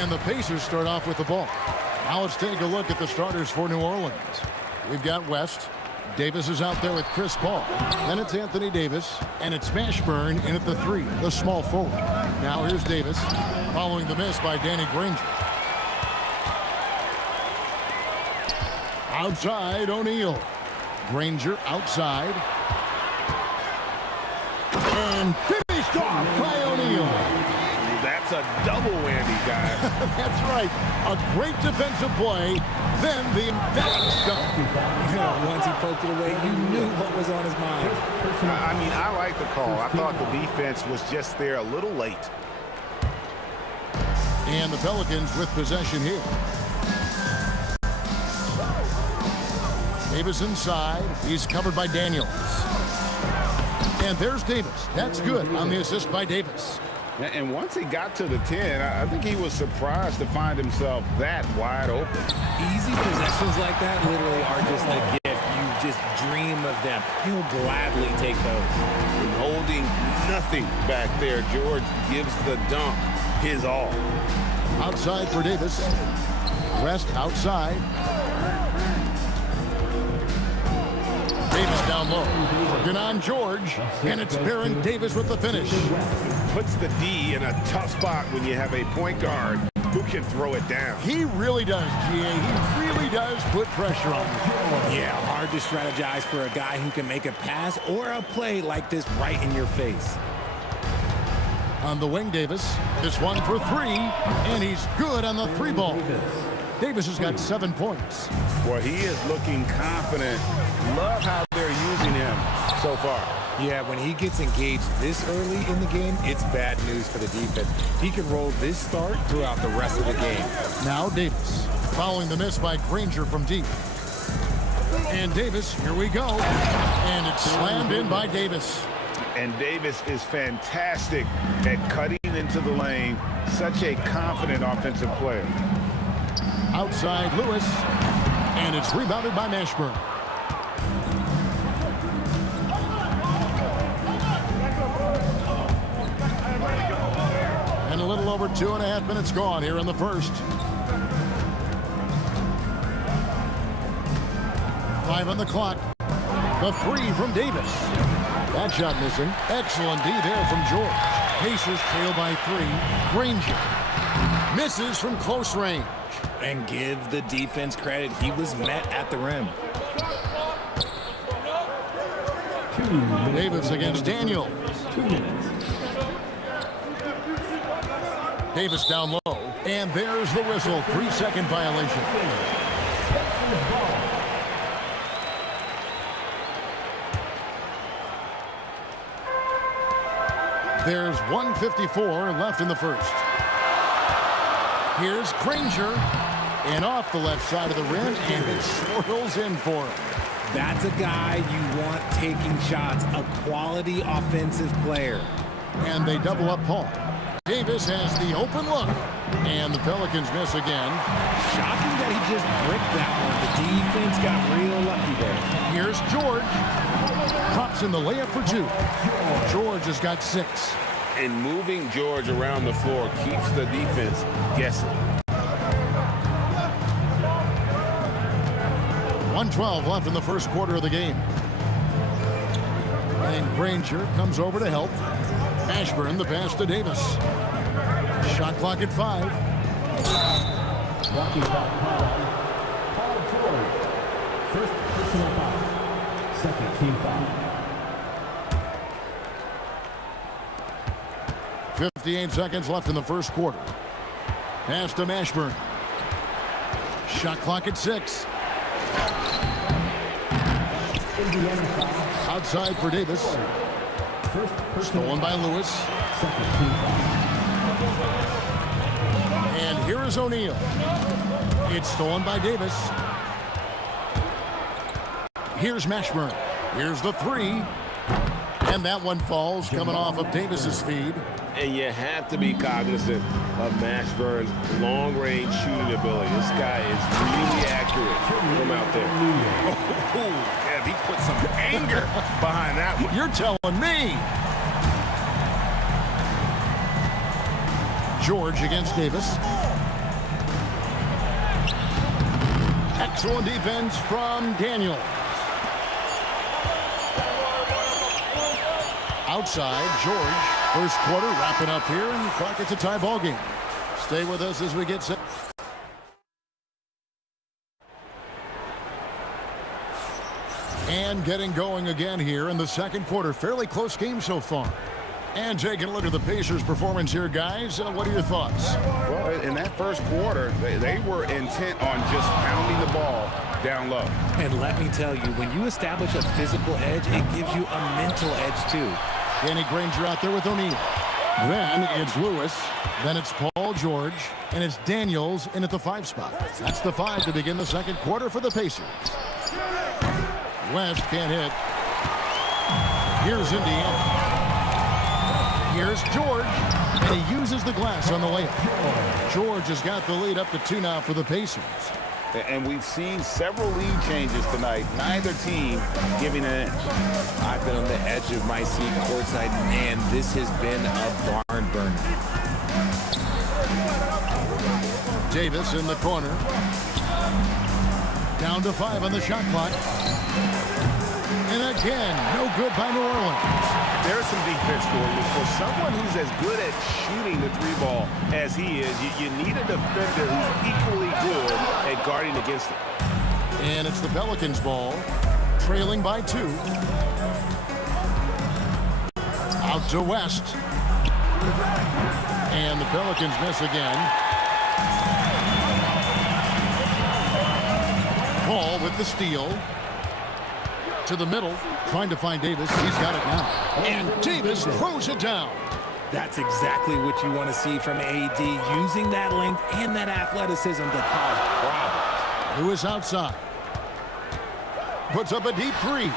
And the Pacers start off with the ball. Now let's take a look at the starters for New Orleans. We've got West. Davis is out there with Chris Paul. Then it's Anthony Davis. And it's Mashburn in at the 3, the small forward. Now here's Davis following the miss by Danny Granger. Outside, O'Neal. Granger outside. And finished off by O'Neal. That's a double whammy, guys. That's right. A great defensive play, then the emphatic stuff. Yeah, once he poked it away, you knew what was on his mind. I mean, I like the call. I thought the defense was just there a little late. And the Pelicans with possession here. Davis inside. He's covered by Daniels. And there's Davis. That's good on the assist by Davis. And once he got to the 10, I think he was surprised to find himself that wide open. Easy possessions like that literally are just a gift. You just dream of them. He'll gladly take those. And holding nothing back there, George gives the dunk his all. Outside for Davis. West outside. Davis down low. Working on George. And it's Baron Davis with the finish. Puts the D in a tough spot when you have a point guard who can throw it down. He really does, GA. He really does put pressure on you. Yeah, hard to strategize for a guy who can make a pass or a play like this right in your face. On the wing, Davis. This one for three. And he's good on the three ball. Davis has got 7 points. Well, he is looking confident. Love how they're using him so far. Yeah, when he gets engaged this early in the game, it's bad news for the defense. He can roll this start throughout the rest of the game. Now Davis, following the miss by Granger from deep. And Davis, here we go. And it's slammed in by Davis. And Davis is fantastic at cutting into the lane. Such a confident offensive player. Outside Lewis. And it's rebounded by Mashburn. And a little over 2.5 minutes gone here in the first. 5 on the clock. The three from Davis. That shot missing. Excellent D there from George. Pacers trail by 3. Granger misses from close range. And give the defense credit. He was met at the rim. Davis against Daniels. 2 minutes. Davis down low. And there's the whistle. 3-second violation. There's 1:54 left in the first. Here's Granger. And off the left side of the rim. And it swirls in for him. That's a guy you want taking shots. A quality offensive player. And they double up Paul. Davis has the open look. And the Pelicans miss again. Shocking that he just bricked that one. The defense got real lucky there. Here's George. Pops in the layup for 2. George has got 6. And moving George around the floor keeps the defense guessing. 1:12 left in the first quarter of the game. And Granger comes over to help. Ashburn the pass to Davis. Shot clock at 5. Walking foul. Paul George. First personal foul. Second team foul. 58 seconds left in the first quarter. Pass to Mashburn. Shot clock at 6. Indiana foul. Outside for Davis. First personal Stolen by Lewis. Second team foul. And here is O'Neal. It's stolen by Davis. Here's Mashburn. Here's the 3. And that one falls coming off of Davis's feed. And you have to be cognizant of Mashburn's long-range shooting ability. This guy is really accurate from out there. Oh, yeah, he put some anger behind that one. You're telling me. George against Davis. Excellent defense from Daniels. Outside, George. First quarter wrapping up here, and the clock, it's a tie ball game. Stay with us as we get set. And getting going again here in the second quarter. Fairly close game so far. And taking a look at the Pacers' performance here, guys. What are your thoughts? Well, in that first quarter, they were intent on just pounding the ball down low. And let me tell you, when you establish a physical edge, it gives you a mental edge too. Danny Granger out there with O'Neal. Then it's Lewis. Then it's Paul George. And it's Daniels in at the 5 spot. That's the 5 to begin the second quarter for the Pacers. West can't hit. Here's Indiana. Here's George. And he uses the glass on the layup. George has got the lead up to 2 now for the Pacers. And we've seen several lead changes tonight, neither team giving an inch. I've been on the edge of my seat courtside, and this has been a barn burner. Davis in the corner. Down to 5 on the shot clock. And again, no good by New Orleans. There's some defense for you. For someone who's as good at shooting the three ball as he is, you need a defender who's equally good at guarding against it. And it's the Pelicans' ball, trailing by 2. Out to West. And the Pelicans miss again. Paul with the steal. To the middle, trying to find Davis. He's got it now. And Davis throws it down. That's exactly what you want to see from AD, using that length and that athleticism to cause problems. Lewis outside. Puts up a deep 3.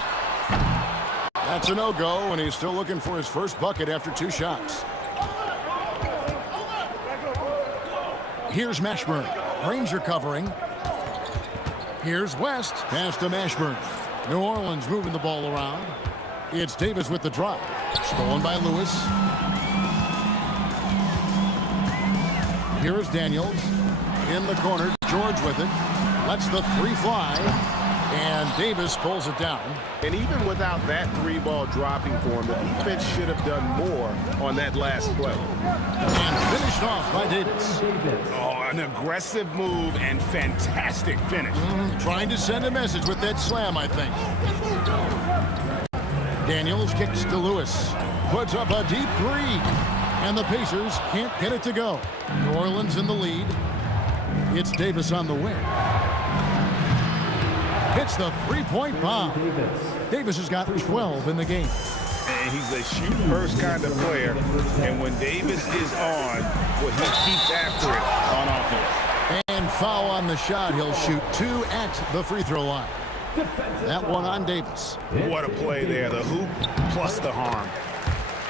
That's a no-go, and he's still looking for his first bucket after 2 shots. Here's Mashburn. Ranger covering. Here's West. Pass to Mashburn. New Orleans moving the ball around. It's Davis with the drive. Stolen by Lewis. Here is Daniels. In the corner, George with it. Lets the 3 fly. And Davis pulls it down. And even without that 3-ball dropping for him, the defense should have done more on that last play. And finished off by Davis. Oh, an aggressive move and fantastic finish. Trying to send a message with that slam, I think. Daniels kicks to Lewis. Puts up a deep 3. And the Pacers can't get it to go. New Orleans in the lead. It's Davis on the wing. Hits the 3-point bomb. Davis has got 12 in the game. And he's a shoot-first kind of player. And when Davis is on, well, he keeps after it on offense. And foul on the shot. He'll shoot 2 at the free throw line. That one on Davis. What a play there. The hoop plus the harm.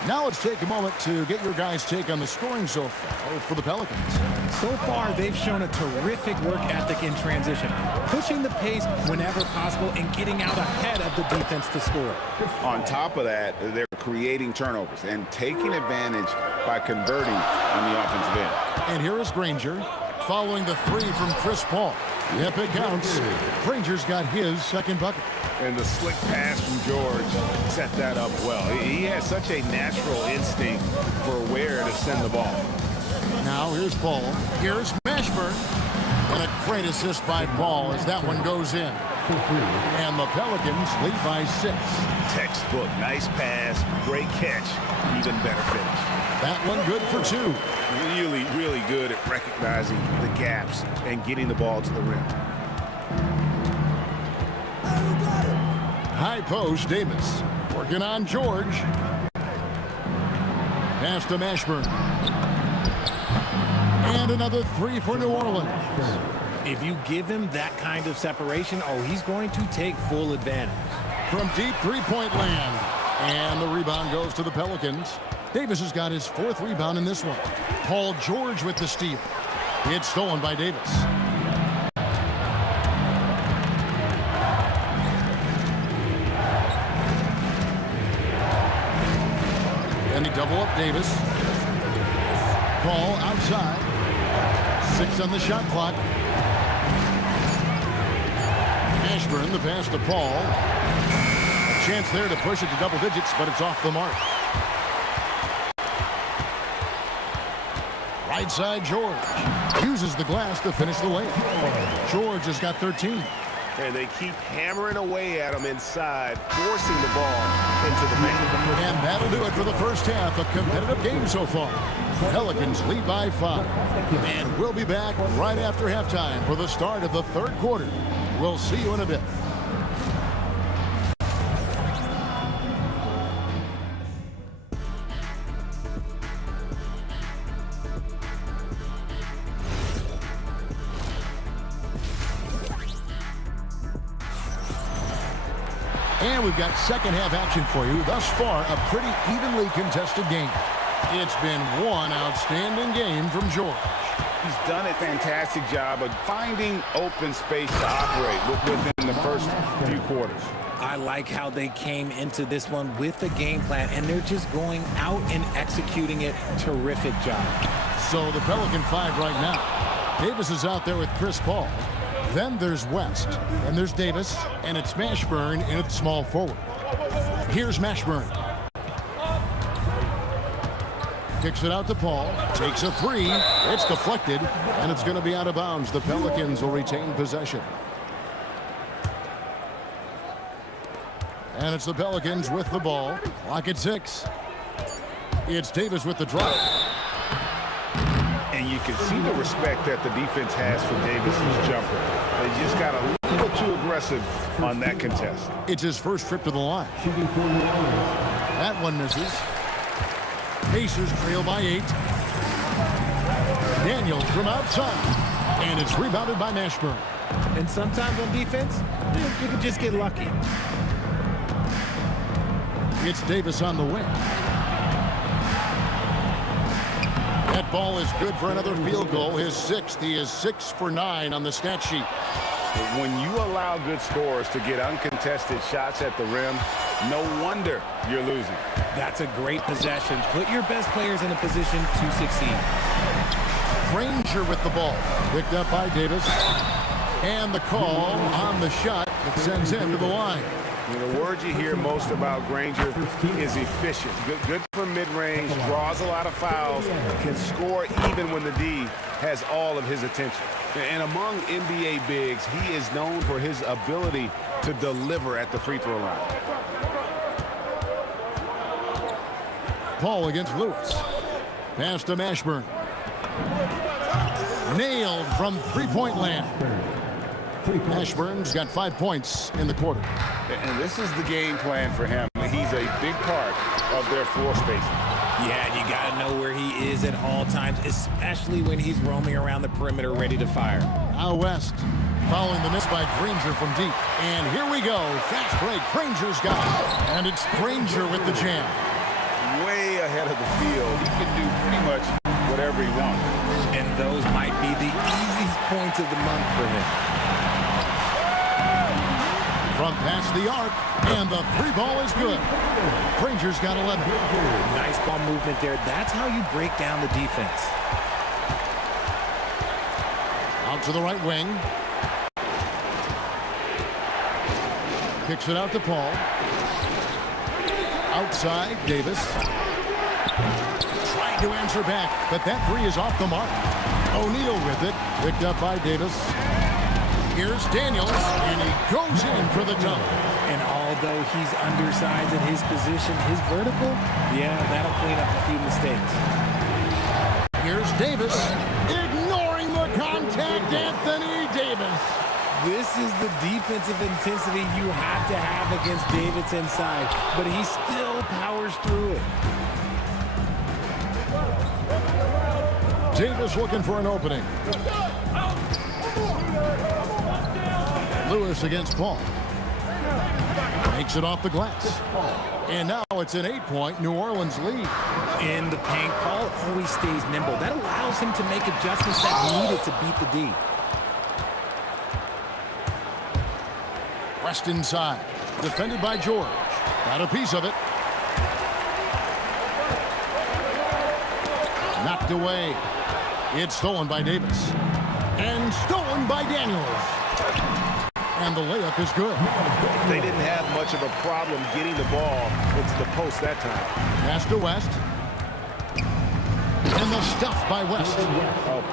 Now let's take a moment to get your guys' take on the scoring so far for the Pelicans. So far, they've shown a terrific work ethic in transition, pushing the pace whenever possible and getting out ahead of the defense to score. On top of that, they're creating turnovers and taking advantage by converting on the offensive end. And here is Granger following the 3 from Chris Paul. Yep, it counts. Granger's got his second bucket. And the slick pass from George set that up well. He has such a natural instinct for where to send the ball. Now here's Paul. Here's Mashburn. And a great assist by Paul as that one goes in. And the Pelicans lead by 6. Textbook. Nice pass. Great catch. Even better finish. That one good for 2. Really, really good at recognizing the gaps and getting the ball to the rim. High post, Davis. Working on George. Pass to Mashburn. And another 3 for New Orleans. If you give him that kind of separation, oh, he's going to take full advantage. From deep 3-point land. And the rebound goes to the Pelicans. Davis has got his 4th rebound in this one. Paul George with the steal. It's stolen by Davis. And he double up Davis. Paul outside. 6 on the shot clock. Mashburn, the pass to Paul. A chance there to push it to double digits, but it's off the mark. Right side, George. Uses the glass to finish the layup. George has got 13. And they keep hammering away at him inside, forcing the ball into the paint. And that'll do it for the first half. A competitive game so far. Pelicans lead by 5. And we'll be back right after halftime for the start of the 3rd quarter. We'll see you in a bit. And we've got second half action for you. Thus far, a pretty evenly contested game. It's been one outstanding game from George. He's done a fantastic job of finding open space to operate within the first few quarters. I like how they came into this one with a game plan, and they're just going out and executing it. Terrific job. So the Pelican 5 right now. Davis is out there with Chris Paul. Then there's West, and there's Davis, and it's Mashburn in at small forward. Here's Mashburn. Kicks it out to Paul, takes a three, it's deflected, and it's going to be out of bounds. The Pelicans will retain possession. And it's the Pelicans with the ball. Clock at 6. It's Davis with the drop. And you can see the respect that the defense has for Davis's jumper. They just got a little too aggressive on that contest. It's his first trip to the line. That one misses. Pacers trail by 8. Daniels from outside. And it's rebounded by Mashburn. And sometimes on defense, you can just get lucky. It's Davis on the wing. That ball is good for another field goal. His 6th. He is 6 for 9 on the stat sheet. When you allow good scorers to get uncontested shots at the rim, no wonder you're losing. That's a great possession. Put your best players in a position to succeed. Granger with the ball. Picked up by Davis. And the call on the shot that sends him to the line. The word you hear most about Granger is efficient. Good from mid-range, draws a lot of fouls, can score even when the D has all of his attention. And among NBA bigs, he is known for his ability to deliver at the free throw line. Paul against Lewis. Pass to Mashburn. Nailed from three-point land. Mashburn's got 5 points in the quarter. And this is the game plan for him. He's a big part of their floor spacing. Yeah, you got to know where he is at all times, especially when he's roaming around the perimeter ready to fire. Now West, following the miss by Granger from deep. And here we go. Fast break. Granger's got it. And it's Granger with the jam. Way ahead of the field. He can do pretty much whatever he wants. And those might be the easiest points of the month for him. From past the arc, and the three ball is good. Granger's got 11. Nice ball movement there. That's how you break down the defense. Out to the right wing. Kicks it out to Paul. Outside, Davis. Trying to answer back, but that three is off the mark. O'Neal with it. Picked up by Davis. Here's Daniels, and he goes in for the dunk. And although he's undersized at his position, his vertical, yeah, that'll clean up a few mistakes. Here's Davis, ignoring the contact, Anthony Davis. This is the defensive intensity you have to have against Davis inside, but he still powers through it. Davis looking for an opening. Lewis against Paul. Makes it off the glass. And now it's an 8-point New Orleans lead. In the paint, Paul always stays nimble. That allows him to make adjustments that needed to beat the D. West inside. Defended by George. Got a piece of it. Knocked away. It's stolen by Davis. And stolen by Daniels. And the layup is good. They didn't have much of a problem getting the ball into the post that time. Pass to West. And the stuff by West.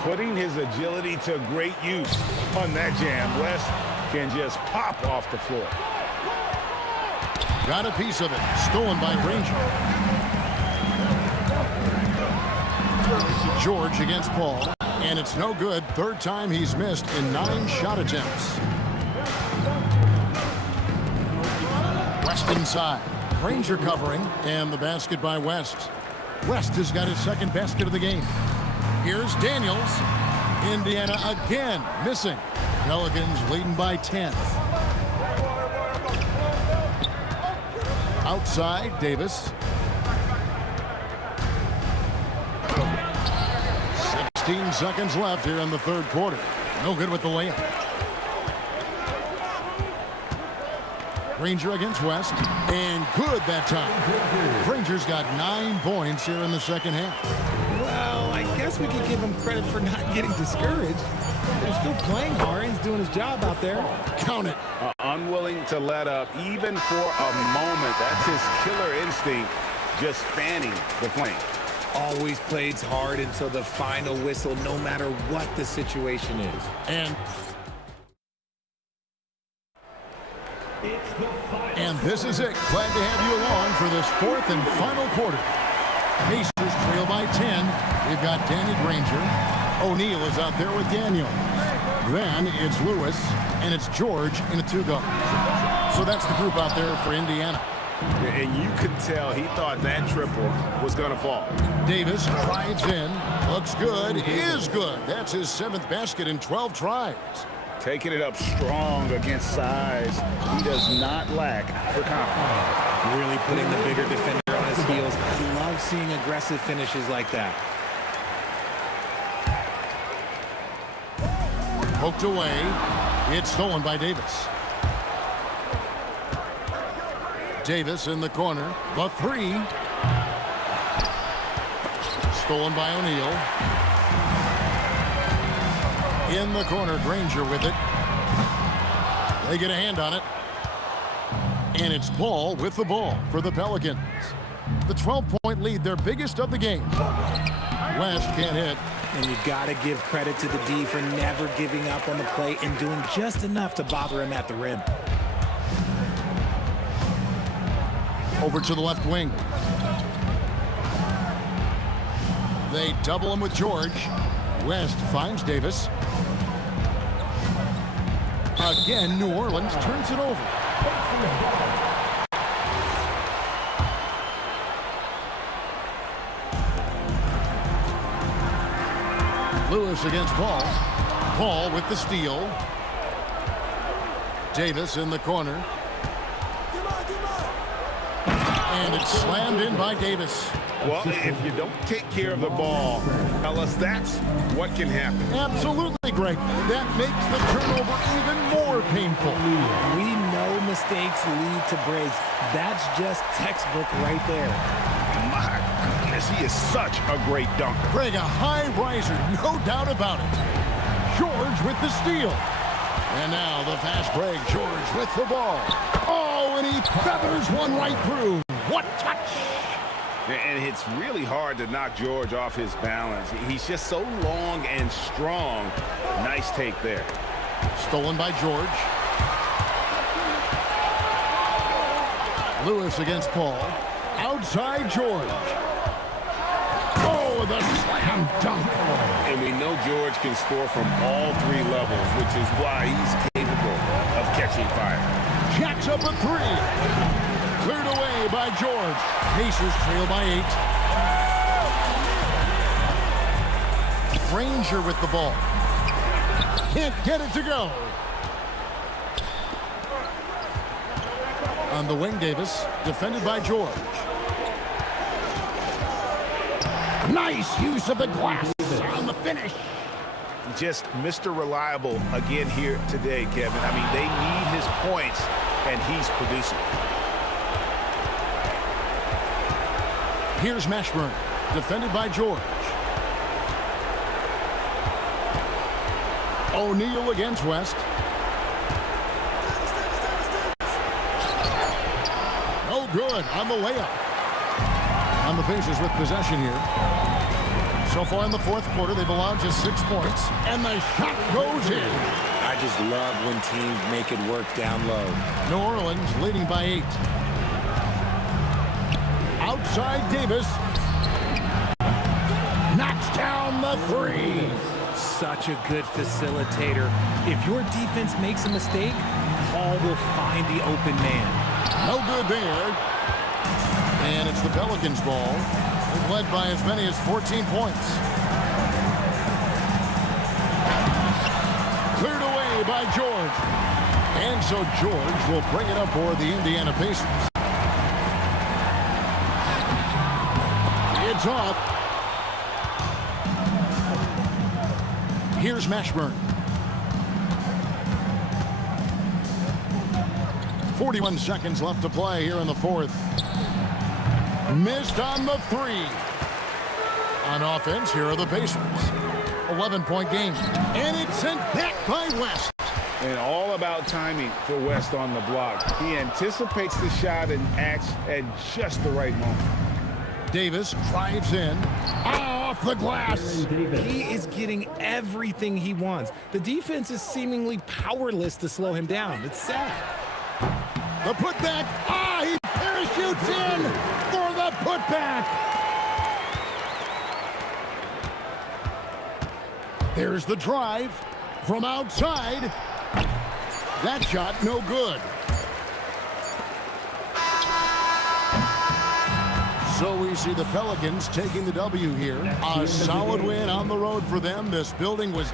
Putting his agility to great use on that jam. West can just pop off the floor. Got a piece of it. Stolen by Granger. George against Paul. And it's no good. Third time he's missed in 9 shot attempts. West inside. Granger covering. And the basket by West. West has got his second basket of the game. Here's Daniels. Indiana again missing. Pelicans leading by 10. Outside, Davis. 6 15 seconds left here in the third quarter. No good with the layup. Granger against West, and good that time. Granger's got 9 points here in the second half. Well, I guess we could give him credit for not getting discouraged. They're still playing hard. He's doing his job out there. Count it. Unwilling to let up, even for a moment. That's his killer instinct, just fanning the flame. Always plays hard until the final whistle, no matter what the situation is. And this is it. Glad to have you along for this fourth and final quarter. Pacers trail by 10. We've got Danny Granger. O'Neal is out there with Daniel. Then it's Lewis, and it's George in a 2-guard. So that's the group out there for Indiana. And you could tell he thought that triple was going to fall. Davis drives in. Looks good. Is good. That's his 7th basket in 12 tries. Taking it up strong against size. He does not lack for confidence. Really putting the bigger defender on his heels. I love seeing aggressive finishes like that. Poked away. It's stolen by Davis. Davis in the corner. The 3. Stolen by O'Neal. In the corner, Granger with it. They get a hand on it. And it's Paul with the ball for the Pelicans. The 12-point lead, their biggest of the game. West can't hit. And you got to give credit to the D for never giving up on the play and doing just enough to bother him at the rim. Over to the left wing. They double him with George. West finds Davis. Again, New Orleans turns it over. Lewis against Paul. Paul with the steal. Davis in the corner. And it's slammed in by Davis. Well, if you don't take care of the ball, Ellis, that's what can happen. Absolutely, Greg. That makes the turnover even more painful. We know mistakes lead to breaks. That's just textbook right there. My goodness, he is such a great dunker. Greg, a high riser, no doubt about it. George with the steal. And now the fast break. George with the ball. Oh, and he feathers one right through. What touch! And it's really hard to knock George off his balance. He's just so long and strong. Nice take there. Stolen by George. Lewis against Paul. Outside George. Oh, the slam dunk. And we know George can score from all 3 levels, which is why he's capable of catching fire. Jacks up a 3. Cleared away by George. Pacers trail by 8. Granger with the ball. Can't get it to go. On the wing, Davis. Defended by George. Nice use of the glass on the finish. Just Mr. Reliable again here today, Kevin. I mean, they need his points, and he's producing. Here's Mashburn, defended by George. O'Neal against West. No good on the layup. On the Pacers with possession here. So far in the fourth quarter, they've allowed just 6 points. And the shot goes in. I just love when teams make it work down low. New Orleans leading by 8. Outside Davis. Knocks down the 3. Such a good facilitator. If your defense makes a mistake, Paul will find the open man. No good there. And it's the Pelicans' ball. They've led by as many as 14 points. Cleared away by George. And so George will bring it up for the Indiana Pacers. It's off. Here's Mashburn. 41 seconds left to play here in the fourth. Missed on the three. On offense, here are the Pacers. 11-point game. And it's sent back by West. And all about timing for West on the block. He anticipates the shot and acts at just the right moment. Davis drives in. Off the glass. He is getting everything he wants. The defense is seemingly powerless to slow him down. It's sad. The putback. He parachutes in for the putback. There's the drive from outside. That shot no good. So we see the Pelicans taking the W here. A solid win on the road for them. This building was...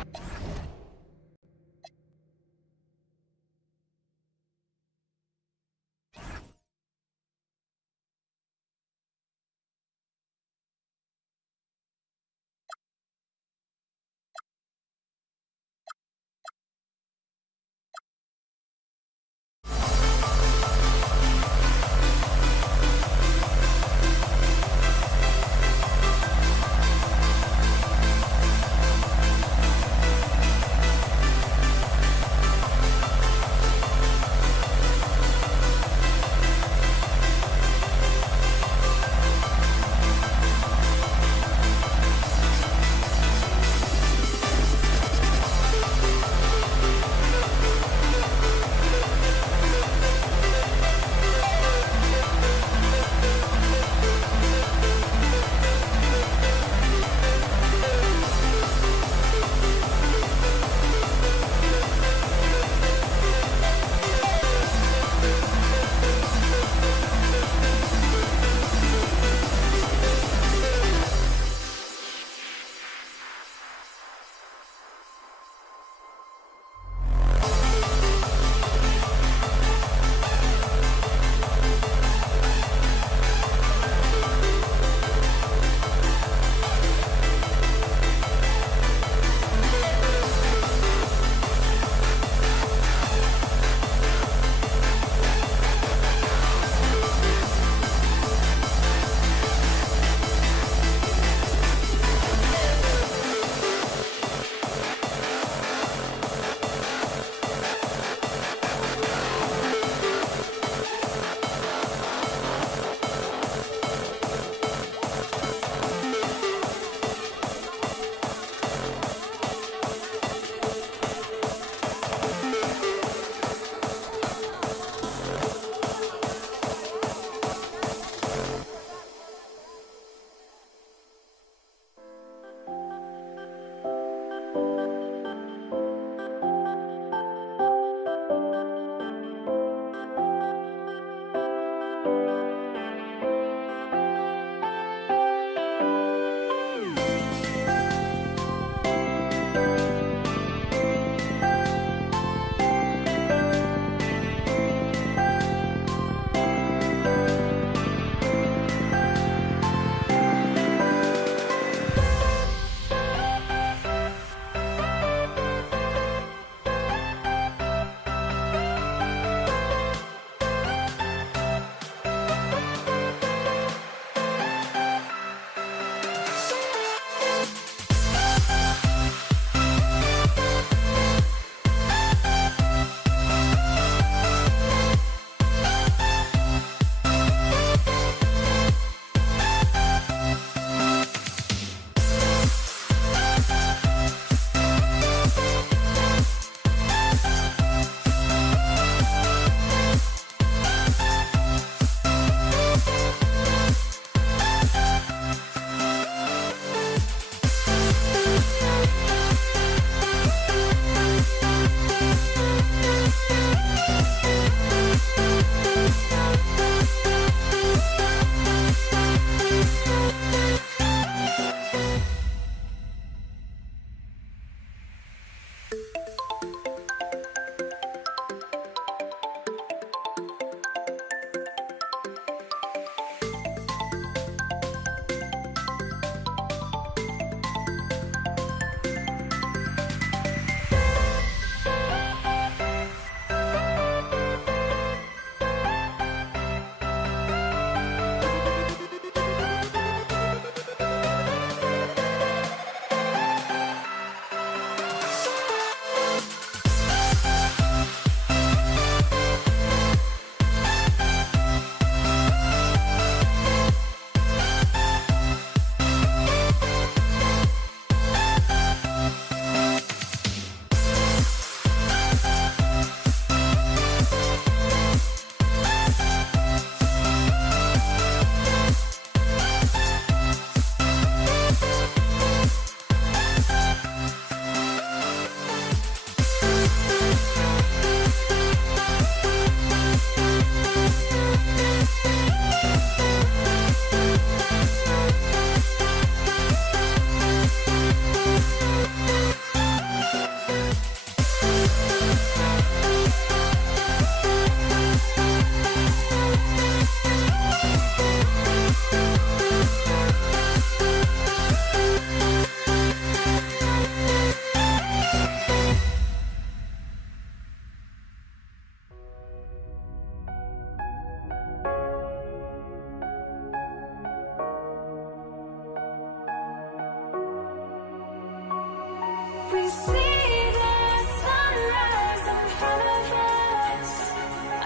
We see the sunrise in front of us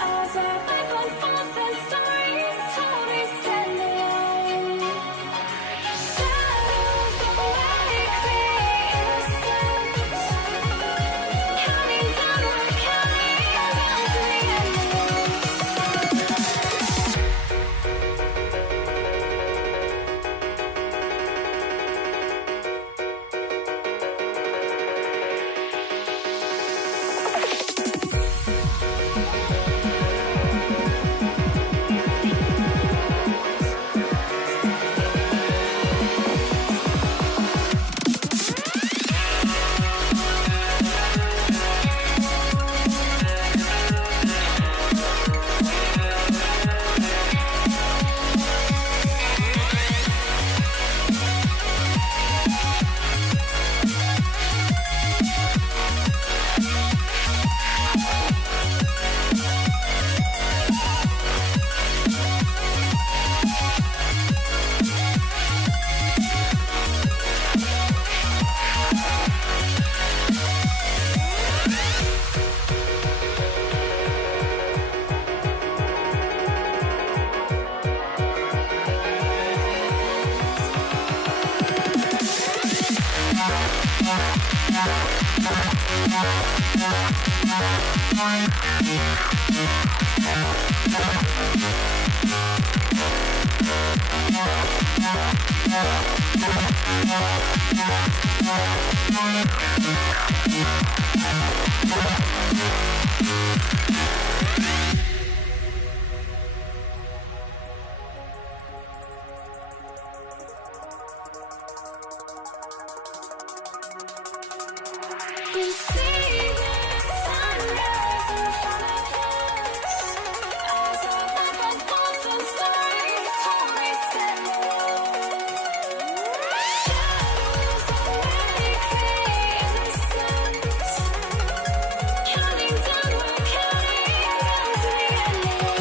as our life unfolds and stories told we stand alone. Shadows awake the innocence, counting down, we're counting down to the endless. We see the sunrise in front of us as our life unfolds and stories told we stand alone. Shadows awake the innocence, counting down, we're counting down to the endless.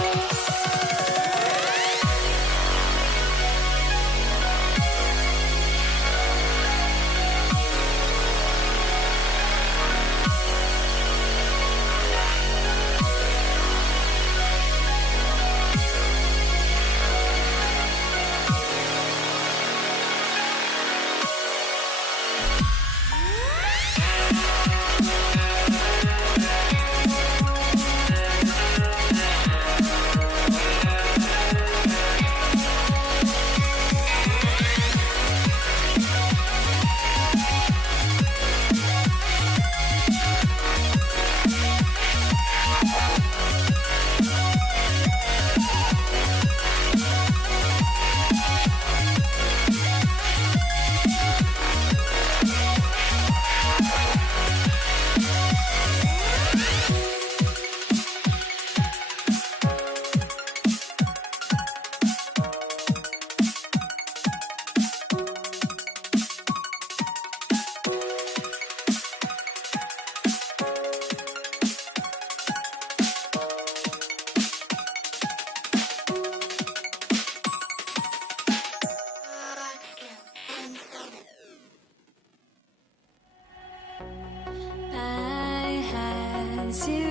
I had to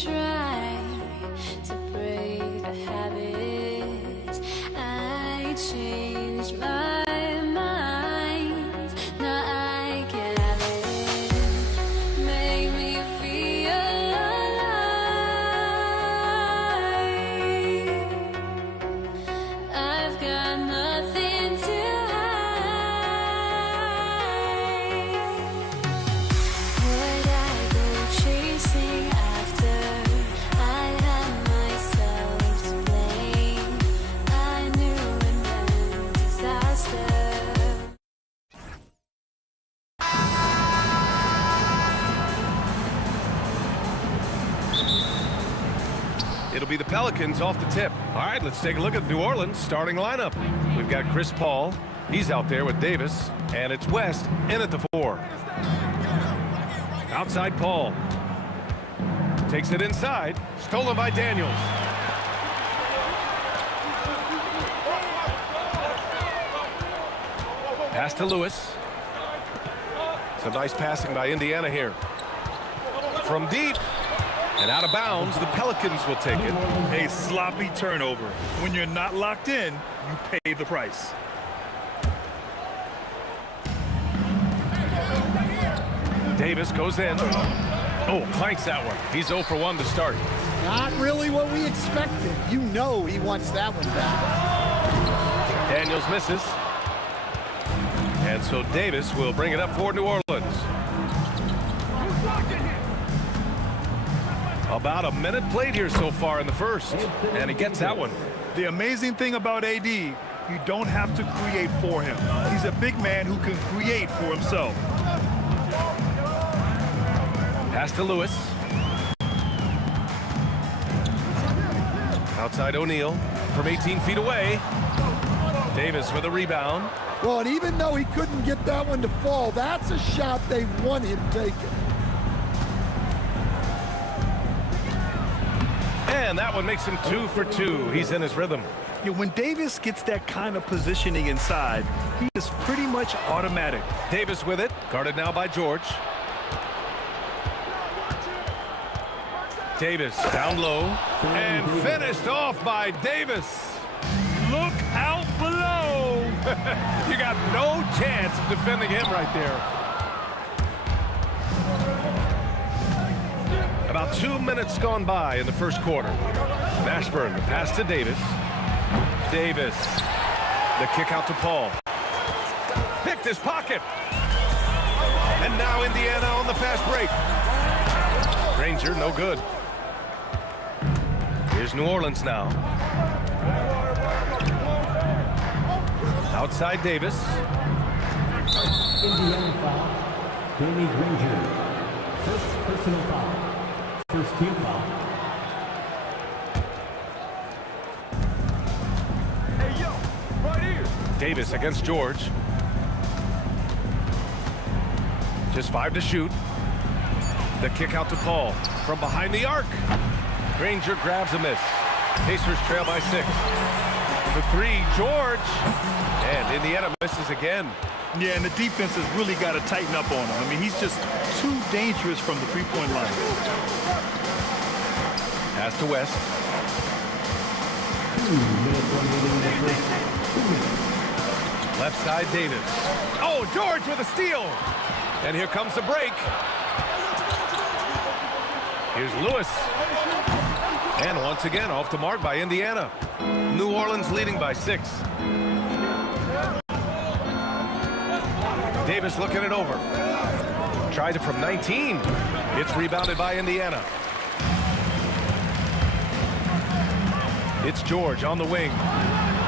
try to break the habit. I changed my mind. Now I can have it. Make me feel alive. I've got nothing to hide. Would I go chasing after? I had myself to blame. I knew it meant disaster. It'll be the Pelicans off the tip. All right, let's take a look at New Orleans starting lineup. We've got Chris Paul. He's out there with Davis. And it's West in at the 4. Outside Paul. Takes it inside. Stolen by Daniels. Pass to Lewis. Some nice passing by Indiana here. From deep and out of bounds, the Pelicans will take it. A sloppy turnover. When you're not locked in, you pay the price. Davis goes in. Oh, clanks that one. He's 0 for 1 to start. Not really what we expected. You know he wants that one back. Daniels misses. And so Davis will bring it up for New Orleans. About a minute played here so far in the first. And he gets that one. The amazing thing about AD, you don't have to create for him. He's a big man who can create for himself. Pass to Lewis. Outside O'Neal from 18 feet away. Davis with a rebound. Well, and even though he couldn't get that one to fall, that's a shot they want him taking. And that one makes him 2 for 2. He's in his rhythm. Yeah, when Davis gets that kind of positioning inside, he is pretty much automatic. Davis with it, guarded now by George. Davis down low and finished off by Davis. Look out below. You got no chance of defending him right there. About 2 minutes gone by in the first quarter. Mashburn, the pass to Davis. Davis, the kick out to Paul. Picked his pocket. And now Indiana on the fast break. Granger, no good. Here's New Orleans now. Outside Davis. Indiana foul. Danny Granger. First personal foul. First team foul. Hey, yo, right here. Davis against George. Just 5 to shoot. The kick out to Paul from behind the arc. Granger grabs a miss. Pacers trail by 6. For 3, George. And Indiana misses again. Yeah, and the defense has really got to tighten up on him. I mean, he's just too dangerous from the three-point line. Pass to West. 2 minutes remaining in the first. 2 minutes. Left side, Davis. Oh, George with a steal. And here comes the break. Here's Lewis. And once again, off the mark by Indiana. New Orleans leading by 6. Davis looking it over. Tries it from 19. It's rebounded by Indiana. It's George on the wing.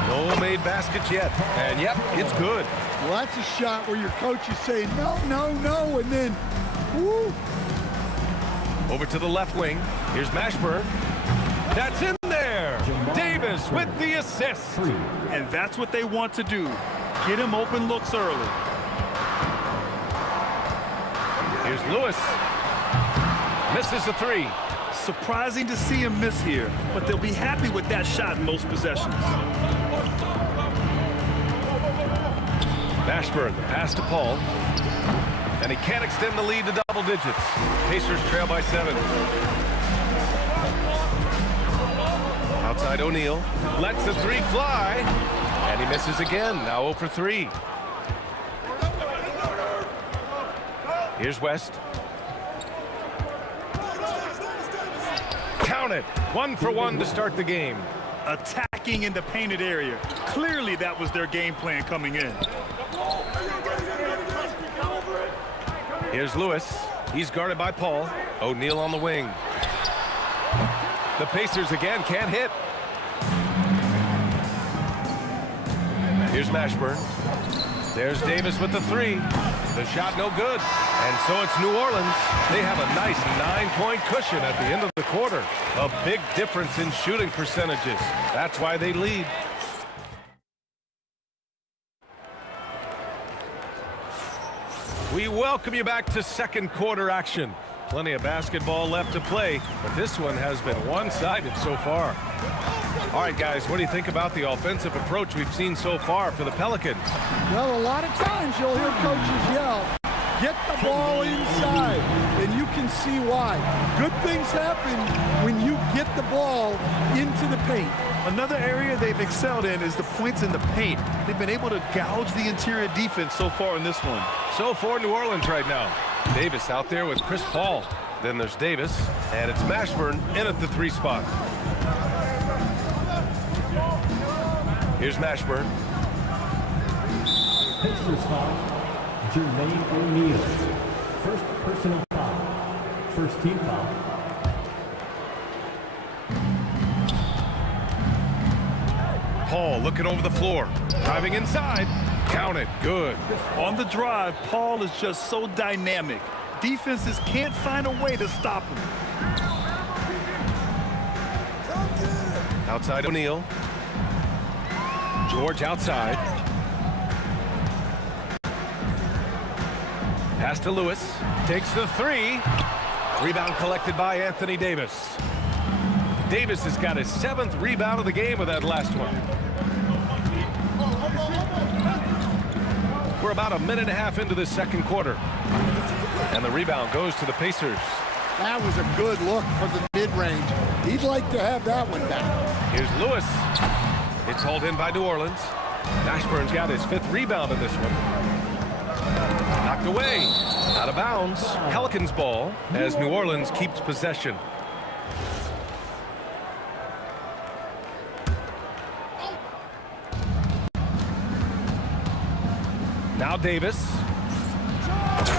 No made baskets yet. And yep, it's good. Well, that's a shot where your coach is saying, no, no, no, and then, woo. Over to the left wing. Here's Mashburn. That's in there. Davis with the assist. And that's what they want to do. Get him open looks early. Here's Lewis. Misses the 3. Surprising to see him miss here, but they'll be happy with that shot in most possessions. Mashburn, the pass to Paul. And he can't extend the lead to double digits. Pacers trail by 7. Outside O'Neal. Lets the 3 fly. And he misses again. Now 0 for 3. Here's West. Count it. 1 for 1 to start the game. Attacking in the painted area. Clearly that was their game plan coming in. Here's Lewis. He's guarded by Paul. O'Neal on the wing. The Pacers again can't hit. Here's Mashburn. There's Davis with the 3. The shot no good. And so it's New Orleans. They have a nice 9-point cushion at the end of the quarter. A big difference in shooting percentages. That's why they lead. We welcome you back to second quarter action. Plenty of basketball left to play, but this one has been one-sided so far. All right, guys, what do you think about the offensive approach we've seen so far for the Pelicans? Well, a lot of times you'll hear coaches yell, Get the ball inside, and you can see why. Good things happen when you get the ball into the paint. Another area they've excelled in is the points in the paint. They've been able to gouge the interior defense so far in this one. So for New Orleans right now. Davis out there with Chris Paul. Then there's Davis, and it's Mashburn in at the 3 spot. Here's Mashburn. Pacers foul, Jermaine O'Neal. First personal foul. First team foul. Paul looking over the floor. Driving inside. Count it. Good. On the drive, Paul is just so dynamic. Defenses can't find a way to stop him. Outside O'Neal. George outside. Pass to Lewis. Takes the 3. Rebound collected by Anthony Davis. Davis has got his 7th rebound of the game with that last one. We're about a minute and a half into this second quarter. And the rebound goes to the Pacers. That was a good look for the mid-range. He'd like to have that one back. Here's Lewis. It's hauled in by New Orleans. Mashburn's got his 5th rebound in this one. Knocked away. Out of bounds. Pelicans ball as New Orleans keeps possession. Now Davis.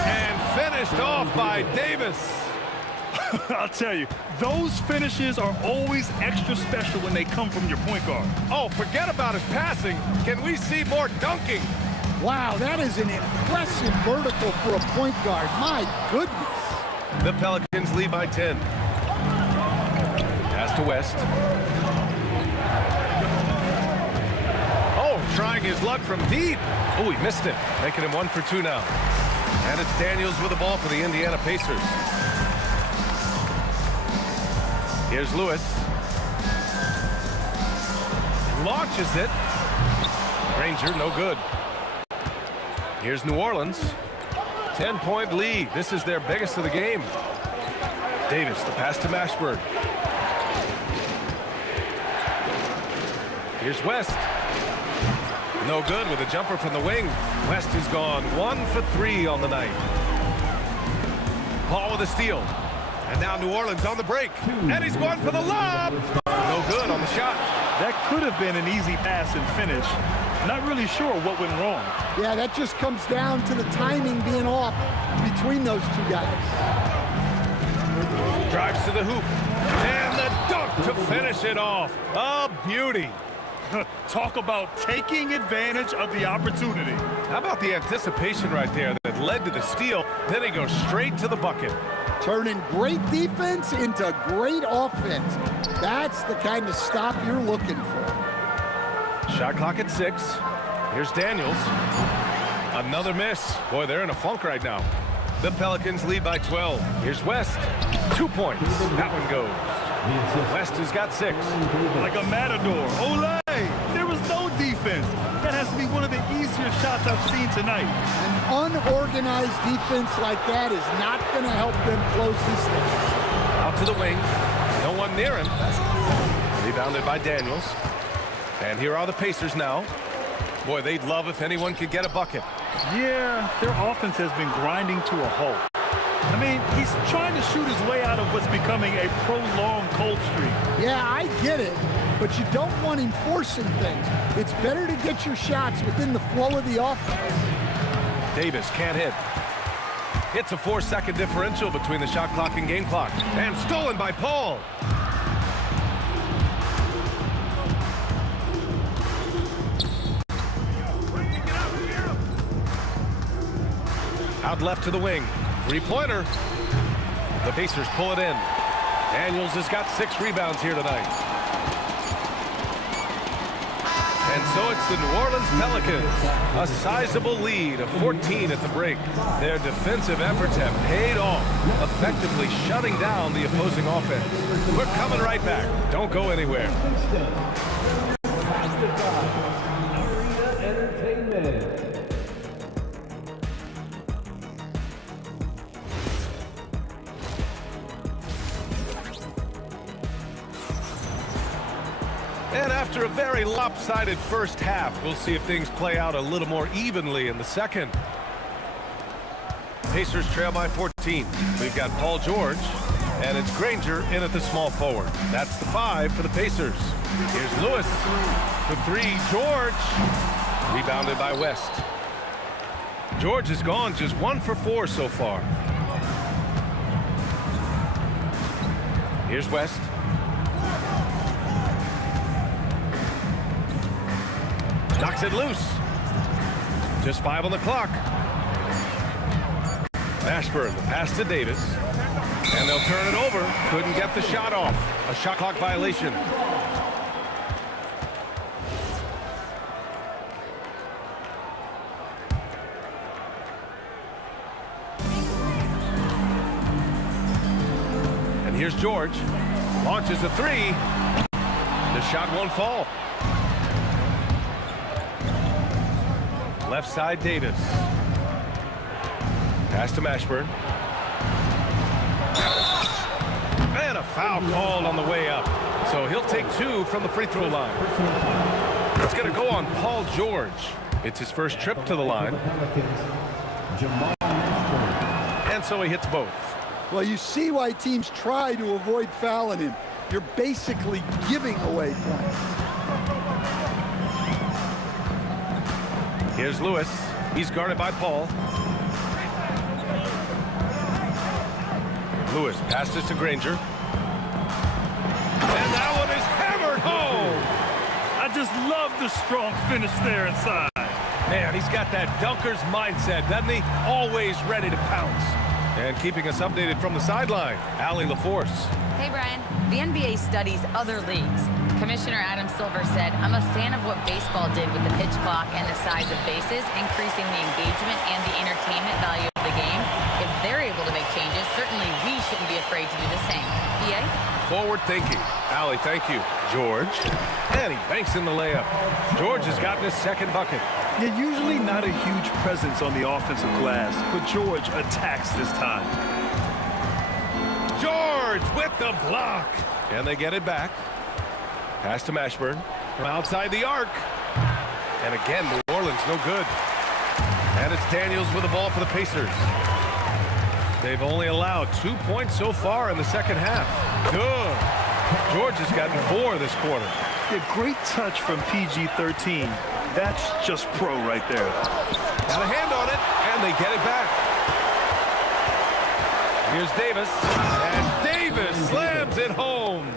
And finished off by Davis. I'll tell you, those finishes are always extra special when they come from your point guard. Oh, forget about his passing. Can we see more dunking? Wow, that is an impressive vertical for a point guard. My goodness. The Pelicans lead by 10. Pass to West. Oh, trying his luck from deep. Oh, he missed it. Making him 1 for 2 now. And it's Daniels with the ball for the Indiana Pacers. Here's Lewis. Launches it. Ranger, no good. Here's New Orleans. 10-point lead. This is their biggest of the game. Davis, the pass to Mashburn. Here's West. No good with a jumper from the wing. West has gone 1 for 3 on the night. Paul with a steal. And now New Orleans on the break. And he's going for the lob. No good on the shot. That could have been an easy pass and finish. Not really sure what went wrong. Yeah, that just comes down to the timing being off between those two guys. Drives to the hoop. And the dunk to finish it off. A beauty. Talk about taking advantage of the opportunity. How about the anticipation right there that led to the steal? Then he goes straight to the bucket. Turning great defense into great offense. That's the kind of stop you're looking for. Shot clock at 6. Here's Daniels. Another miss. Boy, they're in a funk right now. The Pelicans lead by 12. Here's West. 2 points. That one goes. West has got 6. Like a matador. Ole! There was no defense. That has to be one of the easier shots I've seen tonight. An unorganized defense like that is not going to help them close this thing. Out to the wing. No one near him. Rebounded by Daniels. And here are the Pacers now. Boy, they'd love if anyone could get a bucket. Yeah, their offense has been grinding to a halt. I mean, he's trying to shoot his way out of what's becoming a prolonged cold streak. Yeah, I get it, but you don't want him forcing things. It's better to get your shots within the flow of the offense. Davis can't hit. It's a 4-second differential between the shot clock and game clock. And stolen by Paul. Out left to the wing. 3-pointer. The Pacers pull it in. Daniels has got 6 rebounds here tonight. And so it's the New Orleans Pelicans. A sizable lead of 14 at the break. Their defensive efforts have paid off, effectively shutting down the opposing offense. We're coming right back. Don't go anywhere. And after a very lopsided first half, we'll see if things play out a little more evenly in the second. Pacers trail by 14. We've got Paul George, and it's Granger in at the small forward. That's the 5 for the Pacers. Here's Lewis for 3. George, rebounded by West. George has gone just 1 for 4 so far. Here's West. Knocks it loose. Just 5 on the clock. Mashburn, the pass to Davis. And they'll turn it over. Couldn't get the shot off. A shot clock violation. And here's George. Launches a 3. The shot won't fall. Left side, Davis. Pass to Mashburn. And a foul called on the way up. So he'll take 2 from the free throw line. It's going to go on Paul George. It's his first trip to the line. And so he hits both. Well, you see why teams try to avoid fouling him. You're basically giving away points. Here's Lewis. He's guarded by Paul. Lewis passes to Granger. And that one is hammered home. I just love the strong finish there inside. Man, he's got that dunker's mindset, doesn't he? Always ready to pounce. And keeping us updated from the sideline, Allie LaForce. Hey, Brian. The NBA studies other leagues. Commissioner Adam Silver said, I'm a fan of what baseball did with the pitch clock and the size of bases, increasing the engagement and the entertainment value of the game. If they're able to make changes, certainly we shouldn't be afraid to do the same. PA? Forward thinking. Allie, thank you. George. And he banks in the layup. George has gotten his second bucket. Yeah, usually not a huge presence on the offensive glass, but George attacks this time. George with the block. And they get it back. Pass to Mashburn from outside the arc. And again, New Orleans no good. And it's Daniels with the ball for the Pacers. They've only allowed 2 points so far in the second half. Good. George has gotten 4 this quarter. Yeah, great touch from PG-13. That's just pro right there. Got a hand on it, and they get it back. Here's Davis, and Davis slams it home.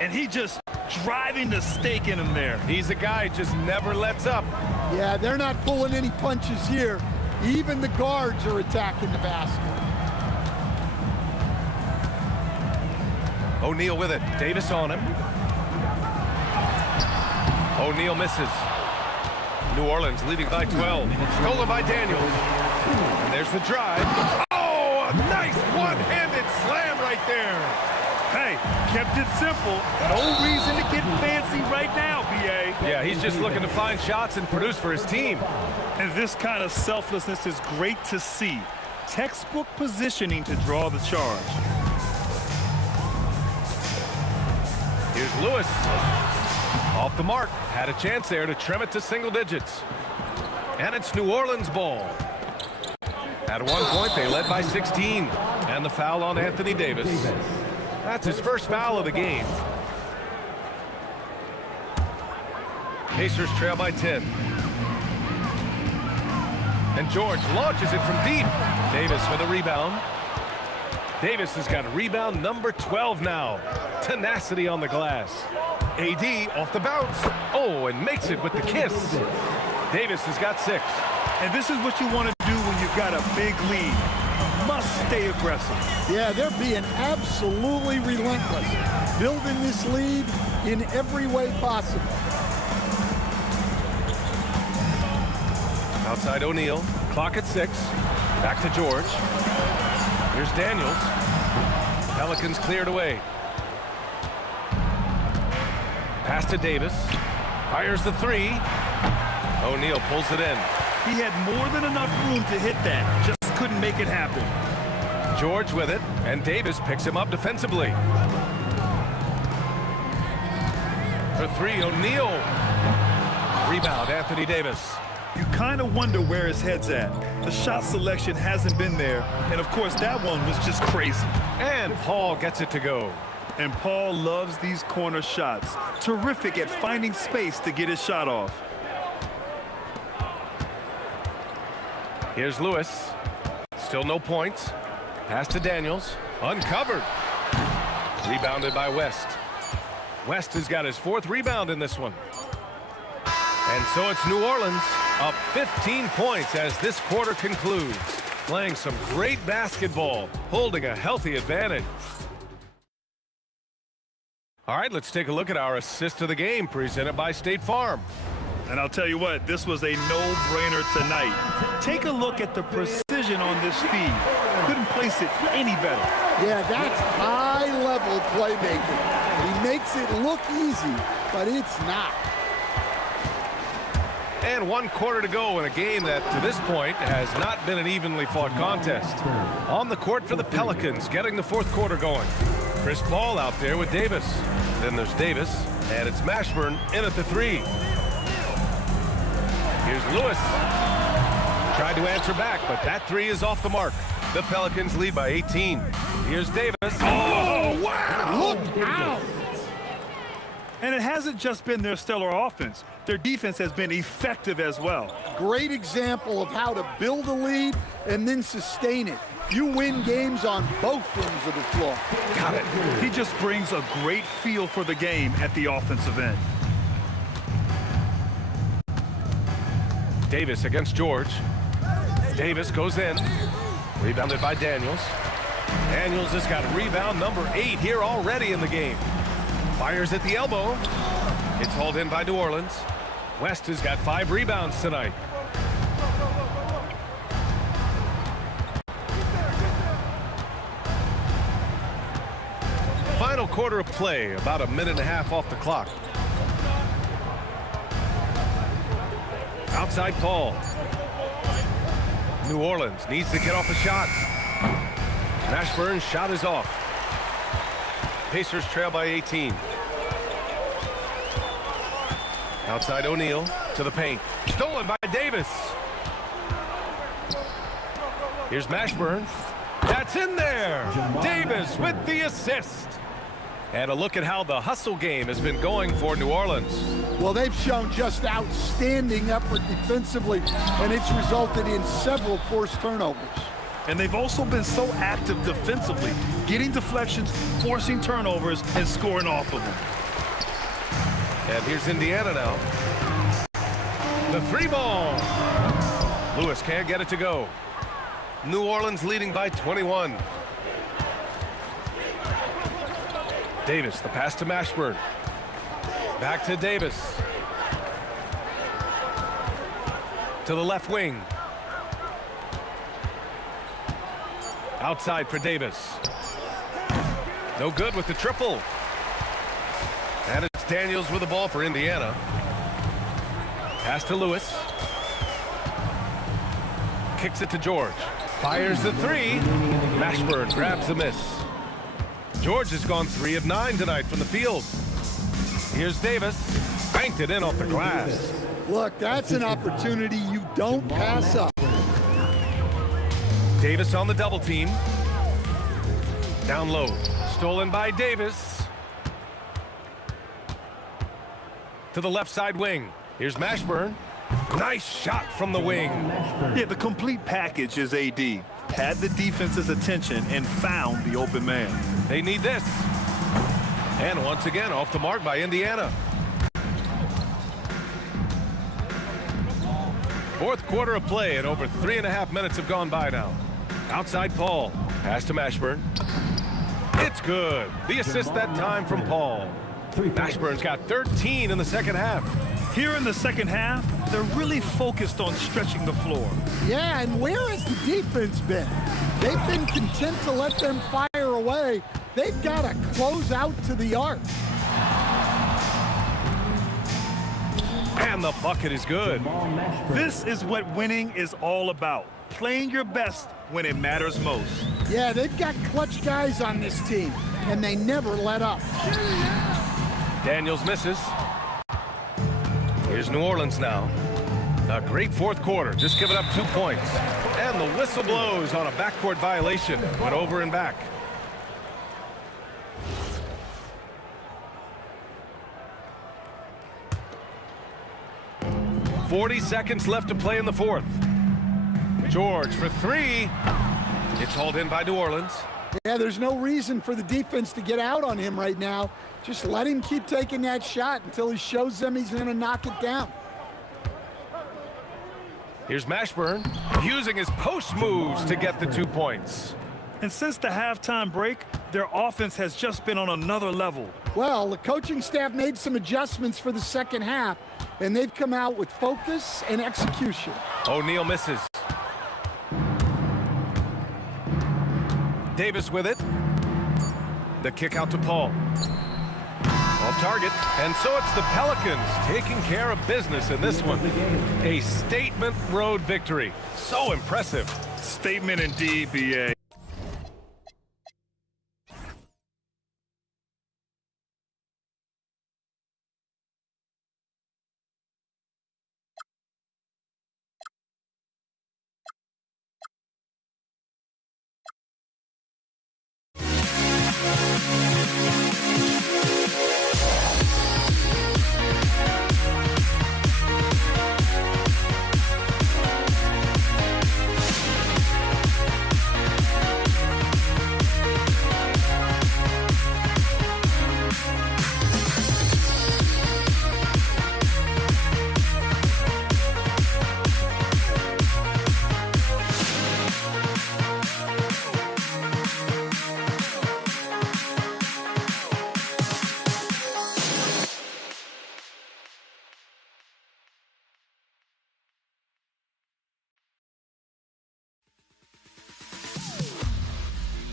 And he just driving the stake in him there. He's a guy who just never lets up. Yeah, they're not pulling any punches here. Even the guards are attacking the basket. O'Neal with it. Davis on him. O'Neal misses. New Orleans leading by 12. Stolen by Daniels. And there's the drive. Oh, a nice one-handed slam right there. Hey, kept it simple. No reason to get fancy right now, BA. Yeah, he's just looking to find shots and produce for his team. And this kind of selflessness is great to see. Textbook positioning to draw the charge. Here's Lewis. Off the mark. Had a chance there to trim it to single digits. And it's New Orleans ball. At one point, they led by 16. And the foul on Anthony Davis. That's his first foul of the game. Pacers trail by 10. And George launches it from deep. Davis with a rebound. Davis has got rebound number 12 now. Tenacity on the glass. AD off the bounce. Oh, and makes it with the kiss. Davis has got 6. And this is what you want to do when you've got a big lead. Must stay aggressive. Yeah, they're being absolutely relentless. Building this lead in every way possible. Outside O'Neal. Clock at 6. Back to George. Here's Daniels. Pelicans cleared away. Pass to Davis. Fires the 3. O'Neal pulls it in. He had more than enough room to hit that. Just couldn't make it happen. George with it, and Davis picks him up defensively. For three, O'Neal. Rebound, Anthony Davis. You kind of wonder where his head's at. The shot selection hasn't been there, and of course that one was just crazy. And Paul gets it to go. And Paul loves these corner shots. Terrific at finding space to get his shot off. Here's Lewis. Still no points. Pass to Daniels. Uncovered. Rebounded by West. West has got his 4th rebound in this one. And so it's New Orleans up 15 points as this quarter concludes. Playing some great basketball, holding a healthy advantage. All right, let's take a look at our assist of the game presented by State Farm. And I'll tell you what, this was a no-brainer tonight. Take a look at the precision on this feed. Couldn't place it any better. Yeah, that's high-level playmaking. He makes it look easy, but it's not. And 1 quarter to go in a game that, to this point, has not been an evenly fought contest. On the court for the Pelicans, getting the 4th quarter going. Chris Paul out there with Davis. Then there's Davis, and it's Mashburn in at the 3. Here's Lewis. Tried to answer back, but that 3 is off the mark. The Pelicans lead by 18. Here's Davis. Oh, wow! Look out! And it hasn't just been their stellar offense. Their defense has been effective as well. Great example of how to build a lead and then sustain it. You win games on both ends of the floor. Got it. He just brings a great feel for the game at the offensive end. Davis against George. Davis goes in. Rebounded by Daniels. Daniels has got rebound number 8 here already in the game. Fires at the elbow. It's hauled in by New Orleans. West has got 5 rebounds tonight. Final quarter of play, about a minute and a half off the clock. Outside Paul. New Orleans needs to get off a shot. Mashburn's shot is off. Pacers trail by 18. Outside O'Neal to the paint. Stolen by Davis. Here's Mashburn. That's in there. Davis with the assist. And a look at how the hustle game has been going for New Orleans. Well, they've shown just outstanding effort defensively, and it's resulted in several forced turnovers. And they've also been so active defensively, getting deflections, forcing turnovers, and scoring off of them. And here's Indiana now. The 3-ball. Lewis can't get it to go. New Orleans leading by 21. Davis, the pass to Mashburn. Back to Davis. To the left wing. Outside for Davis. No good with the triple. And it's Daniels with the ball for Indiana. Pass to Lewis. Kicks it to George. Fires the 3. Mashburn grabs the miss. George has gone 3 of 9 tonight from the field. Here's Davis. Banked it in off the glass. Look, that's an opportunity you don't pass up. Davis on the double team. Down low. Stolen by Davis. To the left side wing. Here's Mashburn. Nice shot from the wing. Yeah, the complete package is AD. Had the defense's attention and found the open man. They need this. And once again, off the mark by Indiana. 4th quarter of play, and over 3.5 minutes have gone by now. Outside Paul. Pass to Mashburn. It's good. The assist that time from Paul. Mashburn's got 13 in the second half. Here in the second half, they're really focused on stretching the floor. Yeah, and where has the defense been? They've been content to let them fire away. They've got to close out to the arc. And the bucket is good. This is what winning is all about. Playing your best when it matters most. Yeah, they've got clutch guys on this team, and they never let up. Daniels misses. Here's New Orleans now. A great fourth quarter, just giving up 2 points. And the whistle blows on a backcourt violation. Went over and back. "40 seconds left to play in the fourth. George for three. It's hauled in by New Orleans. Yeah, there's no reason for the defense to get out on him right now. Just let him keep taking that shot until he shows them he's going to knock it down. Here's Mashburn using his post moves to get the 2 points. And since the halftime break, their offense has just been on another level. Well, the coaching staff made some adjustments for the second half, and they've come out with focus and execution. O'Neal misses. Davis with it. The kick out to Paul. Off target. And so it's the Pelicans taking care of business in this one. A statement road victory. So impressive. Statement indeed, BA.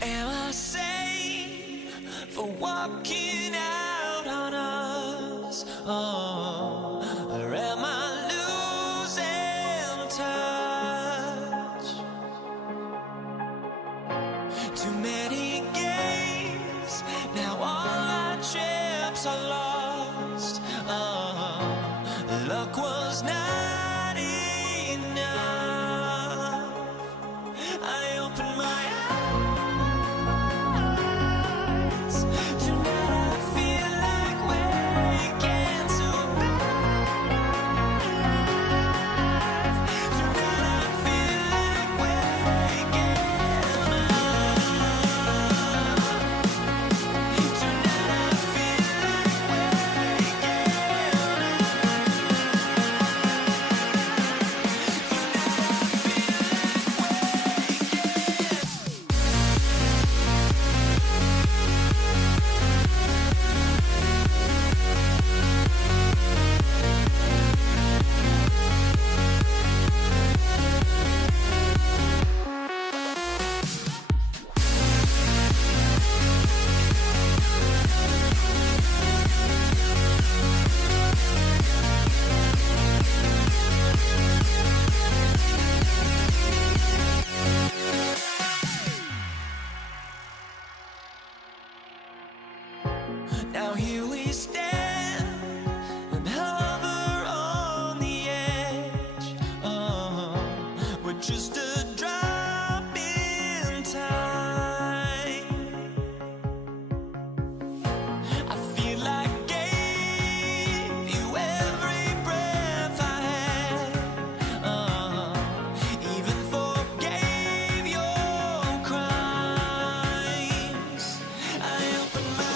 Am I sane for walking out on us? Oh, or am I losing touch? Too many games, now all our chips are lost. Oh, luck was not enough. I opened my Now here we stand and hover on the edge. Oh, we're just a drop in time. I feel like I gave you every breath I had. Even forgave your crimes. I opened my eyes.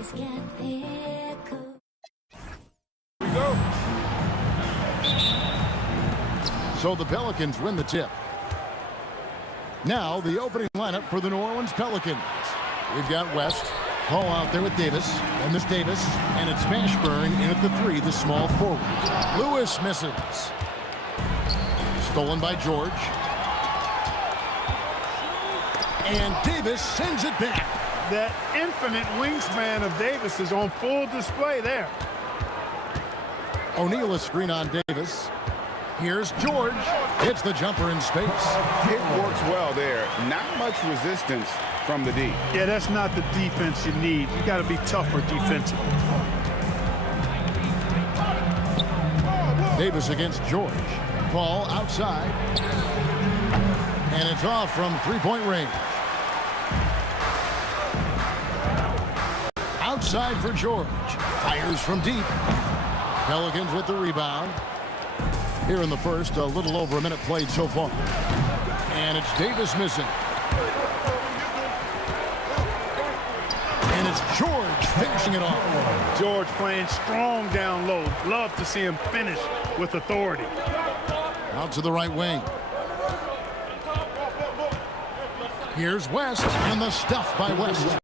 Boys get fickle. So the Pelicans win the tip. Now the opening lineup for the New Orleans Pelicans. We've got West, Paul out there with Davis, and there's Davis, and it's Mashburn in at the 3, the small forward. Lewis misses. Stolen by George. And Davis sends it back. That infinite wingspan of Davis is on full display there. O'Neal a screen on Davis. Here's George. Hits the jumper in space. It works well there. Not much resistance from the D. Yeah, that's not the defense you need. You got to be tougher defensively. Davis against George. Paul outside. And it's off from three-point range. Outside for George. Fires from deep. Pelicans with the rebound. Here in the first, a little over a minute played so far. And it's Davis missing. And it's George finishing it off. George playing strong down low. Love to see him finish with authority. Out to the right wing. Here's West, and the stuff by West.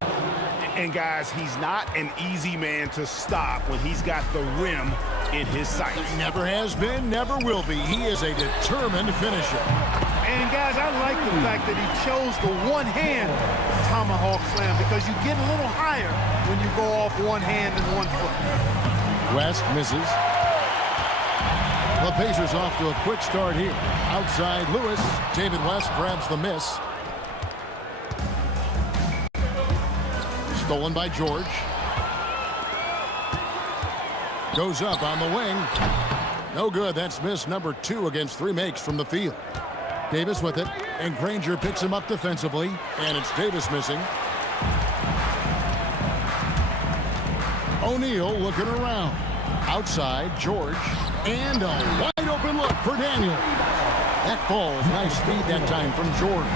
And guys, he's not an easy man to stop when he's got the rim in his sights. Never has been, never will be. He is a determined finisher. And guys, I like the fact that he chose the one-hand tomahawk slam because you get a little higher when you go off one hand and 1 foot. West misses. The Pacers off to a quick start here. Outside Lewis. David West grabs the miss. Stolen by George. Goes up on the wing. No good. That's miss number 2 against 3 makes from the field. Davis with it. And Granger picks him up defensively. And it's Davis missing. O'Neal looking around. Outside, George. And a wide open look for Daniel. That falls. Nice speed that time from George.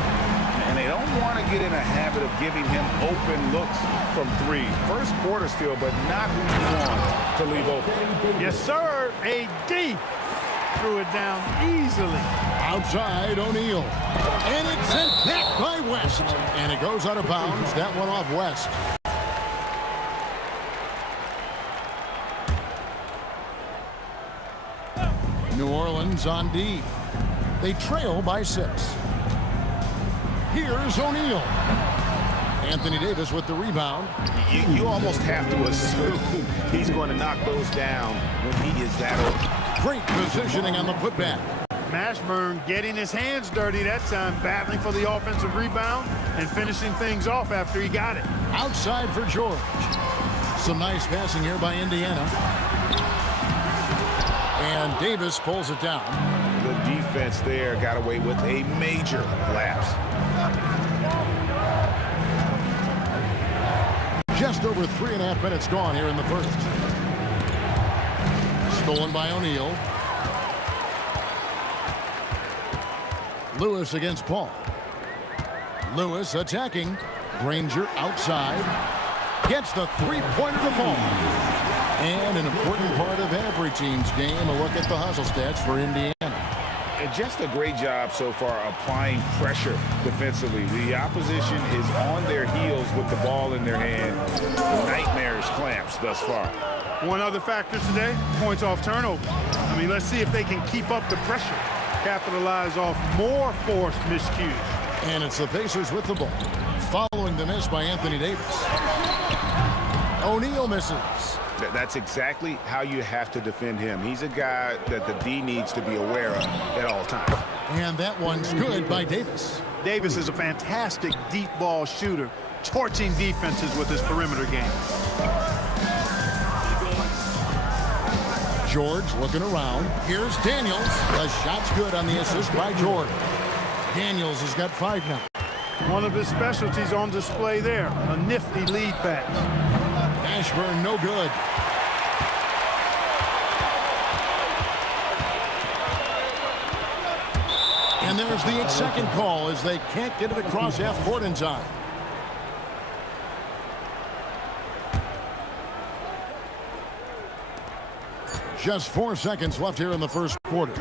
And they don't want to get in a habit of giving him open looks from 3. First quarter still, but not who you want to leave open. Yes, sir. AD threw it down easily. Outside, O'Neal. And it's sent back by West. And it goes out of bounds. That one off West. New Orleans on D. They trail by 6. Here's O'Neal. Anthony Davis with the rebound. You almost have to assume he's going to knock those down when he is that open. Great positioning on the putback. Mashburn getting his hands dirty that time, battling for the offensive rebound and finishing things off after he got it. Outside for George. Some nice passing here by Indiana. And Davis pulls it down. The defense there got away with a major lapse. Just over 3.5 minutes gone here in the first. Stolen by O'Neal. Lewis against Paul. Lewis attacking. Granger outside. Gets the three-pointer to fall. And an important part of every team's game, a look at the hustle stats for Indiana. Just a great job so far applying pressure defensively. The opposition is on their heels with the ball in their hand. Nightmarish clamps thus far. One other factor today, points off turnover. I mean, let's see if they can keep up the pressure, capitalize off more forced miscues. And it's the Pacers with the ball. Following the miss by Anthony Davis. O'Neal misses. That's exactly how you have to defend him. He's a guy that the D needs to be aware of at all times. And that one's good by Davis. Davis is a fantastic deep ball shooter, torching defenses with his perimeter game. George looking around. Here's Daniels. The shot's good on the assist by George. Daniels has got 5 now. One of his specialties on display there, a nifty lead pass. Mashburn no good. And there's the 8-second call as they can't get it across half court in time. Just 4 seconds left here in the first quarter.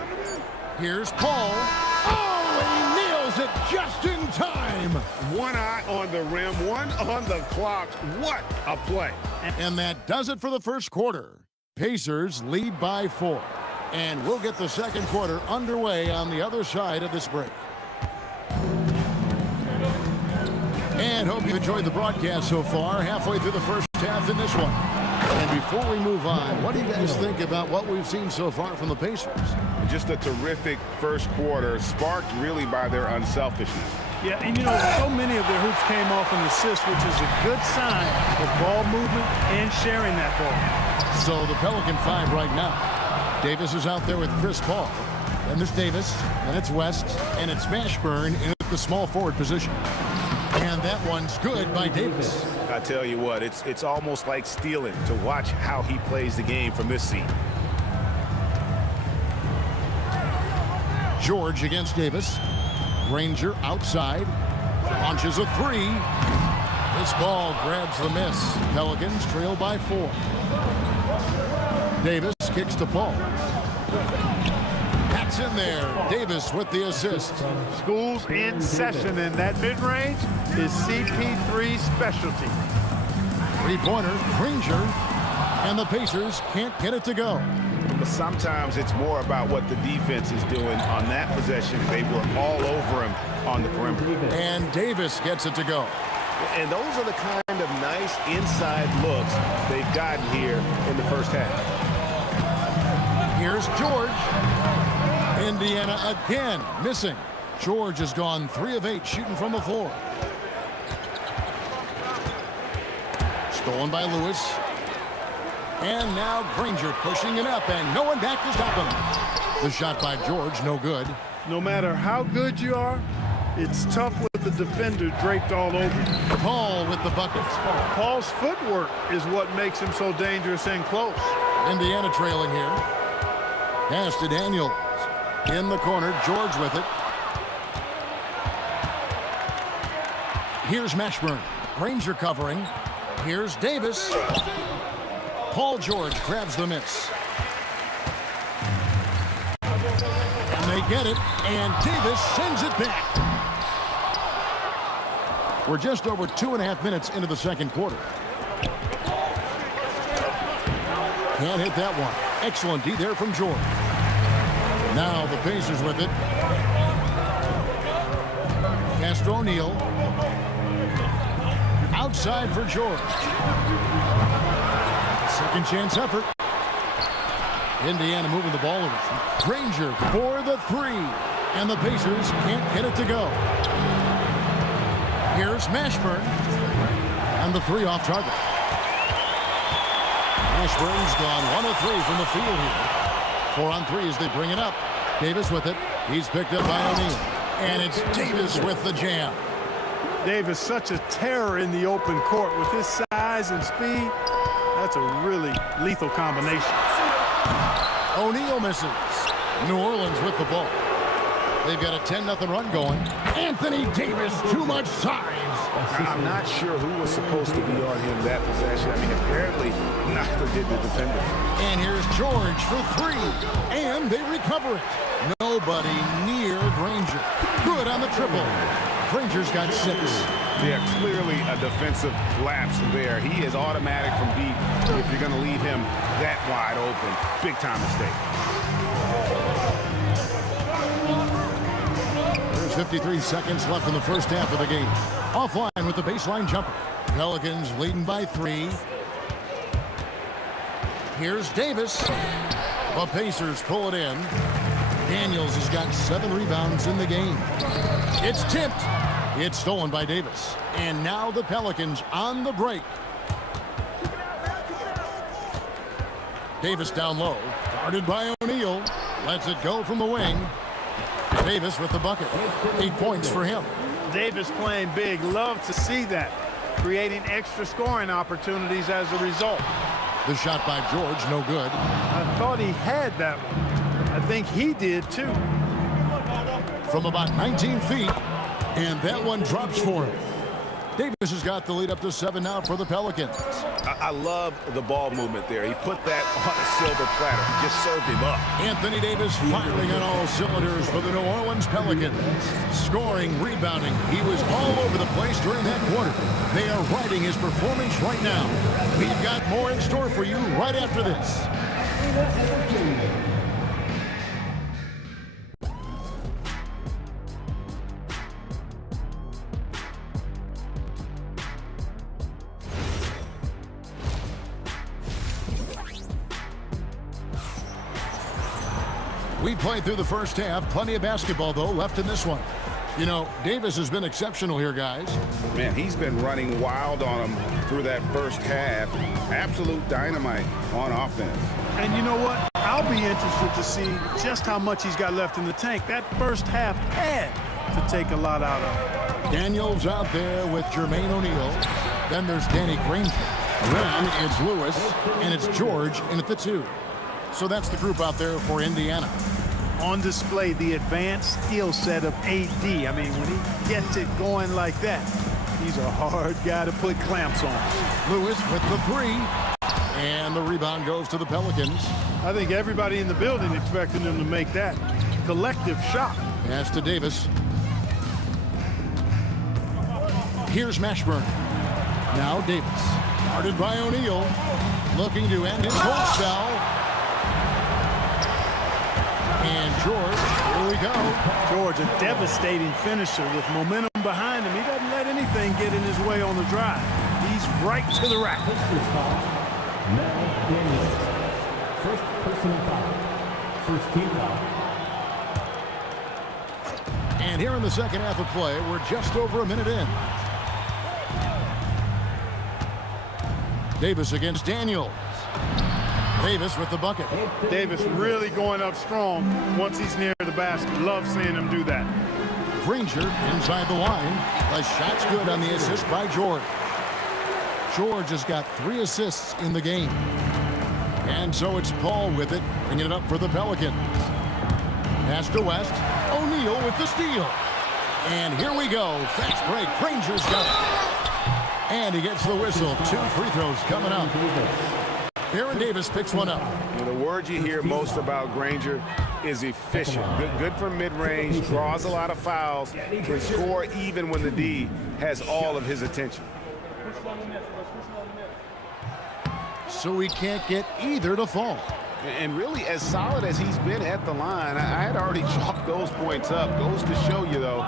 Here's Paul. Oh, and he nails it just in time. One eye on the rim, one on the clock. What a play. And that does it for the first quarter. Pacers lead by 4. And we'll get the second quarter underway on the other side of this break. And hope you've enjoyed the broadcast so far. Halfway through the first half in this one. And before we move on, what do you guys think about what we've seen so far from the Pacers? Just a terrific first quarter, sparked really by their unselfishness. Yeah, and you know, so many of their hoops came off an assist, which is a good sign of ball movement and sharing that ball. So the Pelican 5 right now. Davis is out there with Chris Paul. Then there's Davis, then it's West, and it's Mashburn in the small forward position. And that one's good by Davis. I tell you what, it's almost like stealing to watch how he plays the game from this seat. George against Davis. Granger outside. Launches a 3. This ball grabs the miss. Pelicans trail by 4. Davis kicks to Paul. That's in there. Davis with the assist. School's in session, and that mid-range is CP3's specialty. Three-pointer, Granger, and the Pacers can't get it to go. But sometimes it's more about what the defense is doing on that possession. They were all over him on the perimeter. And Davis gets it to go. And those are the kind of nice inside looks they've gotten here in the first half. Here's George. Indiana again missing. George has gone 3 of 8 shooting from the floor. Stolen by Lewis. And now Granger pushing it up, and no one back to stop him. The shot by George, no good. No matter how good you are, it's tough with the defender draped all over you. Paul with the bucket. Paul's footwork is what makes him so dangerous and close. Indiana trailing here. Pass to Daniels. In the corner, George with it. Here's Mashburn. Granger covering. Here's Davis. Paul George grabs the miss. And they get it, and Davis sends it back. We're just over 2.5 minutes into the second quarter. Can't hit that one. Excellent D there from George. Now the Pacers with it. Castro O'Neal. Outside for George. Second chance effort. Indiana moving the ball around. Granger for the 3. And the Pacers can't get it to go. Here's Mashburn. And the 3 off target. Mashburn's gone 1 of 3 from the field here. 4 on 3 as they bring it up. Davis with it. He's picked up by O'Neal. And it's Davis with the jam. Davis, such a terror in the open court with his size and speed. That's a really lethal combination. O'Neal misses. New Orleans with the ball. They've got a 10-0 run going. Anthony Davis, too much size. I'm not sure who was supposed to be on him that possession. I mean, apparently neither did the defender. And here's George for 3. And they recover it. Nobody near Granger. Good on the triple. Granger's got 6. Yeah, clearly a defensive lapse there. He is automatic from deep if you're going to leave him that wide open. Big time mistake. There's 53 seconds left in the first half of the game. Offline with the baseline jumper. Pelicans leading by 3. Here's Davis. The Pacers pull it in. Daniels has got 7 rebounds in the game. It's tipped. It's stolen by Davis. And now the Pelicans on the break. Davis down low. Guarded by O'Neal. Lets it go from the wing. Davis with the bucket. 8 points for him. Davis playing big. Love to see that. Creating extra scoring opportunities as a result. The shot by George, no good. I thought he had that one. I think he did too. From about 19 feet. And that one drops for him. Davis has got the lead up to 7 now for the Pelicans. I love the ball movement there. He put that on a silver platter. Just served him up. Anthony Davis firing on all cylinders for the New Orleans Pelicans. Scoring, rebounding. He was all over the place during that quarter. They are riding his performance right now. We've got more in store for you right after this. We played through the first half. Plenty of basketball, though, left in this one. You know, Davis has been exceptional here, guys. Man, he's been running wild on him through that first half. Absolute dynamite on offense. And you know what? I'll be interested to see just how much he's got left in the tank. That first half had to take a lot out of him. Daniels out there with Jermaine O'Neal. Then there's Danny Granger. Then it's Lewis, and it's George in at the 2. So that's the group out there for Indiana. On display, the advanced skill set of AD. I mean, when he gets it going like that, he's a hard guy to put clamps on. Lewis with the 3. And the rebound goes to the Pelicans. I think everybody in the building expecting them to make that collective shot. Pass to Davis. Here's Mashburn. Now Davis. Guarded by O'Neal. Looking to end his whole spell. And George, here we go. George, a devastating finisher with momentum behind him. He doesn't let anything get in his way on the drive. He's right to the rack. Now Daniels. First personal foul. First team foul. And here in the second half of play, we're just over a minute in. Davis against Daniels. Davis with the bucket. Davis really going up strong once he's near the basket. Love seeing him do that. Granger inside the line. The shot's good on the assist by George. George has got 3 assists in the game. And so it's Paul with it, bringing it up for the Pelicans. Pass to West. O'Neal with the steal. And here we go. Fast break. Granger's got it. And he gets the whistle. 2 free throws coming up. Aaron Davis picks one up. And the word you hear most about Granger is efficient. Good from mid-range, draws a lot of fouls, can score even when the D has all of his attention. So we can't get either to fall. And really, as solid as he's been at the line, I had already chalked those points up. Goes to show you, though,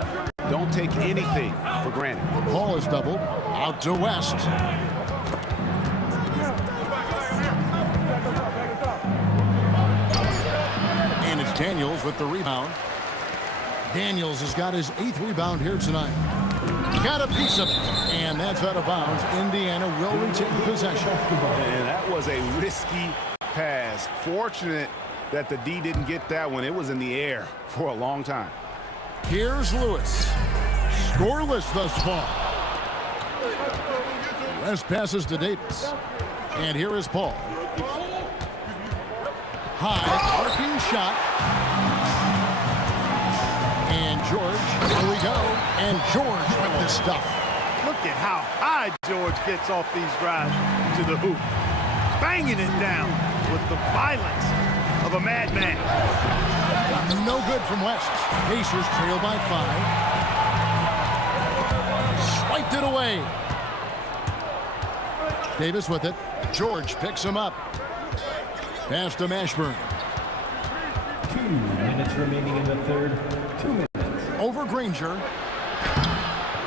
don't take anything for granted. Paul is doubled. Out to West. And it's Daniels with the rebound. Daniels has got his 8th rebound here tonight. Got a piece of it. And that's out of bounds. Indiana will retain possession. And that was a risky pass. Fortunate that the D didn't get that one. It was in the air for a long time. Here's Lewis. Scoreless thus far. West passes to Davis. And here is Paul. High, arcing shot. And George, here we go. And George with this stuff. Look at how high George gets off these drives to the hoop. Banging it down with the violence of a madman. No good from West. Pacers trail by 5. Swiped it away. Davis with it. George picks him up. Pass to Mashburn. 2 minutes remaining in the third. 2 minutes. Over Granger.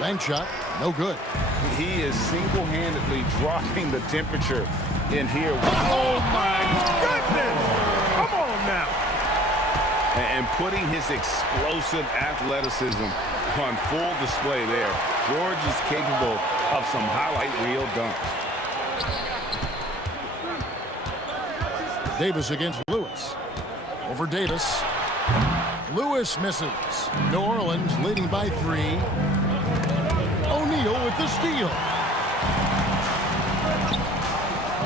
Bank shot. No good. He is single-handedly dropping the temperature in here. Oh, my goodness! Come on now. And putting his explosive athleticism on full display there. George is capable of some highlight reel dunks. Davis against Lewis. Over Davis. Lewis misses. New Orleans leading by 3. O'Neal with the steal.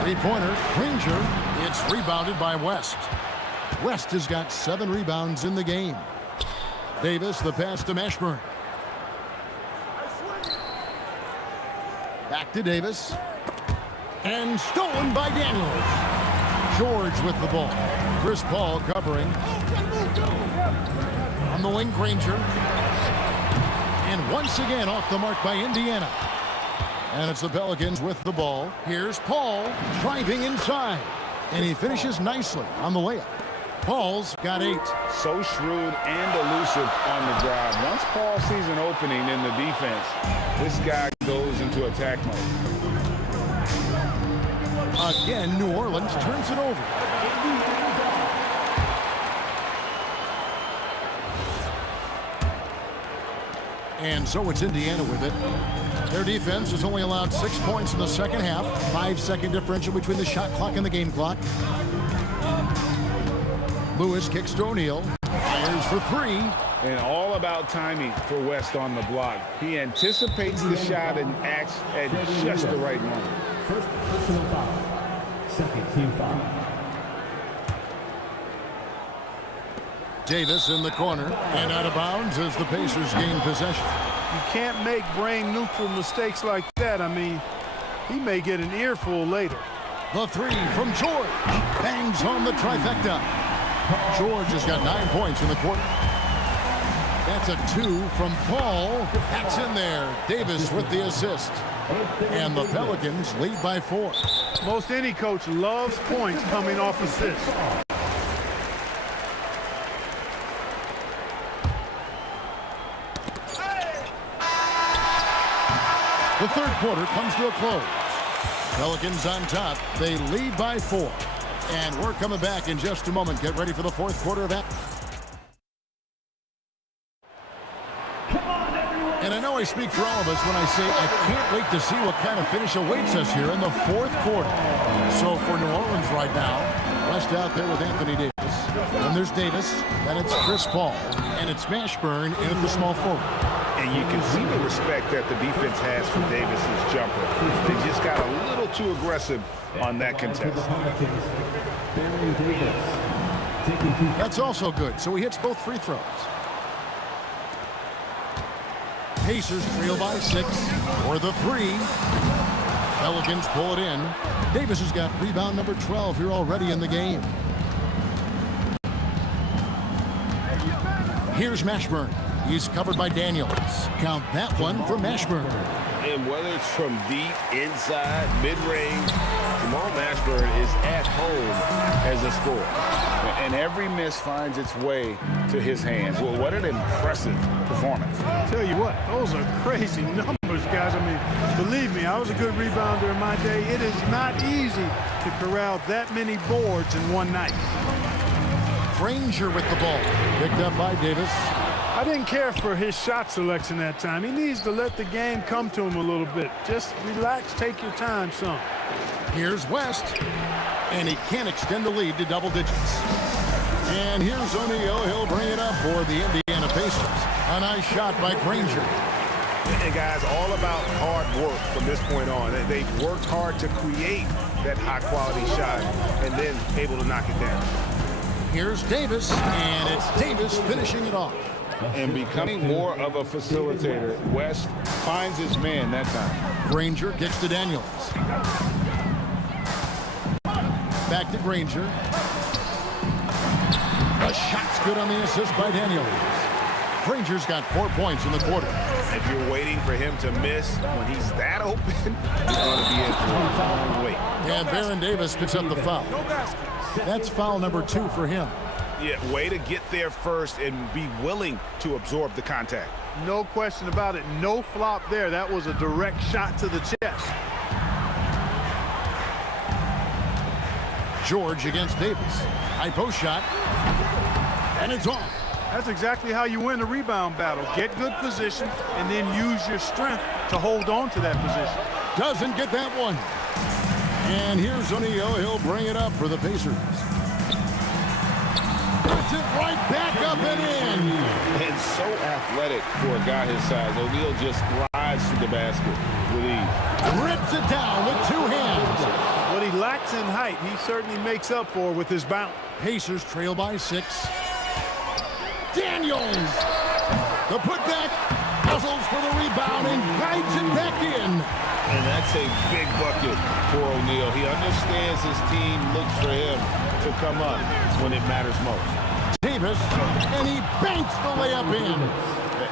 3-pointer. Granger. It's rebounded by West. West has got 7 rebounds in the game. Davis, the pass to Mashburn. Back to Davis. And stolen by Daniels. George with the ball. Chris Paul covering. On the wing, Granger. And once again off the mark by Indiana. And it's the Pelicans with the ball. Here's Paul driving inside. And he finishes nicely on the layup. Paul's got 8. So shrewd and elusive on the drive. Once Paul sees an opening in the defense, this guy goes into attack mode. Again, New Orleans turns it over. And so it's Indiana with it. Their defense has only allowed 6 points in the second half. 5-second differential between the shot clock and the game clock. Lewis kicks to O'Neal. Fires for 3. And all about timing for West on the block. He anticipates the shot and acts at just the right moment. First personal foul. Second team foul. Davis in the corner and out of bounds as the Pacers gain possession. You can't make brain-neutral mistakes like that. I mean, he may get an earful later. The 3 from George. Bangs on the trifecta. George has got 9 points in the quarter. That's a 2 from Paul. That's in there. Davis with the assist. And the Pelicans lead by 4. Most any coach loves points coming off assists. The third quarter comes to a close. Pelicans on top. They lead by 4. And we're coming back in just a moment. Get ready for the fourth quarter of that. And I know I speak for all of us when I say I can't wait to see what kind of finish awaits us here in the fourth quarter. So for New Orleans right now, West out there with Anthony Davis. Then there's Davis. Then it's Chris Paul. And it's Mashburn in at the small forward. And you can see the respect that the defense has for Davis's jumper. They just got a little too aggressive on that contest. That's also good. So he hits both free throws. Pacers trail by 6 for the 3. Pelicans pull it in. Davis has got rebound number 12 here already in the game. Here's Mashburn. He's covered by Daniels. Count that one for Mashburn. And whether it's from deep, inside, mid-range, Jamal Mashburn is at home as a scorer. And every miss finds its way to his hands. Well, what an impressive performance. Tell you what, those are crazy numbers, guys. I mean, believe me, I was a good rebounder in my day. It is not easy to corral that many boards in one night. Granger with the ball. Picked up by Davis. I didn't care for his shot selection that time. He needs to let the game come to him a little bit. Just relax, take your time, son. Here's West. And he can't extend the lead to double digits. And here's O'Neal. He'll bring it up for the Indiana Pacers. A nice shot by Granger. And guys, all about hard work from this point on. They've worked hard to create that high-quality shot and then able to knock it down. Here's Davis, and it's Davis finishing it off. And becoming more of a facilitator, West finds his man that time. Granger kicks to Daniels. Back to Granger. The shot's good on the assist by Daniels. Granger's got 4 points in the quarter. If you're waiting for him to miss when he's that open, he's going to be in for a long wait. And Baron Davis picks up the foul. That's foul number 2 for him. Yeah, way to get there first and be willing to absorb the contact. No question about it. No flop there. That was a direct shot to the chest. George against Davis. High post shot. And it's off. That's exactly how you win a rebound battle. Get good position and then use your strength to hold on to that position. Doesn't get that one. And here's O'Neal. He'll bring it up for the Pacers. Puts it right back up and in. And so athletic for a guy his size. O'Neal just glides to the basket with ease. Rips it down with 2 hands. What he lacks in height, he certainly makes up for with his bounce. Pacers trail by 6. Daniels. The putback. Hustles for the rebound and guides it back in. And that's a big bucket for O'Neal. He understands his team looks for him to come up when it matters most. Davis, and he banks the layup in.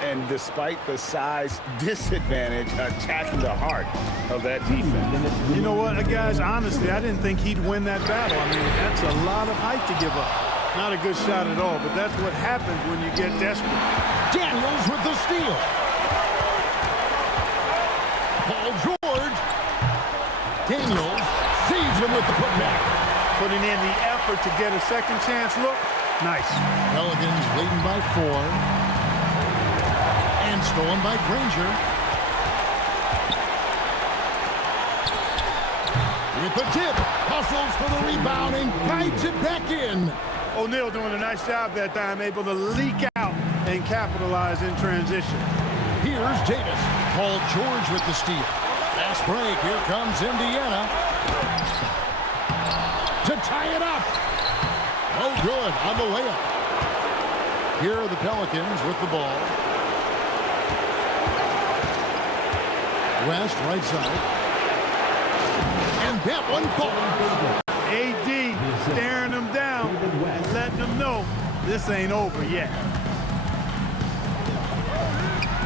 And despite the size disadvantage, attacking the heart of that defense. You know what, guys, honestly, I didn't think he'd win that battle. I mean, that's a lot of height to give up. Not a good shot at all, but that's what happens when you get desperate. Daniels with the steal. Paul George. Daniels saves him with the putback. Putting in the effort to get a second chance look. Nice. Pelicans leading by 4. And stolen by Granger. With the tip, hustles for the rebound and guides it back in. O'Neal doing a nice job that time, able to leak out and capitalize in transition. Here's Davis. Paul George with the steal. Fast break. Here comes Indiana. To tie it up. Oh, good on the layup. Here are the Pelicans with the ball. West, right side. And that one falls. AD staring them down and letting them know this ain't over yet.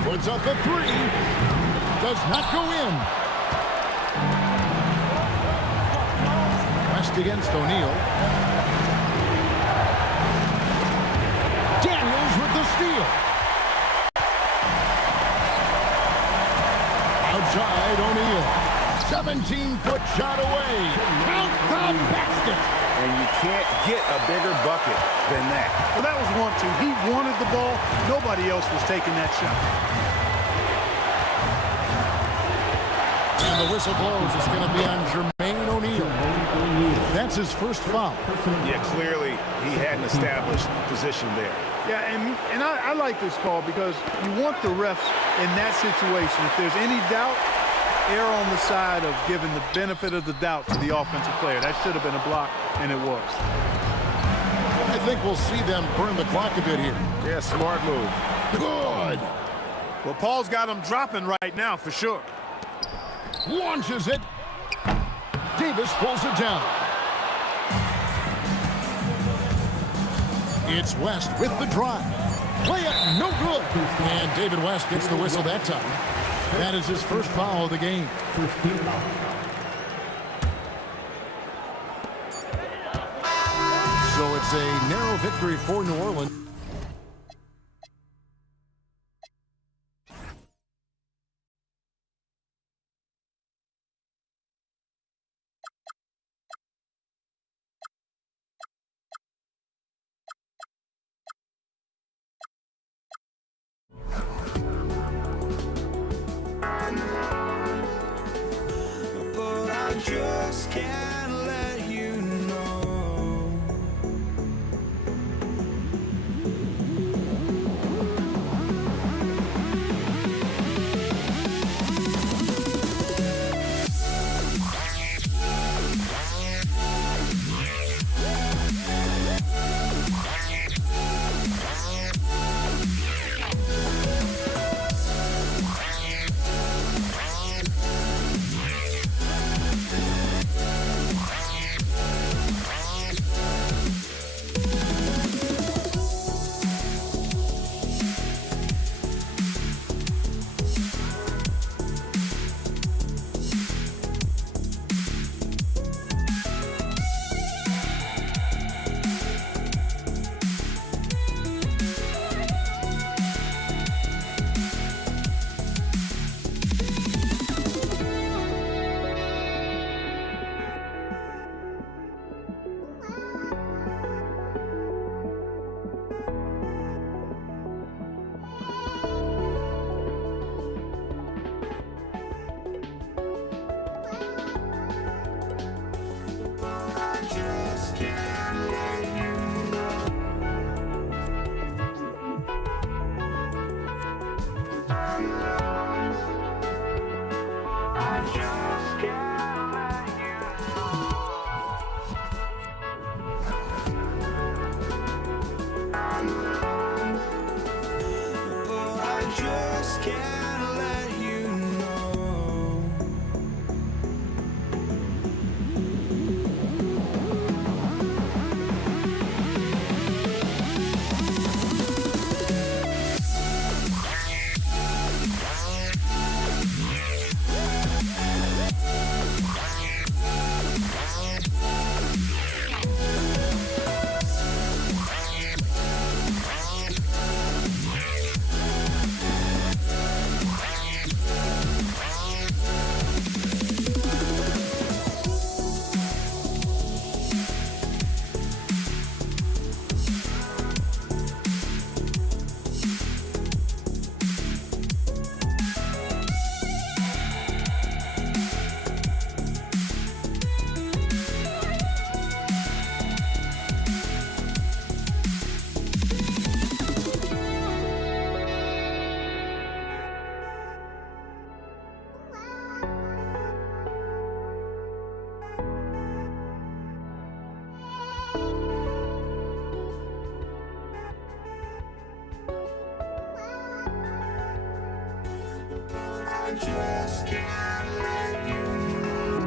Puts up the 3. Does not go in. West against O'Neal. Daniels with the steal. Outside O'Neal. 17-foot shot away. Count the basket. And you can't get a bigger bucket than that. Well, that was 1-2. He wanted the ball. Nobody else was taking that shot. And the whistle blows. It's going to be on Jermaine O'Neal. That's his first foul. Yeah, clearly he hadn't established position there. Yeah, and I like this call because you want the refs in that situation. If there's any doubt, err on the side of giving the benefit of the doubt to the offensive player. That should have been a block, and it was. I think we'll see them burn the clock a bit here. Yeah, smart move. Good. Well, Paul's got him dropping right now for sure. Launches it. Davis pulls it down. It's West with the drive. Layup, no good. And David West gets the whistle that time. That is his first foul of the game. So it's a narrow victory for New Orleans. But I just can't let you know just can't let you know. I just can't let you know.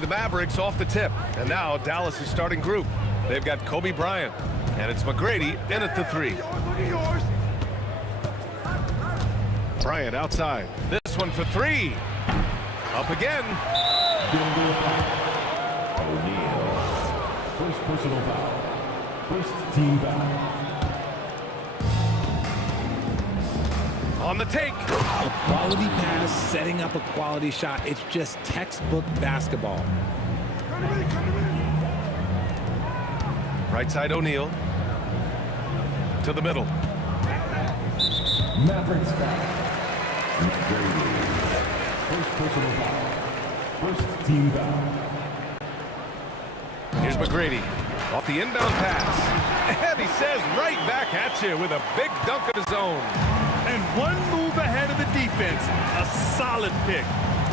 be the Mavericks off the tip. And now Dallas' starting group. They've got Kobe Bryant, and it's McGrady in at the 3. Bryant outside. This one for 3. Up again. O'Neal. First personal foul. First team foul. On the take. A quality pass, setting up a quality shot. It's just textbook basketball. Right side O'Neal. To the middle. Mavericks foul. McGrady. First personal foul. First team foul. Here's McGrady. Off the inbound pass. And he says right back at you with a big dunk of his own. And one move ahead of the defense. A solid pick.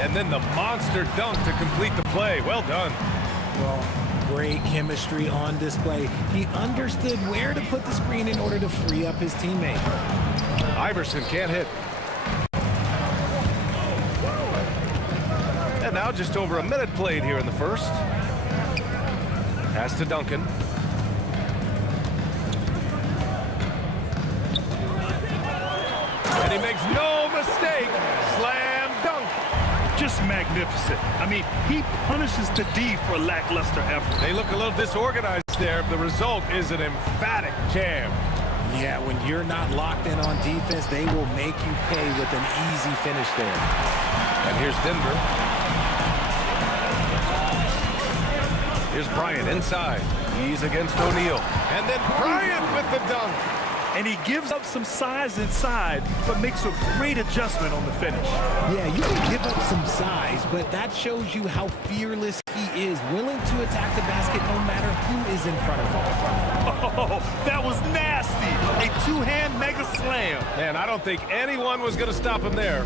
And then the monster dunk to complete the play. Well done. Well, great chemistry on display. He understood where to put the screen in order to free up his teammate. Iverson can't hit. And now just over a minute played here in the first. Pass to Duncan. And he makes no mistake. Slam dunk. Just magnificent. I mean, he punishes the D for lackluster effort. They look a little disorganized there. The result is an emphatic jam. Yeah, when you're not locked in on defense, they will make you pay with an easy finish there. And here's Denver. Here's Bryant inside. He's against O'Neal. And then Bryant with the dunk. And he gives up some size inside, but makes a great adjustment on the finish. Yeah, you can give up some size, but that shows you how fearless he is, willing to attack the basket no matter who is in front of him. Oh, that was nasty. A two-hand mega slam. Man, I don't think anyone was going to stop him there.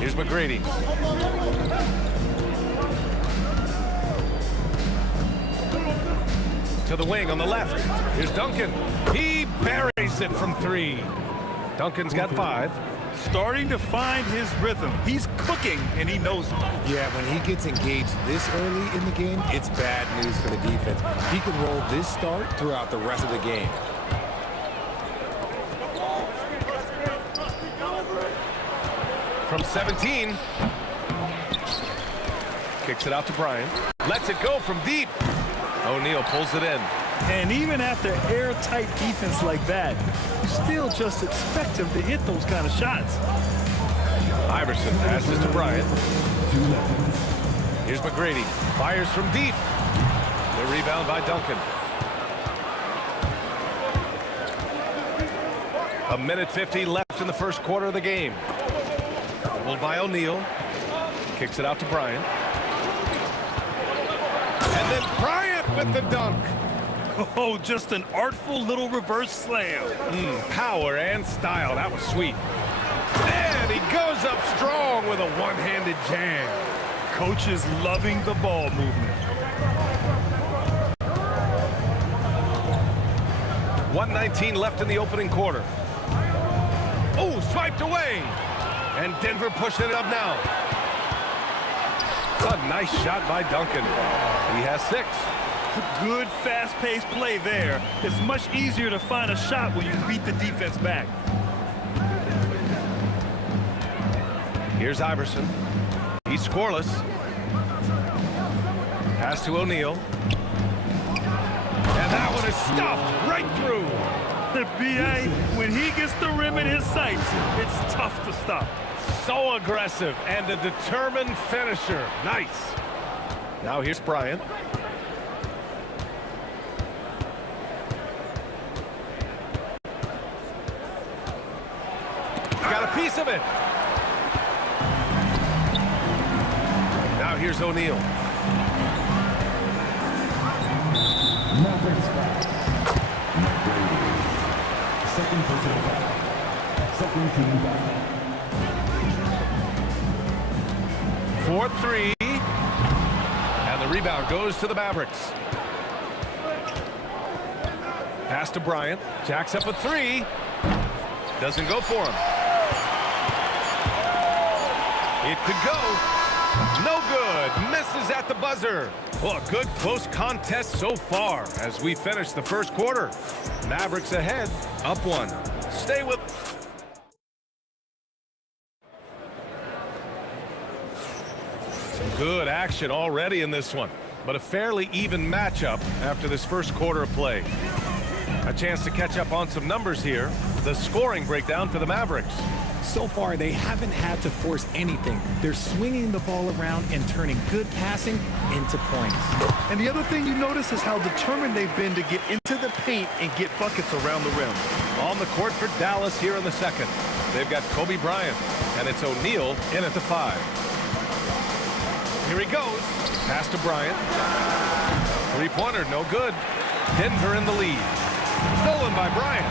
Here's McGrady. To the wing on the left. Here's Duncan. He buries it from 3. Duncan's got 5. Starting to find his rhythm. He's cooking, and he knows it. Yeah, when he gets engaged this early in the game, it's bad news for the defense. He can roll this start throughout the rest of the game. From 17. Kicks it out to Bryant. Lets it go from deep. O'Neal pulls it in. And even after airtight defense like that, you still just expect him to hit those kind of shots. Iverson passes to Bryant. Here's McGrady. Fires from deep. The rebound by Duncan. A minute 50 left in the first quarter of the game. Pulled by O'Neal. Kicks it out to Bryant. And then Bryant with the dunk. Oh, just an artful little reverse slam. Power and style. That was sweet. And he goes up strong with a one-handed jam. Coach is loving the ball movement. 1:19 left in the opening quarter. Oh, swiped away. And Denver pushing it up now. A nice shot by Duncan. He has 6. Good fast-paced play there. It's much easier to find a shot when you beat the defense back. Here's Iverson. He's scoreless. Pass to O'Neal. And that one is stuffed right through. The B.A., when he gets the rim in his sights, it's tough to stop. So aggressive and a determined finisher. Nice. Now here's Bryant. Got a piece of it. Now here's O'Neal. Mavericks foul. McGrady. Second personal foul. Second team foul. 4-3. And the rebound goes to the Mavericks. Pass to Bryant. Jacks up a 3. Doesn't go for him. It could go. No good. Misses at the buzzer. Well, a good close contest so far as we finish the first quarter. Mavericks ahead, up 1. Stay with... Some good action already in this one, but a fairly even matchup after this first quarter of play. A chance to catch up on some numbers here. The scoring breakdown for the Mavericks. So far, they haven't had to force anything. They're swinging the ball around and turning good passing into points. And the other thing you notice is how determined they've been to get into the paint and get buckets around the rim. On the court for Dallas here in the second. They've got Kobe Bryant, and it's O'Neal in at the 5. Here he goes. Pass to Bryant. Three-pointer, no good. Denver in the lead. Stolen by Bryant.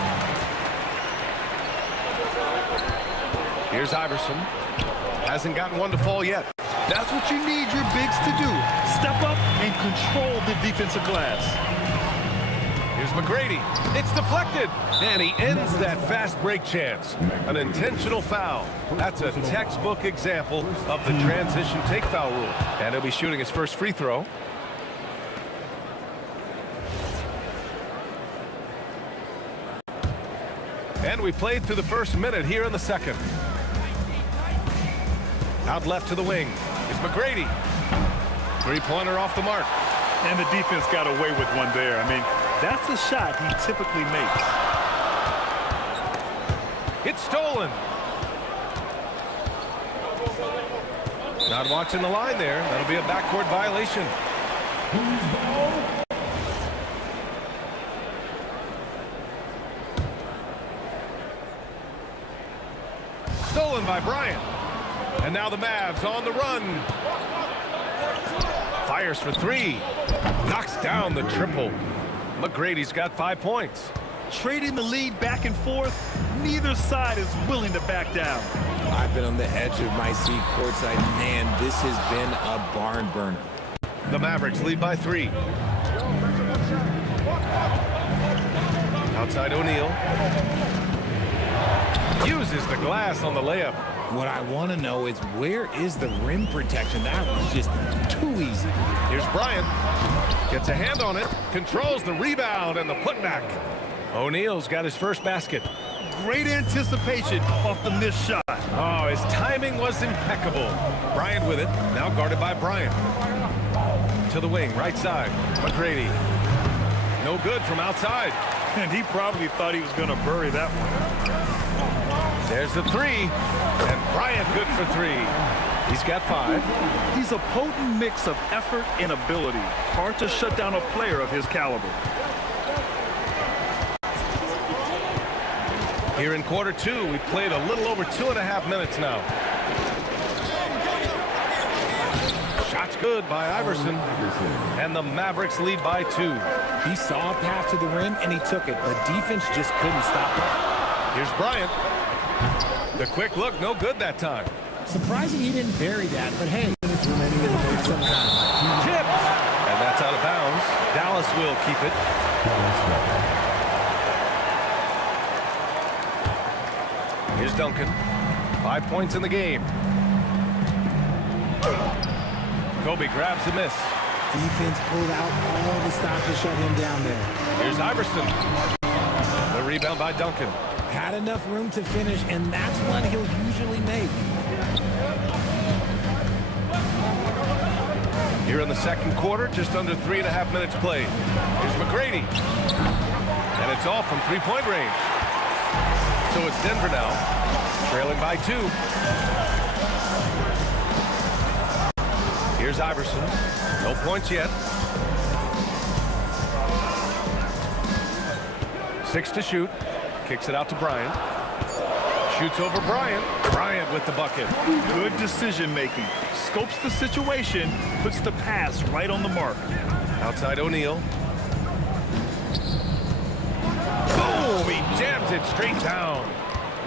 Here's Iverson. Hasn't gotten one to fall yet. That's what you need your bigs to do. Step up and control the defensive glass. Here's McGrady. It's deflected. And he ends that fast break chance. An intentional foul. That's a textbook example of the transition take foul rule. And he'll be shooting his first free throw. And we played through the first minute here in the second. Out left to the wing is McGrady. Three-pointer off the mark. And the defense got away with one there. I mean, that's a shot he typically makes. It's stolen. Not watching the line there. That'll be a backcourt violation. Stolen by Bryant. And now the Mavs on the run. Fires for 3. Knocks down the triple. McGrady's got 5 points. Trading the lead back and forth, neither side is willing to back down. I've been on the edge of my seat courtside. Man, this has been a barn burner. The Mavericks lead by 3. Outside O'Neal. Uses the glass on the layup. What I want to know is, where is the rim protection? That was just too easy. Here's Bryant. Gets a hand on it. Controls the rebound and the putback. O'Neal's got his first basket. Great anticipation off the missed shot. Oh, his timing was impeccable. Bryant with it. Now guarded by Bryant. To the wing, right side. McGrady. No good from outside. And he probably thought he was going to bury that one. There's the 3. And Bryant good for 3. He's got 5. He's a potent mix of effort and ability. Hard to shut down a player of his caliber. Here in quarter 2, we played a little over 2.5 minutes now. Shots good by Iverson. And the Mavericks lead by 2. He saw a path to the rim, and he took it. The defense just couldn't stop it. Here's Bryant. The quick look, no good that time. Surprising he didn't bury that, but hey, sometimes. Tipped. And that's out of bounds. Dallas will keep it. Here's Duncan. 5 points in the game. Kobe grabs the miss. Defense pulled out all the stops to shut him down there. Here's Iverson. The rebound by Duncan. Had enough room to finish, and that's one he'll usually make. Here in the second quarter, just under 3.5 minutes played. Here's McGrady. And it's all from three-point range. So it's Denver now, trailing by 2. Here's Iverson. No points yet. 6 to shoot. Kicks it out to Bryant. Shoots over Bryant. Bryant with the bucket. Good decision-making. Scopes the situation, puts the pass right on the mark. Outside O'Neal. Boom! He jams it straight down.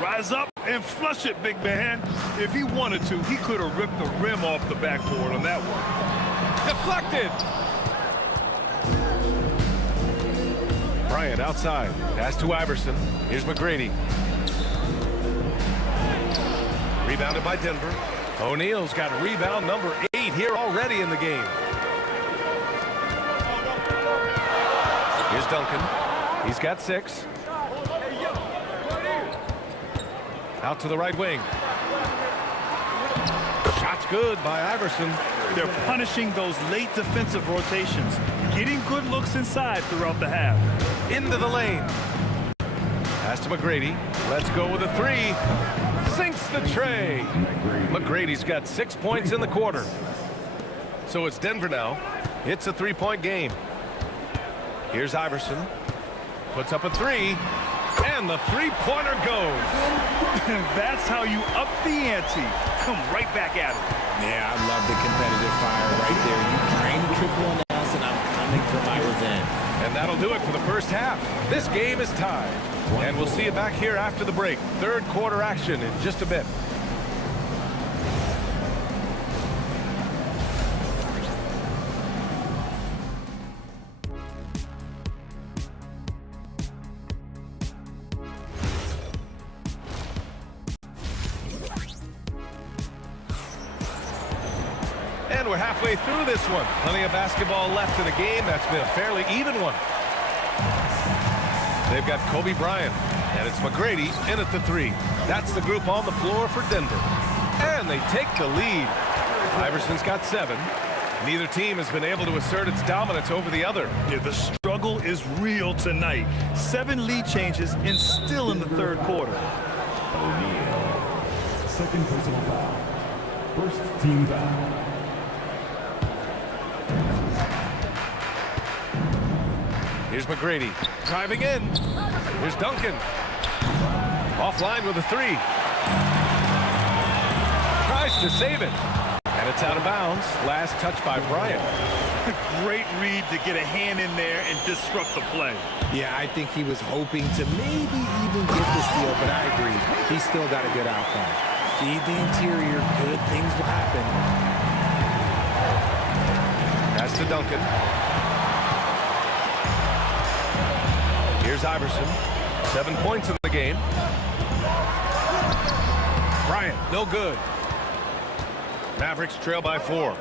Rise up and flush it, big man. If he wanted to, he could have ripped the rim off the backboard on that one. Deflected. Bryant outside. Pass to Iverson. Here's McGrady. Rebounded by Denver. O'Neal's got rebound number 8 here already in the game. Here's Duncan. He's got 6. Out to the right wing. Shot's good by Iverson. They're punishing those late defensive rotations, getting good looks inside throughout the half. Into the lane. Pass to McGrady. Let's go with a 3. Sinks the tray. McGrady's got 6 points in the quarter. So it's Denver now. It's a 3-point game. Here's Iverson. Puts up a 3. And the 3-pointer goes. That's how you up the ante. Come right back at it. Yeah, I love the competitive fire right there. You drain the triple and else, and I'm coming for my revenge. And that'll do it for the first half. This game is tied. And we'll see you back here after the break. Third quarter action in just a bit. And we're halfway through this one. Plenty of basketball left in the game. That's been a fairly even one. They've got Kobe Bryant, and it's McGrady in at the 3. That's the group on the floor for Denver. And they take the lead. Iverson's got 7. Neither team has been able to assert its dominance over the other. Yeah, the struggle is real tonight. 7 lead changes and still in the third quarter. O'Neal. Second personal foul. First team foul. Here's McGrady driving in. Here's Duncan. Offline with a 3. Tries to save it. And it's out of bounds. Last touch by Bryant. Great read to get a hand in there and disrupt the play. Yeah, I think he was hoping to maybe even get the steal, but I agree. He's still got a good outcome. Feed the interior, good things will happen. Pass to Duncan. Here's Iverson. 7 points in the game. Bryant, no good. Mavericks trail by 4.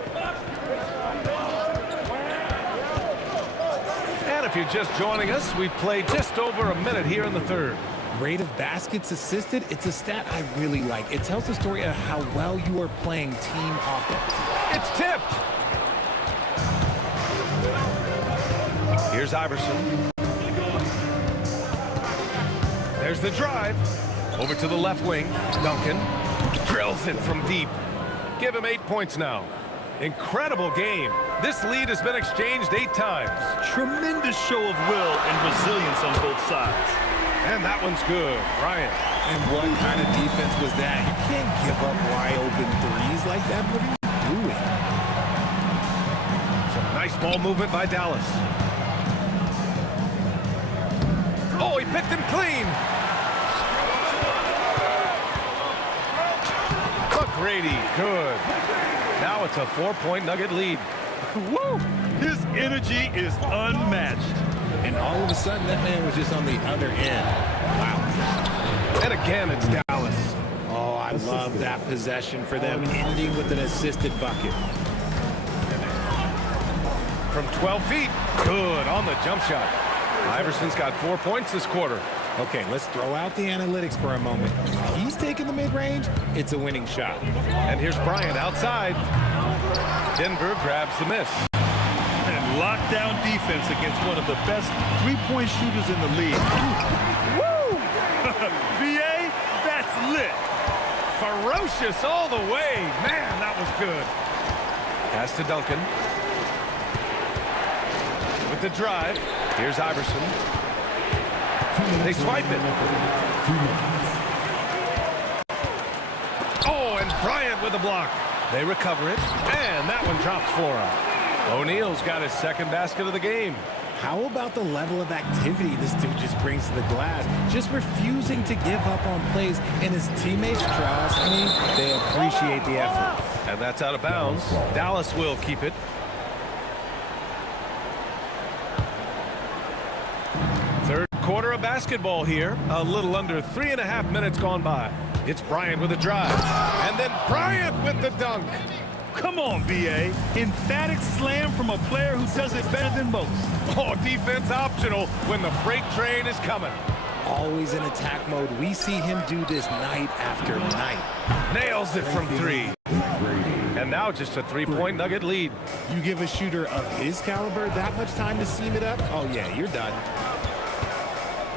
And if you're just joining us, we've played just over a minute here in the third. Rate of baskets assisted, it's a stat I really like. It tells the story of how well you are playing team offense. It's tipped. Here's Iverson. There's the drive. Over to the left wing. Duncan drills it from deep. Give him 8 points now. Incredible game. This lead has been exchanged 8 times. Tremendous show of will and resilience on both sides. And that one's good. Bryant. And what kind of defense was that? You can't give up wide open threes like that. What are you doing? Some nice ball movement by Dallas. Oh, he picked him clean. McGrady, good. Now it's a 4-point Nugget lead. Woo! His energy is unmatched. And all of a sudden, that man was just on the other end. Wow. And again, it's Dallas. Oh, I love that possession for them, ending with an assisted bucket. From 12 feet, good on the jump shot. Iverson's got 4 points this quarter. Okay, let's throw out the analytics for a moment. If he's taking the mid-range, it's a winning shot. And here's Bryant outside. Denver grabs the miss. And lockdown defense against one of the best three-point shooters in the league. Woo! VA, that's lit. Ferocious all the way. Man, that was good. Pass to Duncan. With the drive. Here's Iverson. They swipe it. Oh, and Bryant with a block. They recover it, and that one drops for him. O'Neal's got his second basket of the game. How about the level of activity this dude just brings to the glass? Just refusing to give up on plays, and his teammates, trust me, they appreciate the effort. And that's out of bounds. Dallas will keep it. Third quarter of basketball here. A little under 3.5 minutes gone by. It's Bryant with a drive. And then Bryant with the dunk. Come on, B.A. Emphatic slam from a player who does it better than most. Oh, defense optional when the freight train is coming. Always in attack mode. We see him do this night after night. Nails it from three. And now just a three-point Nugget lead. You give a shooter of his caliber that much time to seam it up? Oh, yeah, you're done.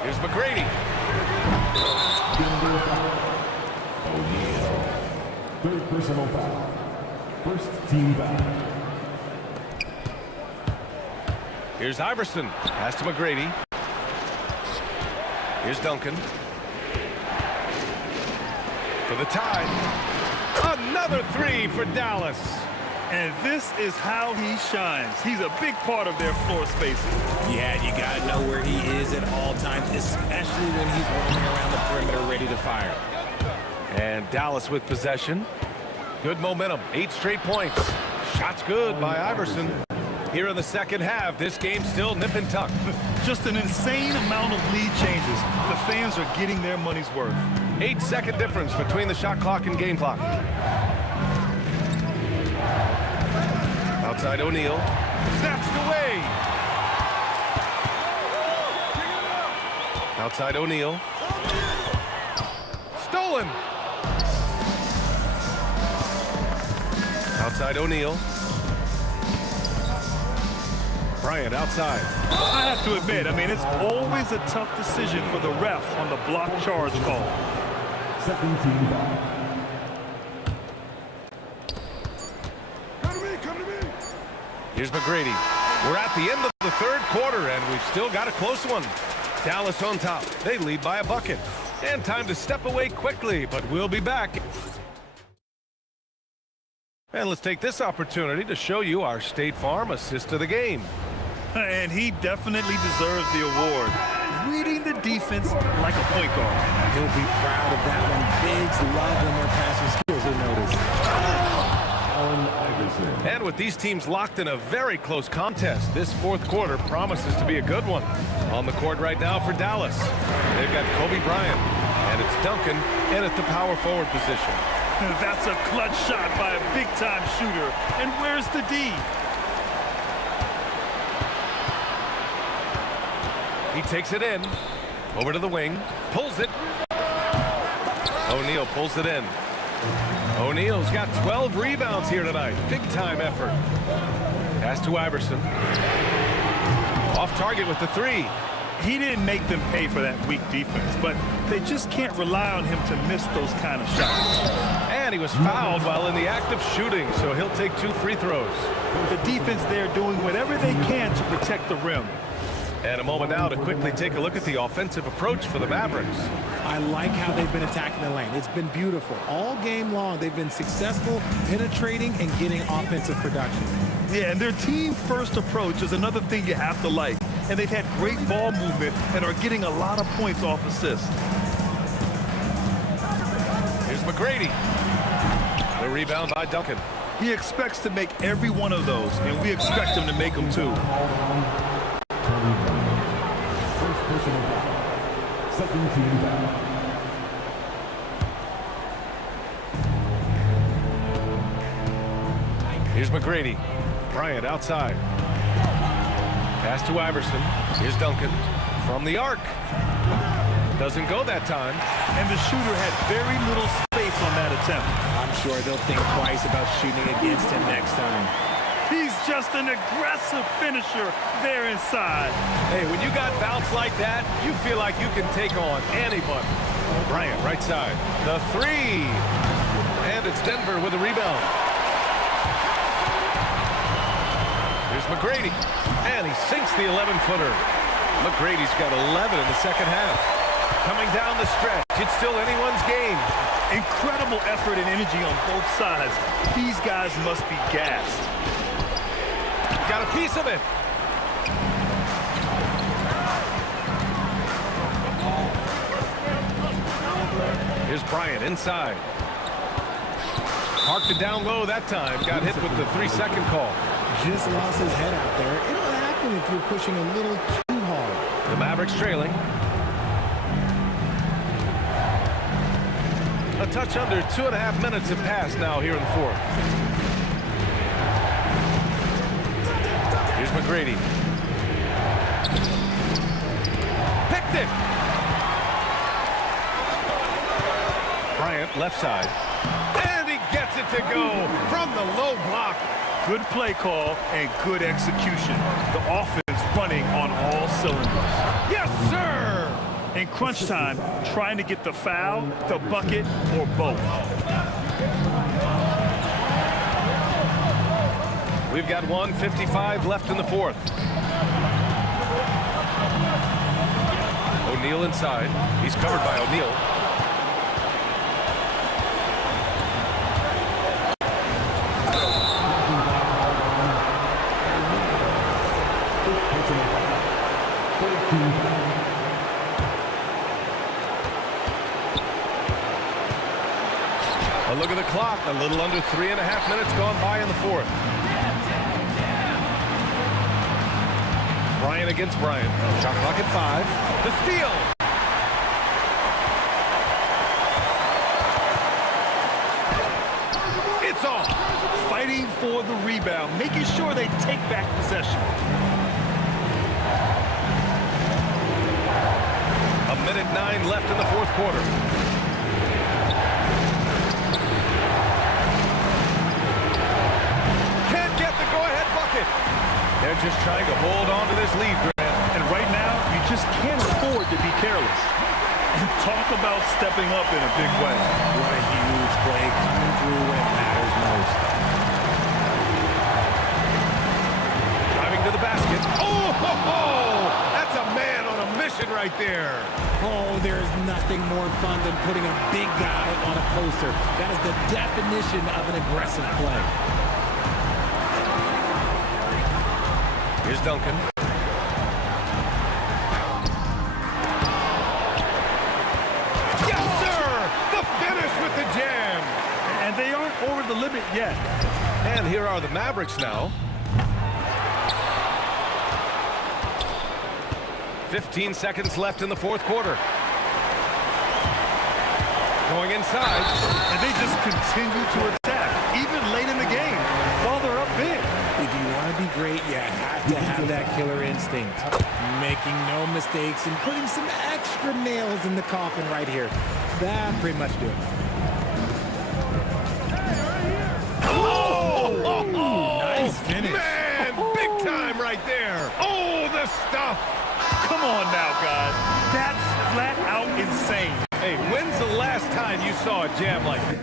Here's McGrady. Third personal foul. First team foul. Here's Iverson. Pass to McGrady. Here's Duncan. For the tie. Another three for Dallas. And this is how he shines. He's a big part of their floor spacing. Yeah, you got to know where he is at all times, especially when he's roaming around the perimeter ready to fire. And Dallas with possession. Good momentum. 8 straight points. Shots good by Iverson. Here in the second half, this game still nip and tuck. Just an insane amount of lead changes. The fans are getting their money's worth. 8-second difference between the shot clock and game clock. Outside O'Neal. Snatched away. Outside O'Neal. Stolen. Outside O'Neal. Bryant outside. I have to admit, it's always a tough decision for the ref on the block charge call. Second team foul. Here's McGrady. We're at the end of the third quarter, and we've still got a close one. Dallas on top. They lead by a bucket. And time to step away quickly, but we'll be back. And let's take this opportunity to show you our State Farm assist of the game. And he definitely deserves the award. Reading the defense like a point guard. He'll be proud of that one. Bigs love when their passing skills are noticed. And with these teams locked in a very close contest, this fourth quarter promises to be a good one. On the court right now for Dallas, they've got Kobe Bryant, and it's Duncan in at the power forward position. That's a clutch shot by a big-time shooter. And where's the D? He takes it in. Over to the wing. Pulls it. O'Neal pulls it in. O'Neal's got 12 rebounds here tonight. Big-time effort. Pass to Iverson. Off target with the three. He didn't make them pay for that weak defense, but they just can't rely on him to miss those kind of shots. And he was fouled while in the act of shooting, so he'll take 2 free throws. The defense there doing whatever they can to protect the rim. And a moment now to quickly take a look at the offensive approach for the Mavericks. I like how they've been attacking the lane. It's been beautiful. All game long, they've been successful penetrating and getting offensive production. Yeah, and their team-first approach is another thing you have to like. And they've had great ball movement and are getting a lot of points off assists. Here's McGrady. The rebound by Duncan. He expects to make every one of those, and we expect him to make them too. First personal foul. Second team foul. Here's McGrady. Bryant outside. Pass to Iverson. Here's Duncan from the arc. Doesn't go that time. And the shooter had very little space on that attempt. I'm sure they'll think twice about shooting against him next time. He's just an aggressive finisher there inside. Hey, when you got bounce like that, you feel like you can take on anybody. Bryant, right side. The three. And it's Denver with a rebound. Here's McGrady. And he sinks the 11-footer. McGrady's got 11 in the second half. Coming down the stretch, it's still anyone's game. Incredible effort and energy on both sides. These guys must be gassed. Got a piece of it. Here's Bryant inside. Parked it down low that time. Got hit with the 3-second call. Just lost his head out there. It'll happen if you're pushing a little too hard. The Mavericks trailing. A touch under 2.5 minutes have passed now here in the fourth. Here's McGrady. Picked it. Bryant, left side. And he gets it to go from the low block. Good play call and good execution. The offense running on all cylinders. Yes, sir! In crunch time, trying to get the foul, the bucket, or both. We've got 1:55 left in the fourth. O'Neal inside. He's covered by O'Neal. A look at the clock. A little under 3.5 minutes gone by in the fourth. Bryant against Bryant. Shot clock at 5. The steal. It's off. Fighting for the rebound, making sure they take back possession. 1:09 left in the fourth quarter. Can't get the go-ahead bucket. They're just trying to hold on to this lead, Grant. And right now, you just can't afford to be careless. And talk about stepping up in a big way. What a huge play coming through when it matters most. Driving to the basket. Oh, ho, ho! That's a man on a mission right there. Oh, there's nothing more fun than putting a big guy on a poster. That is the definition of an aggressive play. Here's Duncan. Yes, sir! The finish with the jam. And they aren't over the limit yet. And here are the Mavericks now. 15 seconds left in the fourth quarter. Going inside. And they just continue to attack, even late in the game, while they're up big. If you want to be great, you have to have that killer instinct. Making no mistakes and putting some extra nails in the coffin right here. That pretty much do it. Oh! Nice finish. Man, big time right there. Oh, the stuff. Come on now, guys. That's flat out insane. Hey, when's the last time you saw a jam like that?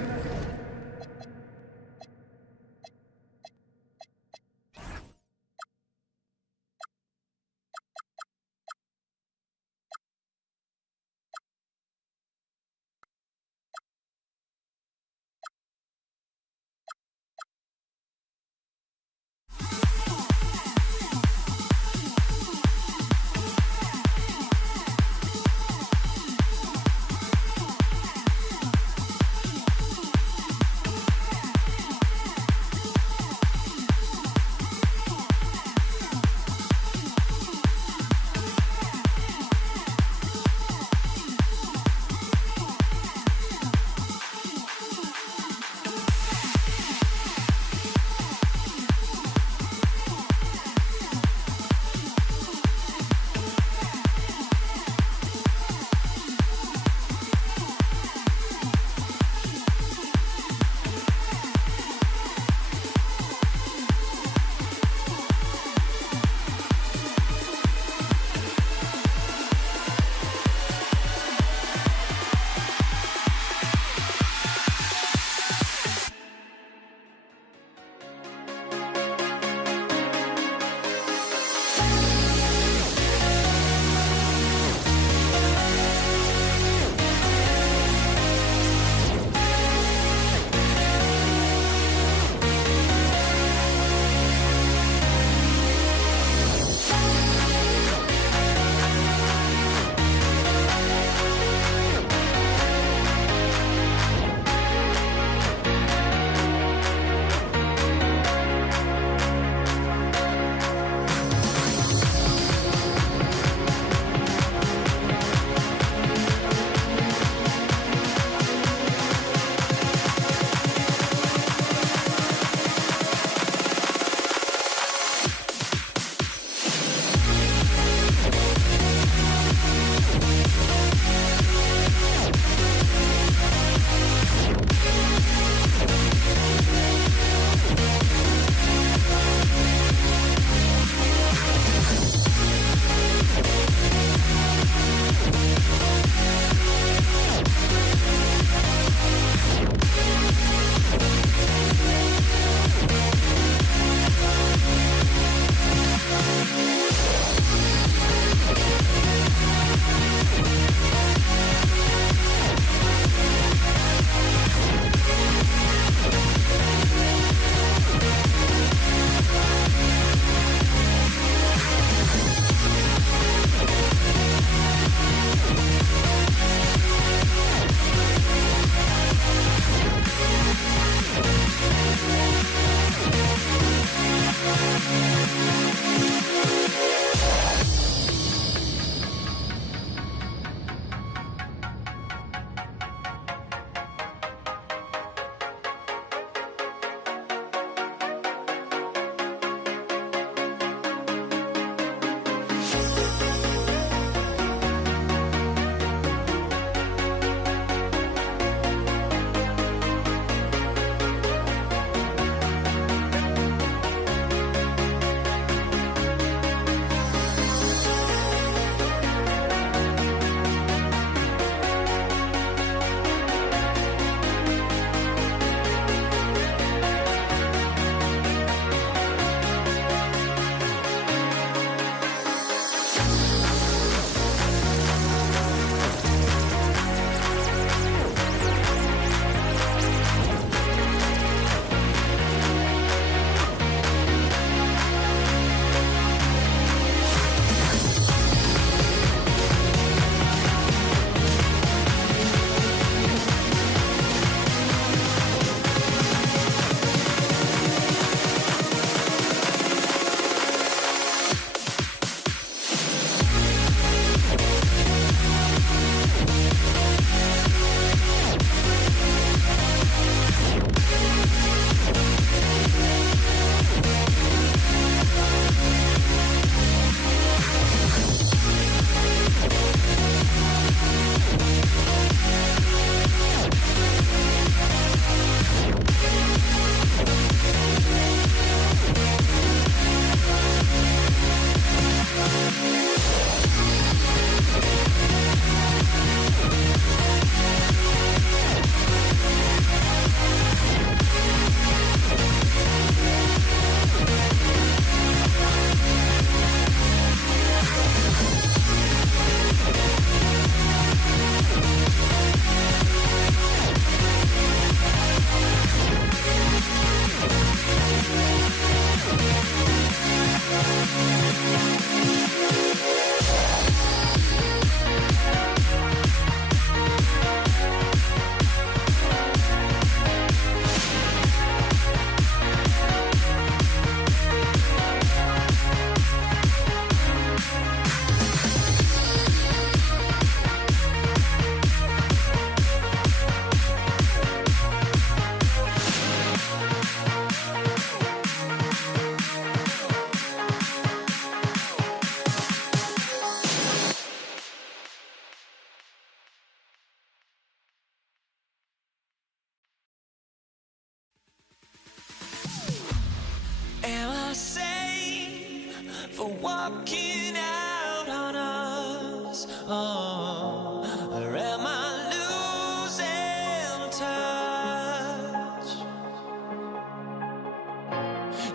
walking out on us. Oh, or am I losing touch?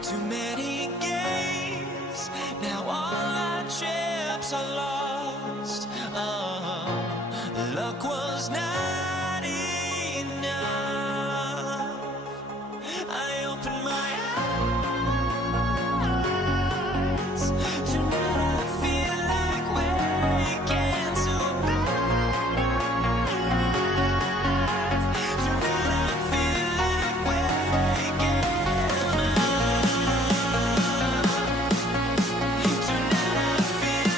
Too many games, now all our chips are lost. Oh, luck was not enough. I opened my eyes. Tonight I feel like waking to life. Tonight I feel like waking up. Tonight I feel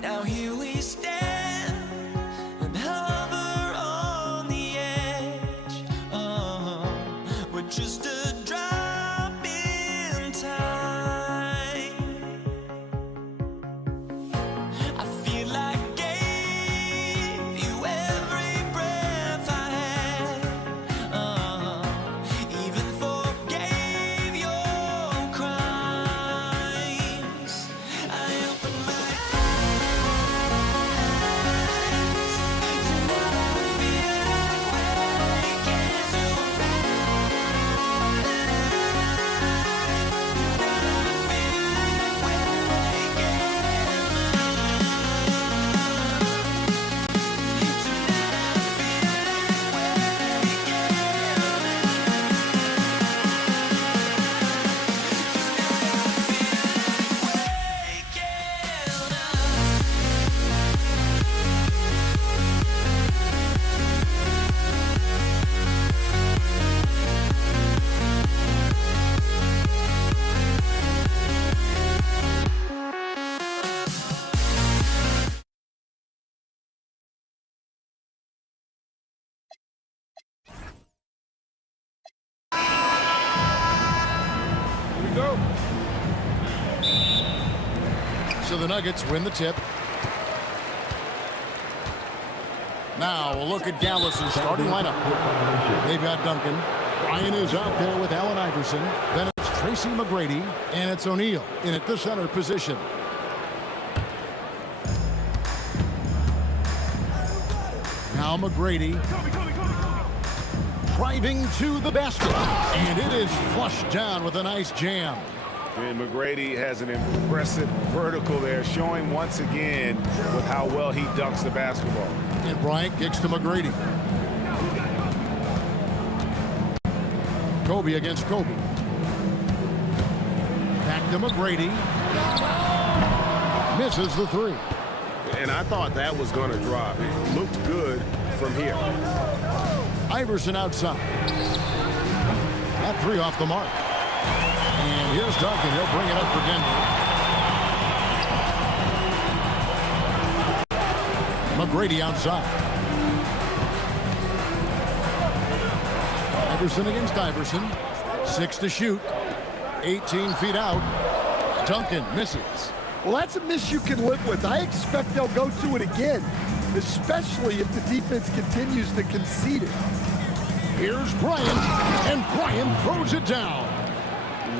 Now here we stand and hover on the edge. Oh, we're just a drop in time. I feel like gave you every breath I had. Even forgave your crimes. I opened my So the Nuggets win the tip. Now we'll look at Dallas's starting lineup. They've got Duncan. Ryan is out there with Allen Iverson. Then it's Tracy McGrady. And it's O'Neal in at the center position. Now McGrady driving to the basket. And it is flushed down with a nice jam. And McGrady has an impressive vertical there, showing once again with how well he dunks the basketball. And Bryant kicks to McGrady. Kobe against Kobe. Back to McGrady. Misses the three. And I thought that was going to drop. It looked good from here. Iverson outside. That three off the mark. And here's Duncan. He'll bring it up for Denver. McGrady outside. Iverson against Iverson. 6 to shoot. 18 feet out. Duncan misses. Well, that's a miss you can live with. I expect they'll go to it again, especially if the defense continues to concede it. Here's Bryant, and Bryant throws it down.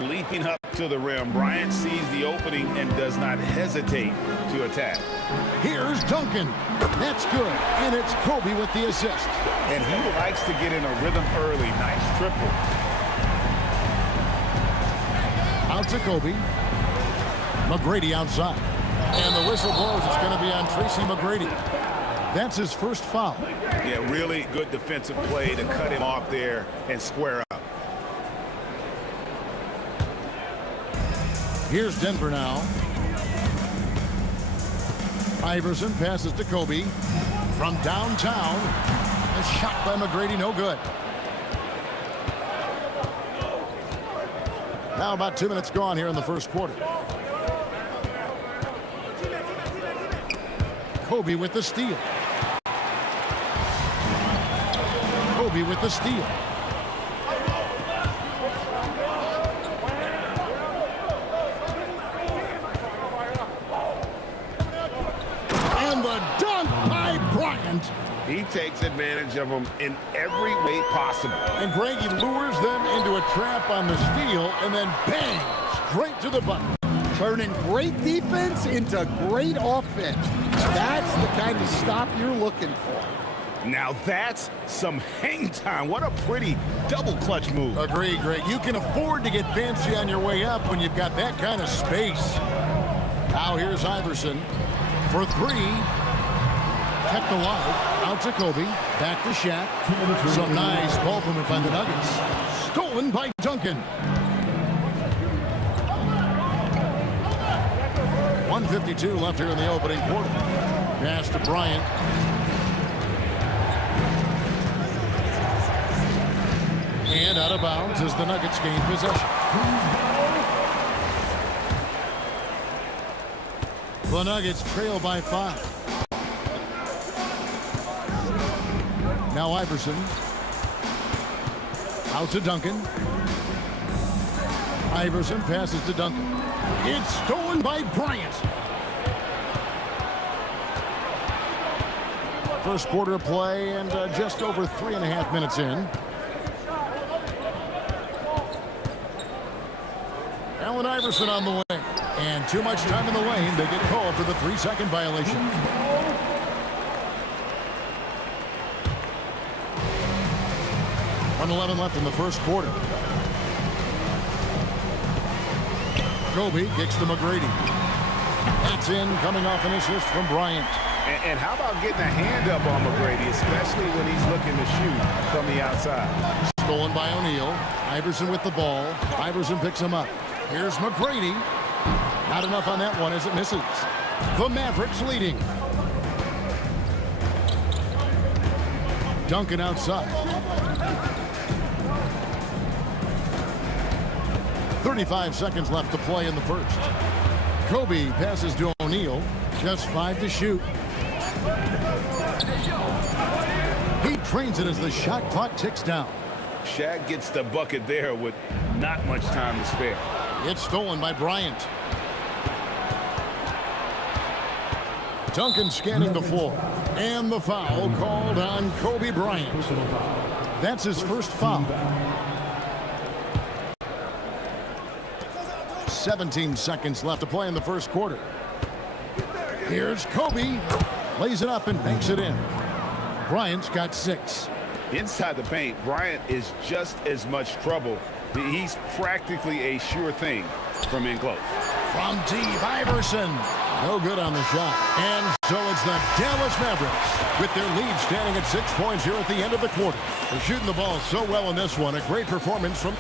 Leaping up to the rim, Bryant sees the opening and does not hesitate to attack. Here's Duncan. That's good, and it's Kobe with the assist. And he likes to get in a rhythm early. Nice triple. Out to Kobe. McGrady outside. And the whistle blows. It's going to be on Tracy McGrady. That's his first foul. Yeah, really good defensive play to cut him off there and square up. Here's Denver now. Iverson passes to Kobe. From downtown, a shot by McGrady, no good. Now about 2 minutes gone here in the first quarter. Kobe with the steal. Kobe with the steal. And the dunk by Bryant. He takes advantage of them in every way possible. And Greg, he lures them into a trap on the steal and then bang, straight to the button. Turning great defense into great offense. That's the kind of stop you're looking for. Now that's some hang time. What a pretty double clutch move. Agree, Greg. You can afford to get fancy on your way up when you've got that kind of space. Now here's Iverson for three. Kept alive. Out to Kobe. Back to Shaq. Some nice ball movement by the Nuggets. Stolen by Duncan. 1:52 left here in the opening quarter. Pass to Bryant. And out of bounds as the Nuggets gain possession. The Nuggets trail by 5. Now Iverson. Out to Duncan. Iverson passes to Duncan. It's stolen by Bryant. First quarter of play and just over 3.5 minutes in. Allen Iverson on the way. And too much time in the lane. They get called for the 3-second violation. .11 left in the first quarter. Kobe kicks to McGrady. That's in, coming off an assist from Bryant. And how about getting a hand up on McGrady, especially when he's looking to shoot from the outside. Stolen by O'Neal. Iverson with the ball. Iverson picks him up. Here's McGrady. Not enough on that one as it misses. The Mavericks leading. Duncan outside. 35 seconds left to play in the first. Kobe passes to O'Neal. Just 5 to shoot. He trains it as the shot clock ticks down. Shaq gets the bucket there with not much time to spare. It's stolen by Bryant. Duncan scanning the floor. And the foul called on Kobe Bryant. That's his first foul. 17 seconds left to play in the first quarter. Here's Kobe. Lays it up and banks it in. Bryant's got 6. Inside the paint, Bryant is just as much trouble. He's practically a sure thing from in close. From deep, Iverson. No good on the shot. And so it's the Dallas Mavericks with their lead standing at 6 points here at the end of the quarter. They're shooting the ball so well in this one. A great performance from...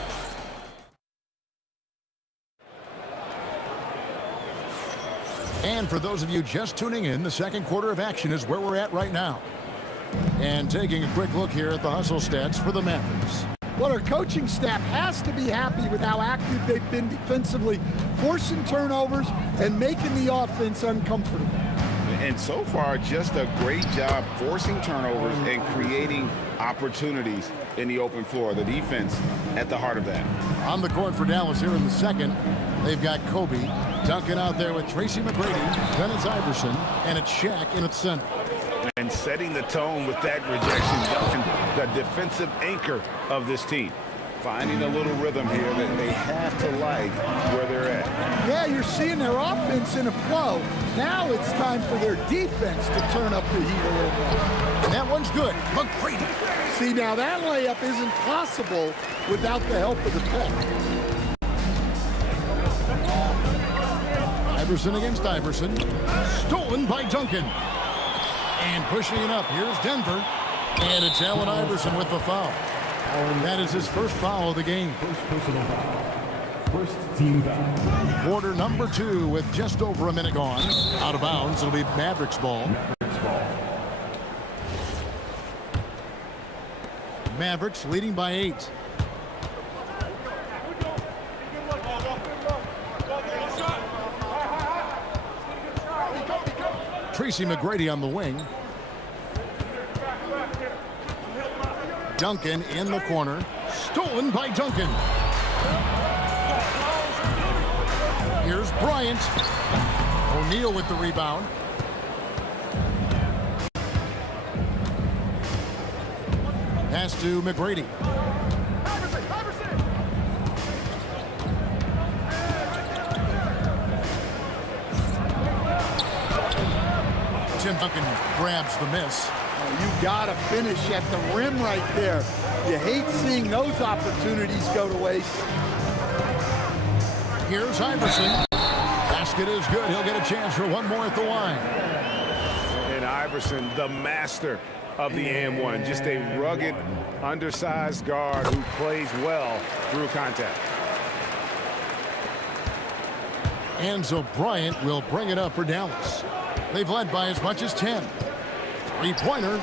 And for those of you just tuning in, the second quarter of action is where we're at right now. And taking a quick look here at the hustle stats for the Mavericks. Well, our coaching staff has to be happy with how active they've been defensively, forcing turnovers and making the offense uncomfortable. And so far, just a great job forcing turnovers and creating opportunities in the open floor. The defense at the heart of that. On the court for Dallas here in the second, they've got Kobe. Duncan out there with Tracy McGrady. Then it's Iverson, and it's Shaq in its center. And setting the tone with that rejection, Duncan, the defensive anchor of this team. Finding a little rhythm here that they have to like where they're at. Yeah, you're seeing their offense in a flow. Now it's time for their defense to turn up the heat a little more. And that one's good. McGrady. See, now that layup isn't possible without the help of the pick. Iverson against Iverson. Stolen by Duncan. And pushing it up. Here's Denver. And it's Allen Iverson with the foul. That is his first foul of the game. First team foul. Quarter number 2 with just over a minute gone. Out of bounds. It'll be Mavericks ball. Mavericks leading by 8. Tracy McGrady on the wing. Duncan in the corner. Stolen by Duncan. Here's Bryant. O'Neal with the rebound. Pass to McGrady. Tim Duncan grabs the miss. You got to finish at the rim right there. You hate seeing those opportunities go to waste. Here's Iverson. Basket is good. He'll get a chance for one more at the line. And Iverson, the master of the and one. Just a rugged, undersized guard who plays well through contact. And so Bryant will bring it up for Dallas. They've led by as much as 10. Three-pointer.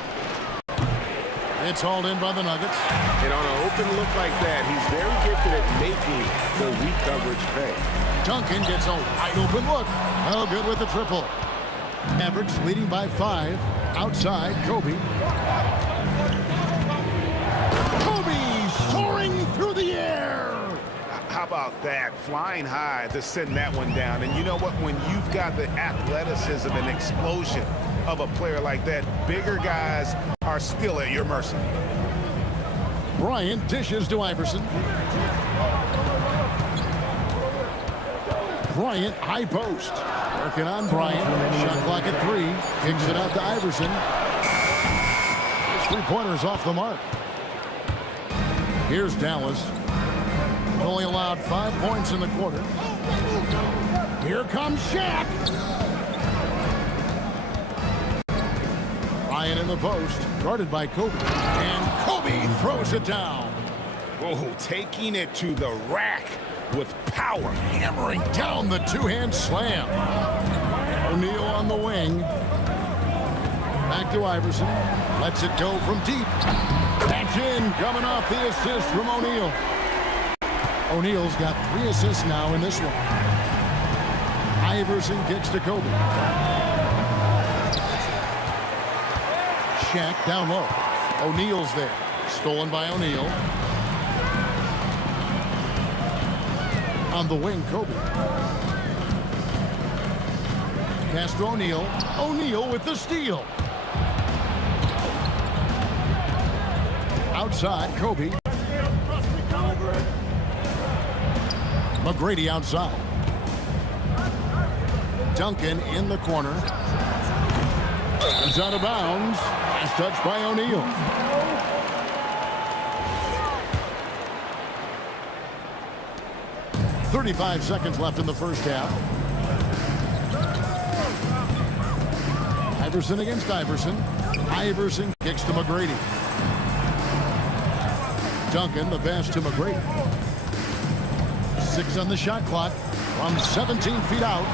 It's hauled in by the Nuggets. And on an open look like that, he's very gifted at making the weak coverage pay. Duncan gets a wide open look. Oh, good with the triple. Mavericks leading by 5. Outside, Kobe. Kobe soaring through the air. How about that? Flying high to send that one down. And you know what? When you've got the athleticism and explosion of a player like that, bigger guys are still at your mercy. Bryant dishes to Iverson. Bryant, high post. Working on Bryant. Shot clock at 3. Kicks it out to Iverson. His three-pointer is off the mark. Here's Dallas. Only allowed 5 points in the quarter. Here comes Shaq. Bryant in the post. Guarded by Kobe. And Kobe throws it down. Oh, taking it to the rack with power. Hammering down the two-hand slam. O'Neal on the wing. Back to Iverson. Lets it go from deep. That's in. Coming off the assist from O'Neal. O'Neal's got 3 assists now in this one. Iverson kicks to Kobe. Shaq down low. O'Neal's there. Stolen by O'Neal. On the wing, Kobe. Pass to O'Neal. O'Neal with the steal. Outside, Kobe. McGrady outside. Duncan in the corner. He's out of bounds. Last touch by O'Neal. .35 seconds left in the first half. Iverson against Iverson. Iverson kicks to McGrady. Duncan, the pass to McGrady. 6 on the shot clock from 17 feet out.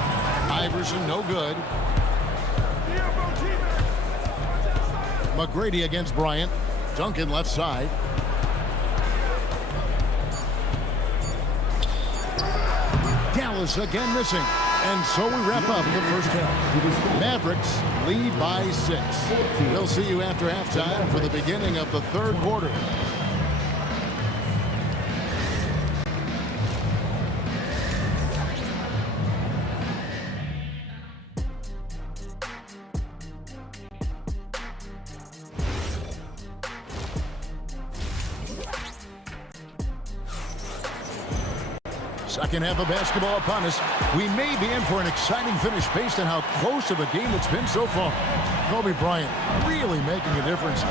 Iverson no good. McGrady against Bryant. Duncan left side. Dallas again missing. And so we wrap up the first half. Mavericks lead by 6. We'll see you after halftime for the beginning of the third quarter. Second half of basketball upon us. We may be in for an exciting finish based on how close of a game it's been so far. Kobe Bryant really making a difference.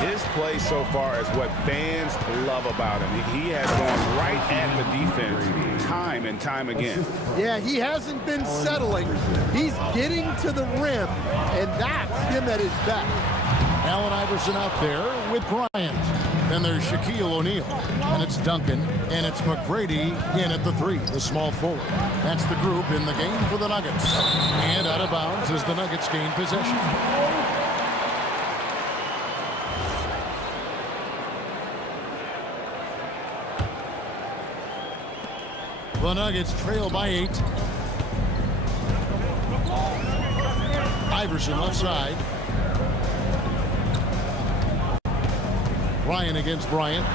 His play so far is what fans love about him. He has gone right at the defense time and time again. Yeah, he hasn't been settling. He's getting to the rim, and that's him at his best. Allen Iverson out there with Bryant. Then there's Shaquille O'Neal. And it's Duncan. And it's McGrady in at the 3, the small forward. That's the group in the game for the Nuggets. And out of bounds as the Nuggets gain possession. The Nuggets trail by 8. Iverson left side. Bryant against Bryant.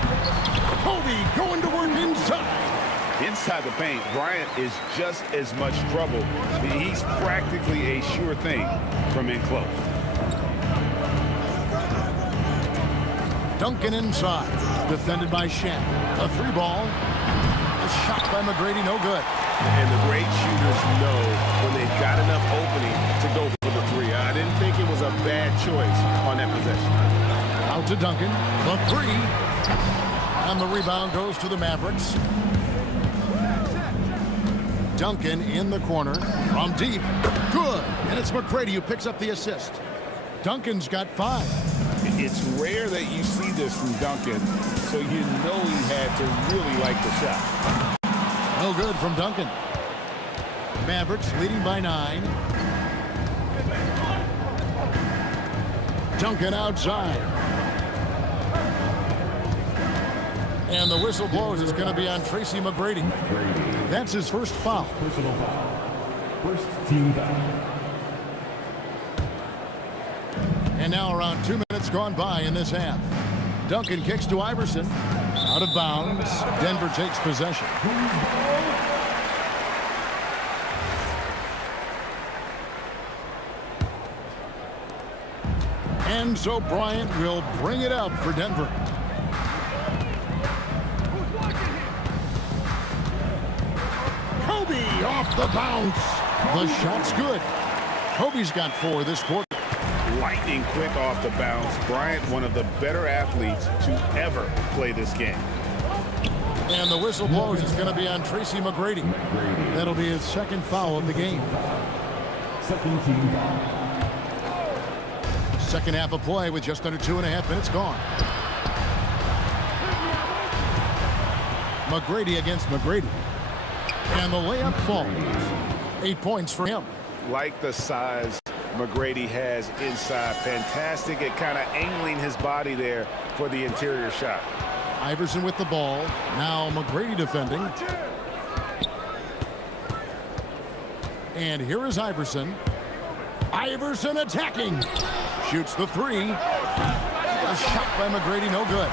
Kobe going to work inside. Inside the paint, Bryant is just as much trouble. He's practically a sure thing from in close. Duncan inside. Defended by Shaq. A 3-ball. A shot by McGrady, no good. And the great shooters know when they've got enough opening to go for the 3. I didn't think it was a bad choice on that possession. Out to Duncan. The 3. And the rebound goes to the Mavericks. Duncan in the corner. From deep. Good. And it's McGrady who picks up the assist. Duncan's got 5. It's rare that you see this from Duncan, so you know he had to really like the shot. No good from Duncan. Mavericks leading by 9. Duncan outside. And the whistle blows. It's going to be on Tracy McGrady. That's his first foul. Personal foul. First team foul. And now around 2 minutes gone by in this half. Duncan kicks to Iverson. Out of bounds. Denver takes possession. And so Bryant will bring it up for Denver. Kobe off the bounce. The shot's good. Kobe's got 4 this quarter. Lightning quick off the bounce. Bryant, one of the better athletes to ever play this game. And the whistle blows. It's going to be on Tracy McGrady. That'll be his second foul of the game. Second team foul. Second half of play with just under 2.5 minutes gone. McGrady against McGrady. And the layup falls. 8 points for him. Like the size McGrady has inside. Fantastic at kind of angling his body there for the interior shot. Iverson with the ball. Now McGrady defending. And here is Iverson. Iverson attacking. Shoots the 3. A shot by McGrady, no good.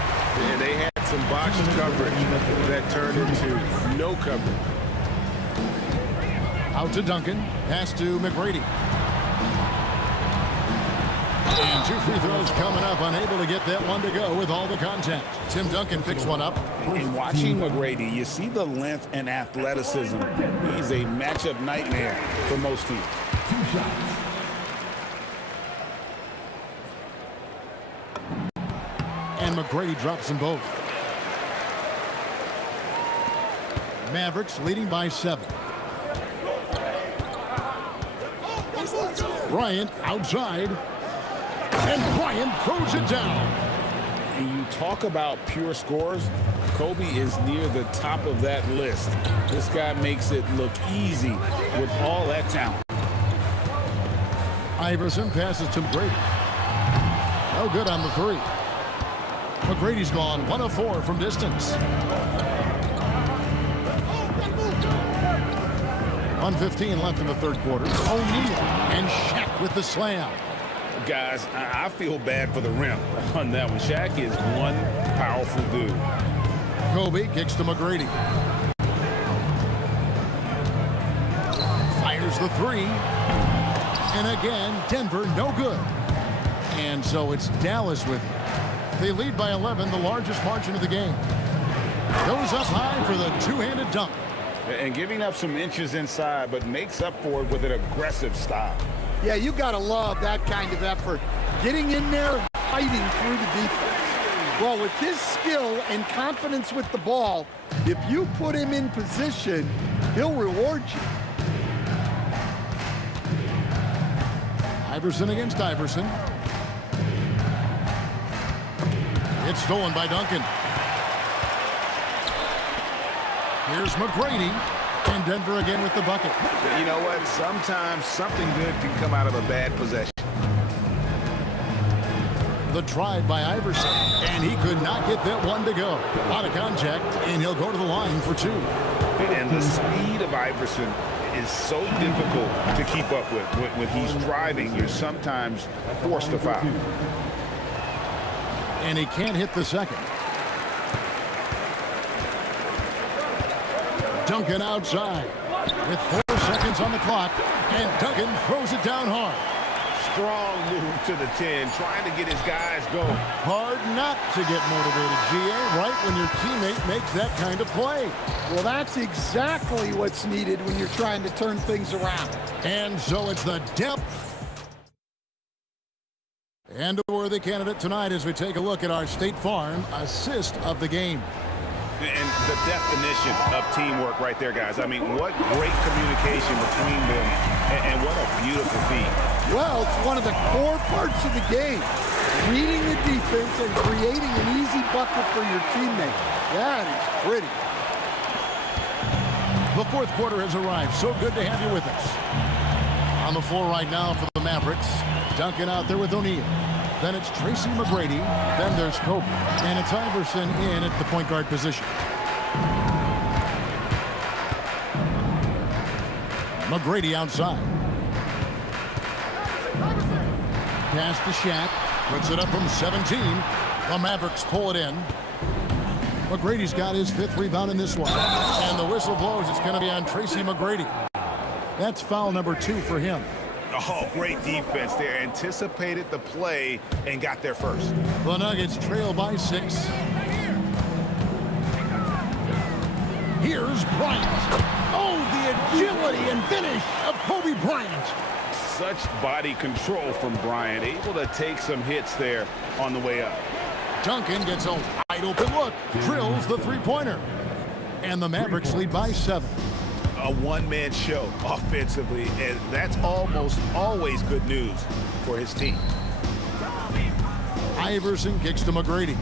And they had some box coverage that turned into no coverage. Out to Duncan. Pass to McGrady. And 2 free throws coming up. Unable to get that one to go with all the contact. Tim Duncan picks one up. In watching McGrady, you see the length and athleticism. He's a matchup nightmare for most teams. 2 shots. And McGrady drops them both. Mavericks leading by 7. Bryant outside. And Bryant throws it down. And you talk about pure scores, Kobe is near the top of that list. This guy makes it look easy with all that talent. Iverson passes to McGrady. No good on the 3. McGrady's gone 1 of 4 from distance. 1:15 left in the third quarter. O'Neal and Shaq with the slam. Guys, I feel bad for the rim on that one. Shaq is one powerful dude. Kobe kicks to McGrady. Fires the 3. And again, Denver no good. And so it's Dallas with it. They lead by 11, the largest margin of the game. Goes up high for the two-handed dunk. And giving up some inches inside, but makes up for it with an aggressive style. Yeah, you got to love that kind of effort. Getting in there and fighting through the defense. Well, with his skill and confidence with the ball, if you put him in position, he'll reward you. Iverson against Iverson. It's stolen by Duncan. Here's McGrady. And Denver again with the bucket. You know what? Sometimes something good can come out of a bad possession. The drive by Iverson. And he could not get that one to go. Out of contact, and he'll go to the line for two. And the speed of Iverson is so difficult to keep up with. When he's driving, you're sometimes forced to foul. And he can't hit the second. Duncan outside with 4 seconds on the clock, and Duncan throws it down hard. Strong move to the 10, trying to get his guys going. Hard not to get motivated, GA, right when your teammate makes that kind of play. Well, that's exactly what's needed when you're trying to turn things around. And so it's the depth. And a worthy candidate tonight as we take a look at our State Farm assist of the game. And the definition of teamwork right there, guys. I mean, what great communication between them, and what a beautiful feat. Well, it's one of the core parts of the game. Reading the defense and creating an easy bucket for your teammate. That is pretty. The fourth quarter has arrived. So good to have you with us. On the floor right now for the Mavericks. Duncan out there with O'Neal. Then it's Tracy McGrady. Then there's Kobe. And it's Iverson in at the point guard position. McGrady outside. Pass to Shaq. Puts it up from 17. The Mavericks pull it in. McGrady's got his 5th rebound in this one. And the whistle blows. It's going to be on Tracy McGrady. That's foul number 2 for him. Oh, great defense there. Anticipated the play and got there first. The Nuggets trail by 6. Here's Bryant. Oh, the agility and finish of Kobe Bryant. Such body control from Bryant. Able to take some hits there on the way up. Duncan gets a wide open look. Drills the three-pointer. And the Mavericks lead by 7. A one-man show offensively, and that's almost always good news for his team. Iverson kicks to McGrady.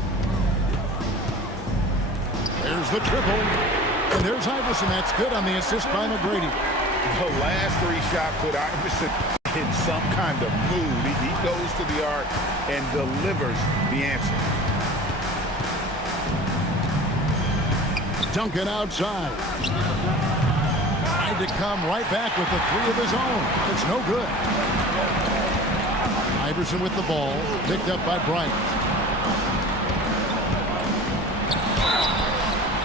There's the triple. And there's Iverson. That's good on the assist by McGrady. The last 3 shots put Iverson in some kind of mood. He goes to the arc and delivers the answer. Duncan outside. Tried to come right back with the 3 of his own. It's no good. Iverson with the ball. Picked up by Bryant.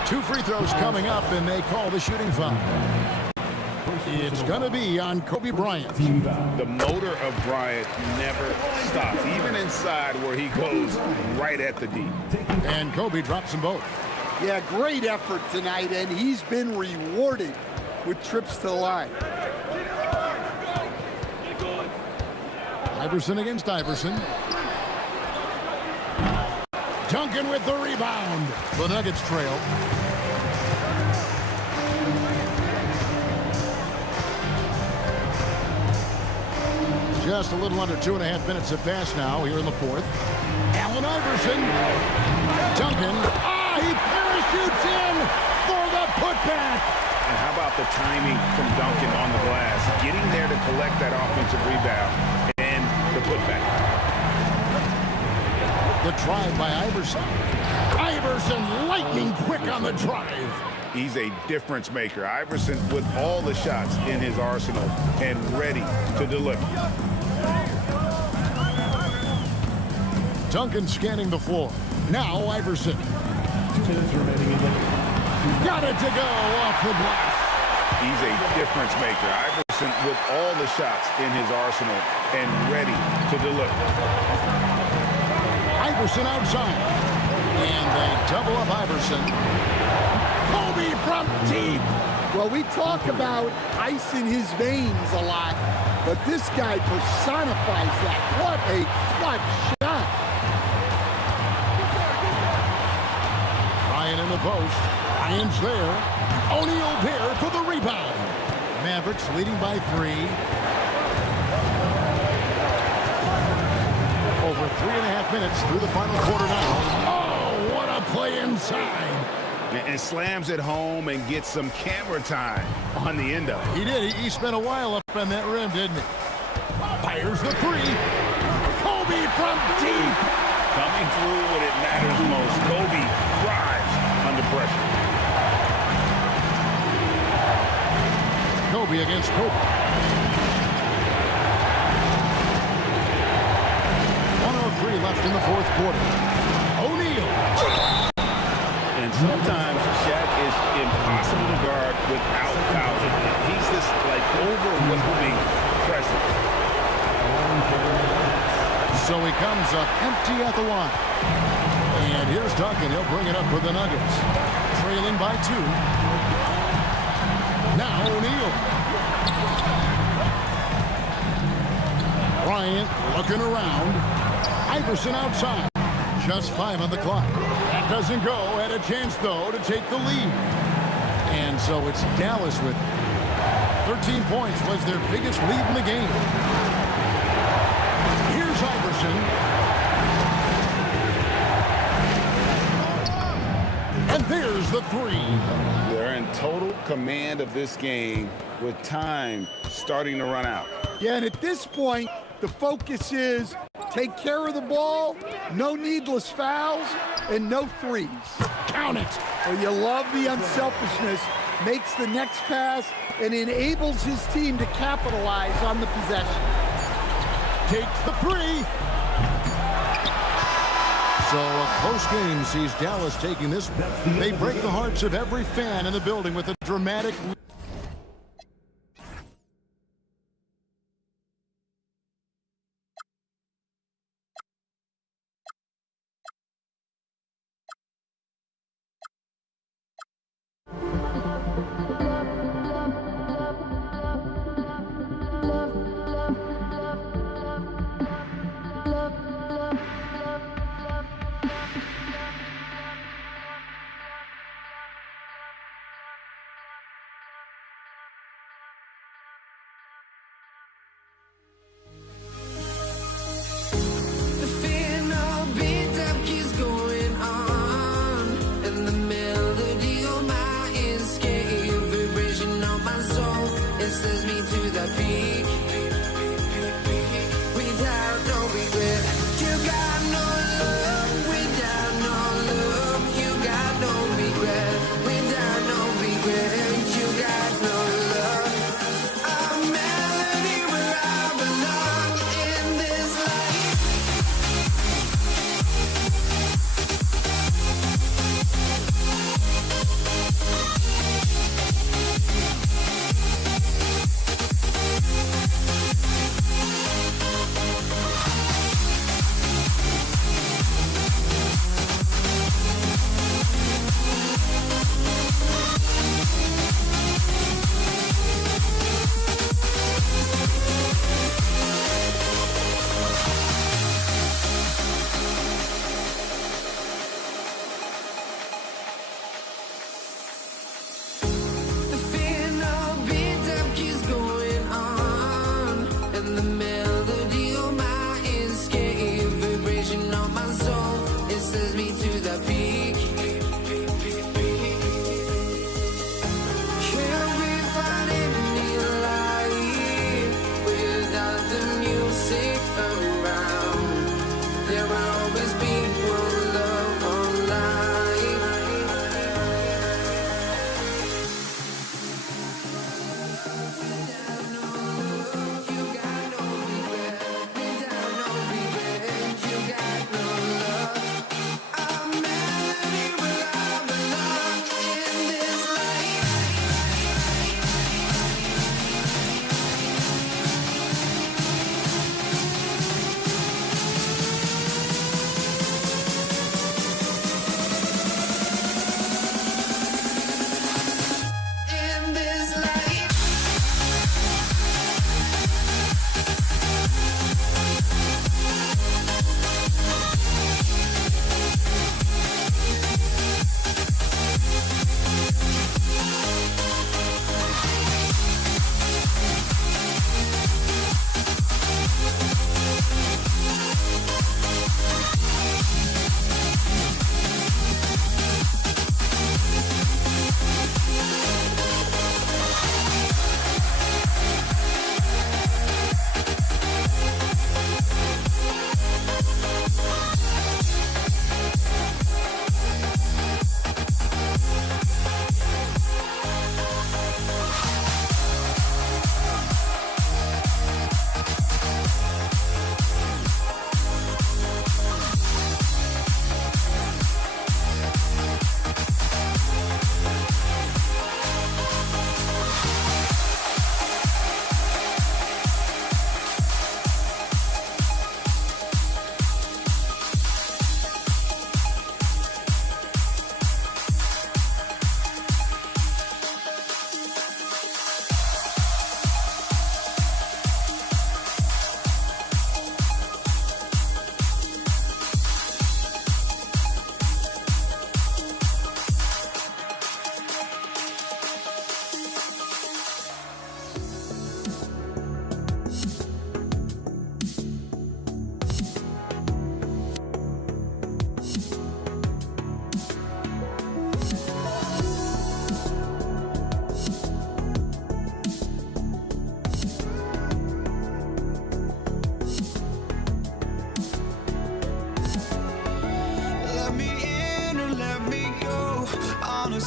2 free throws coming up, and they call the shooting foul. It's going to be on Kobe Bryant. The motor of Bryant never stops, even inside where he goes right at the D. And Kobe drops them both. Yeah, great effort tonight, and he's been rewarded with trips to the line. Iverson against Iverson. Duncan with the rebound. The Nuggets trail. Just a little under 2.5 minutes have passed now here in the fourth. Allen Iverson. Duncan. He parachutes in for the putback. And how about the timing from Duncan on the glass? Getting there to collect that offensive rebound and the putback. The drive by Iverson. Iverson lightning quick on the drive. He's a difference maker. Iverson with all the shots in his arsenal and ready to deliver. Duncan scanning the floor. Now Iverson. 2 minutes remaining in the Got it to go off the glass. He's a difference maker. Iverson with all the shots in his arsenal and ready to deliver. Iverson outside. And they double up Iverson. Kobe from deep. Well, we talk about ice in his veins a lot, but this guy personifies that. What a clutch shot. Ryan in the post. Ryan's there. O'Neal there for the rebound. Mavericks leading by 3. Over 3.5 minutes through the final quarter now. Oh! play inside. And slams it home and gets some camera time on the end of it. He did. He spent a while up on that rim, didn't he? Fires the three. Kobe from deep. Coming through when it matters most. Kobe thrives under pressure. Kobe against Kobe. 1:03 left in the fourth quarter. O'Neal. And sometimes Shaq is impossible to guard without fouling. He's this, like, overwhelming presence. So he comes up empty at the line. And here's Duncan. He'll bring it up for the Nuggets. Trailing by 2. Now O'Neal. Bryant looking around. Iverson outside. Just 5 on the clock. That doesn't go. Had a chance, though, to take the lead. And so it's Dallas with it. 13 points was their biggest lead in the game. Here's Iverson. And there's the three. They're in total command of this game with time starting to run out. Yeah, and at this point, the focus is take care of the ball, no needless fouls, and no threes. Count it. Well, you love the unselfishness, makes the next pass, and enables his team to capitalize on the possession. Takes the three. So a close game sees Dallas taking this. They break the hearts of every fan in the building with a dramatic.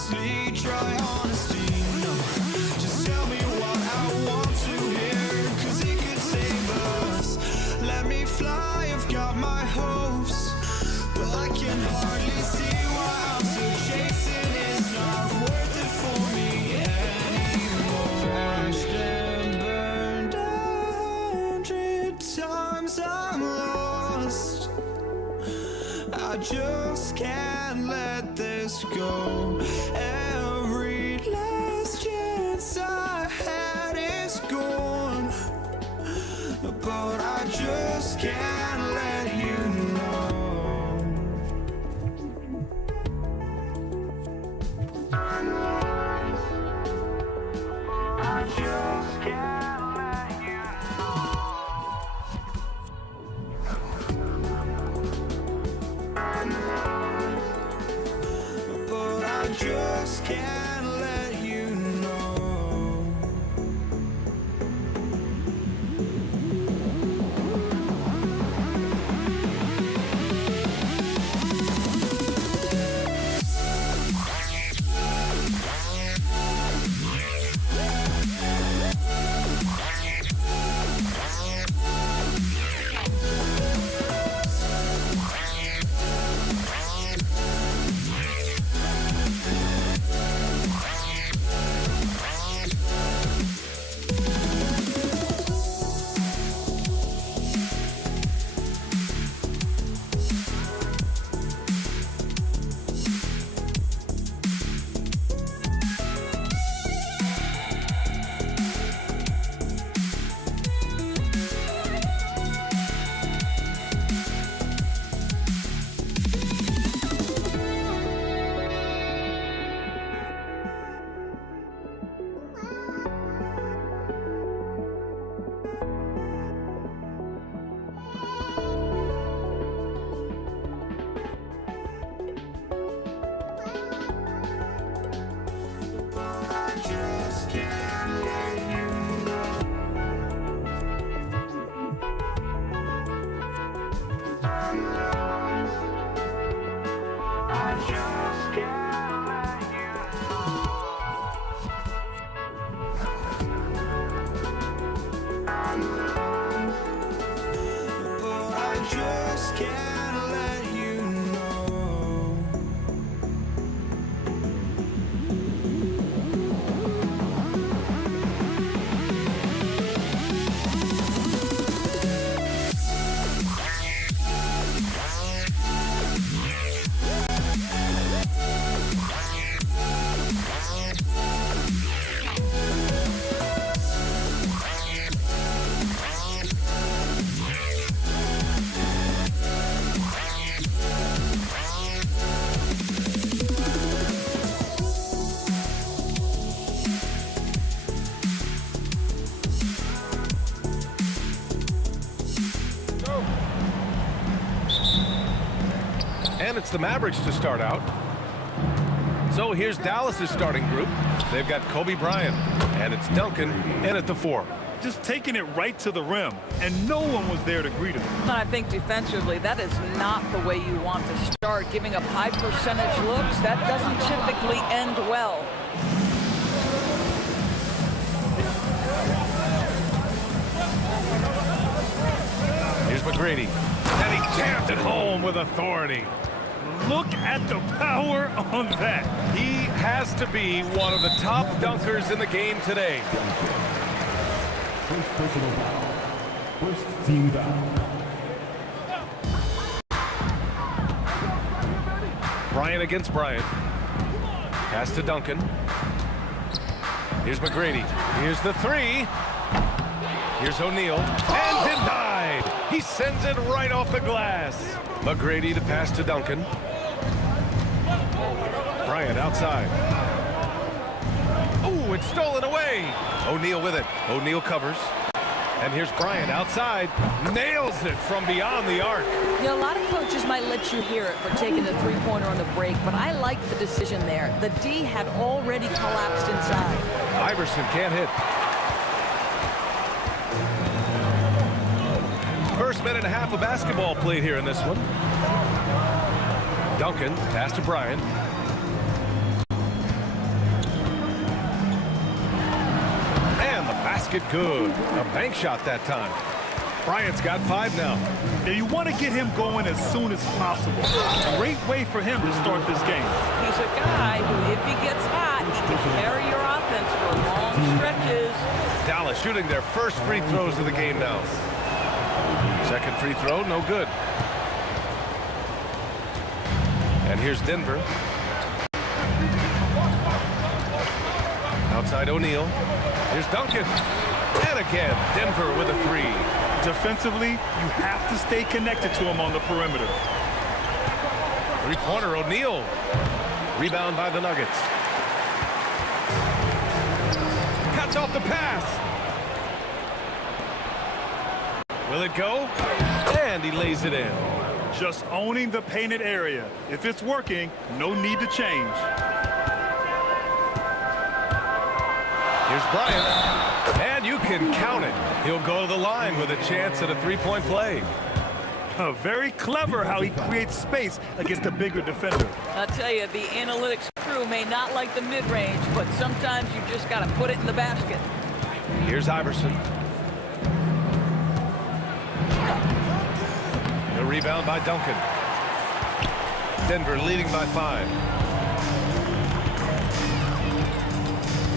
honestly, try honesty. No, just tell me what I want to hear, 'cause it could save us. Let me fly, I've got my hopes, but I can hardly see why I'm still chasing. It's not worth it for me anymore. Crashed and burned 100 times, I'm lost. I just can't let this go. Every last chance I had is gone, but I just can't let you know. I just can't let you know. But I just can't let you know. And it's the Mavericks to start out. So here's Dallas's starting group. They've got Kobe Bryant, and it's Duncan in at the 4. Just taking it right to the rim, and no one was there to greet him. I think defensively, that is not the way you want to start. Giving up high percentage looks, that doesn't typically end well. Here's McGrady, and he jams it home with authority. Look at the power on that. He has to be one of the top dunkers in the game today. First personal foul. First team foul. Bryant against Bryant. Pass to Duncan. Here's McGrady. Here's the 3. Here's O'Neal. And denied. He sends it right off the glass. McGrady to pass to Duncan. Bryant outside. Ooh, it's stolen away. O'Neal with it. O'Neal covers. And here's Bryant outside. Nails it from beyond the arc. Yeah, a lot of coaches might let you hear it for taking the three-pointer on the break, but I like the decision there. The D had already collapsed inside. Iverson can't hit. First minute and a half of basketball played here in this one. Duncan, pass to Bryant. basket good. A bank shot that time. Bryant's got 5 now. And you want to get him going as soon as possible. Great way for him to start this game. He's a guy who, if he gets hot, he can carry your offense for long stretches. Dallas shooting their first free throws of the game now. Second free throw, no good. And here's Denver. Outside O'Neal. Here's Duncan. And again, Denver with a 3. Defensively, you have to stay connected to him on the perimeter. Three-pointer, O'Neal. Rebound by the Nuggets. Cuts off the pass. Will it go? And he lays it in. Just owning the painted area. If it's working, no need to change. Here's Bryant. And you can count it. He'll go to the line with a chance at a 3-point play. Very clever how he creates space against a bigger defender. I'll tell you, the analytics crew may not like the mid-range, but sometimes you just got to put it in the basket. Here's Iverson. The rebound by Duncan. Denver leading by 5.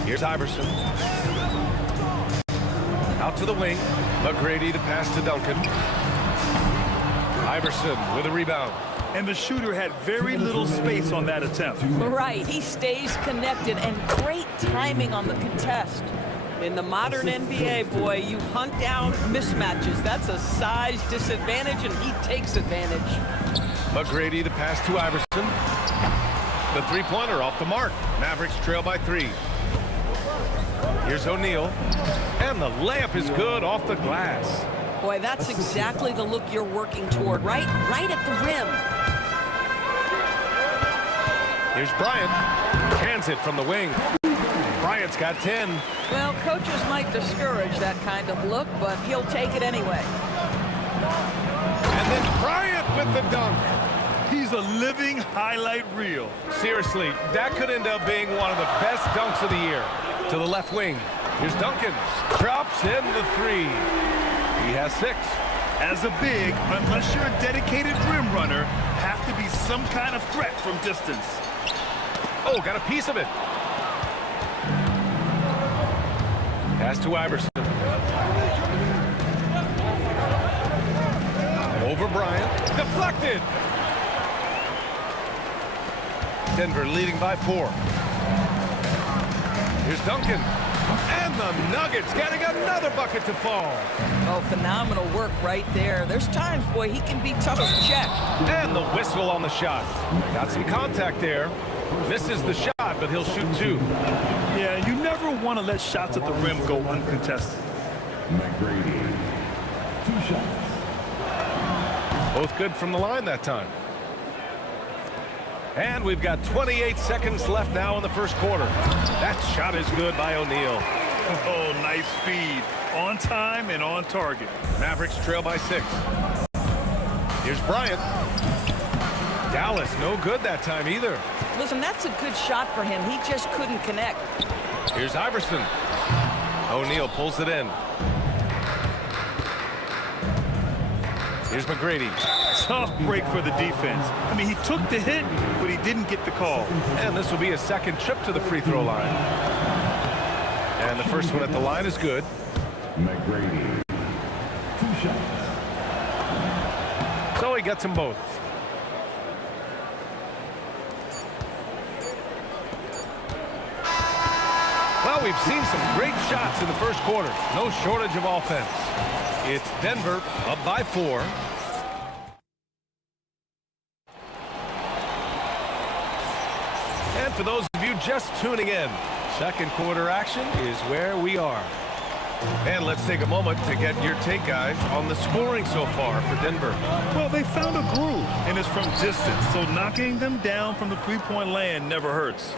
Here's Iverson. Out to the wing. McGrady to pass to Duncan. Iverson with a rebound. And the shooter had very little space on that attempt. Right, he stays connected, and great timing on the contest. In the modern NBA, boy, you hunt down mismatches. That's a size disadvantage, and he takes advantage. McGrady the pass to Iverson. The three-pointer off the mark. Mavericks trail by 3. Here's O'Neal. And the layup is good off the glass. Boy, that's exactly the look you're working toward, right at the rim. Here's Bryant. Hands it from the wing. Bryant's got 10. Well, coaches might discourage that kind of look, but he'll take it anyway. And then Bryant with the dunk. He's a living highlight reel. Seriously, that could end up being one of the best dunks of the year. To the left wing. Here's Duncan. Drops in the 3. He has 6. As a big, unless you're a dedicated rim runner, have to be some kind of threat from distance. Oh, got a piece of it. Pass to Iverson. Over Bryant. Deflected. Denver leading by 4. Here's Duncan. And the Nuggets getting another bucket to fall. Oh, phenomenal work right there. There's times, boy, he can be tough to check. And the whistle on the shot. Got some contact there. Misses the shot, but he'll shoot 2. Yeah, you never want to let shots at the rim go uncontested. McGrady. 2 shots. Both good from the line that time. And we've got 28 seconds left now in the first quarter. That shot is good by O'Neal. Oh, nice feed. On time and on target. Mavericks trail by 6. Here's Bryant. Dallas no good that time either. Listen, that's a good shot for him. He just couldn't connect. Here's Iverson. O'Neal pulls it in. Here's McGrady. Tough break for the defense. I mean, he took the hit, but he didn't get the call. And this will be a second trip to the free throw line. And the first one at the line is good. McGrady. 2 shots. So he gets them both. Well, we've seen some great shots in the first quarter. No shortage of offense. It's Denver up by 4. And for those of you just tuning in, second quarter action is where we are. And let's take a moment to get your take, guys, on the scoring so far for Denver. Well, they found a groove, and it's from distance, so knocking them down from the three-point land never hurts.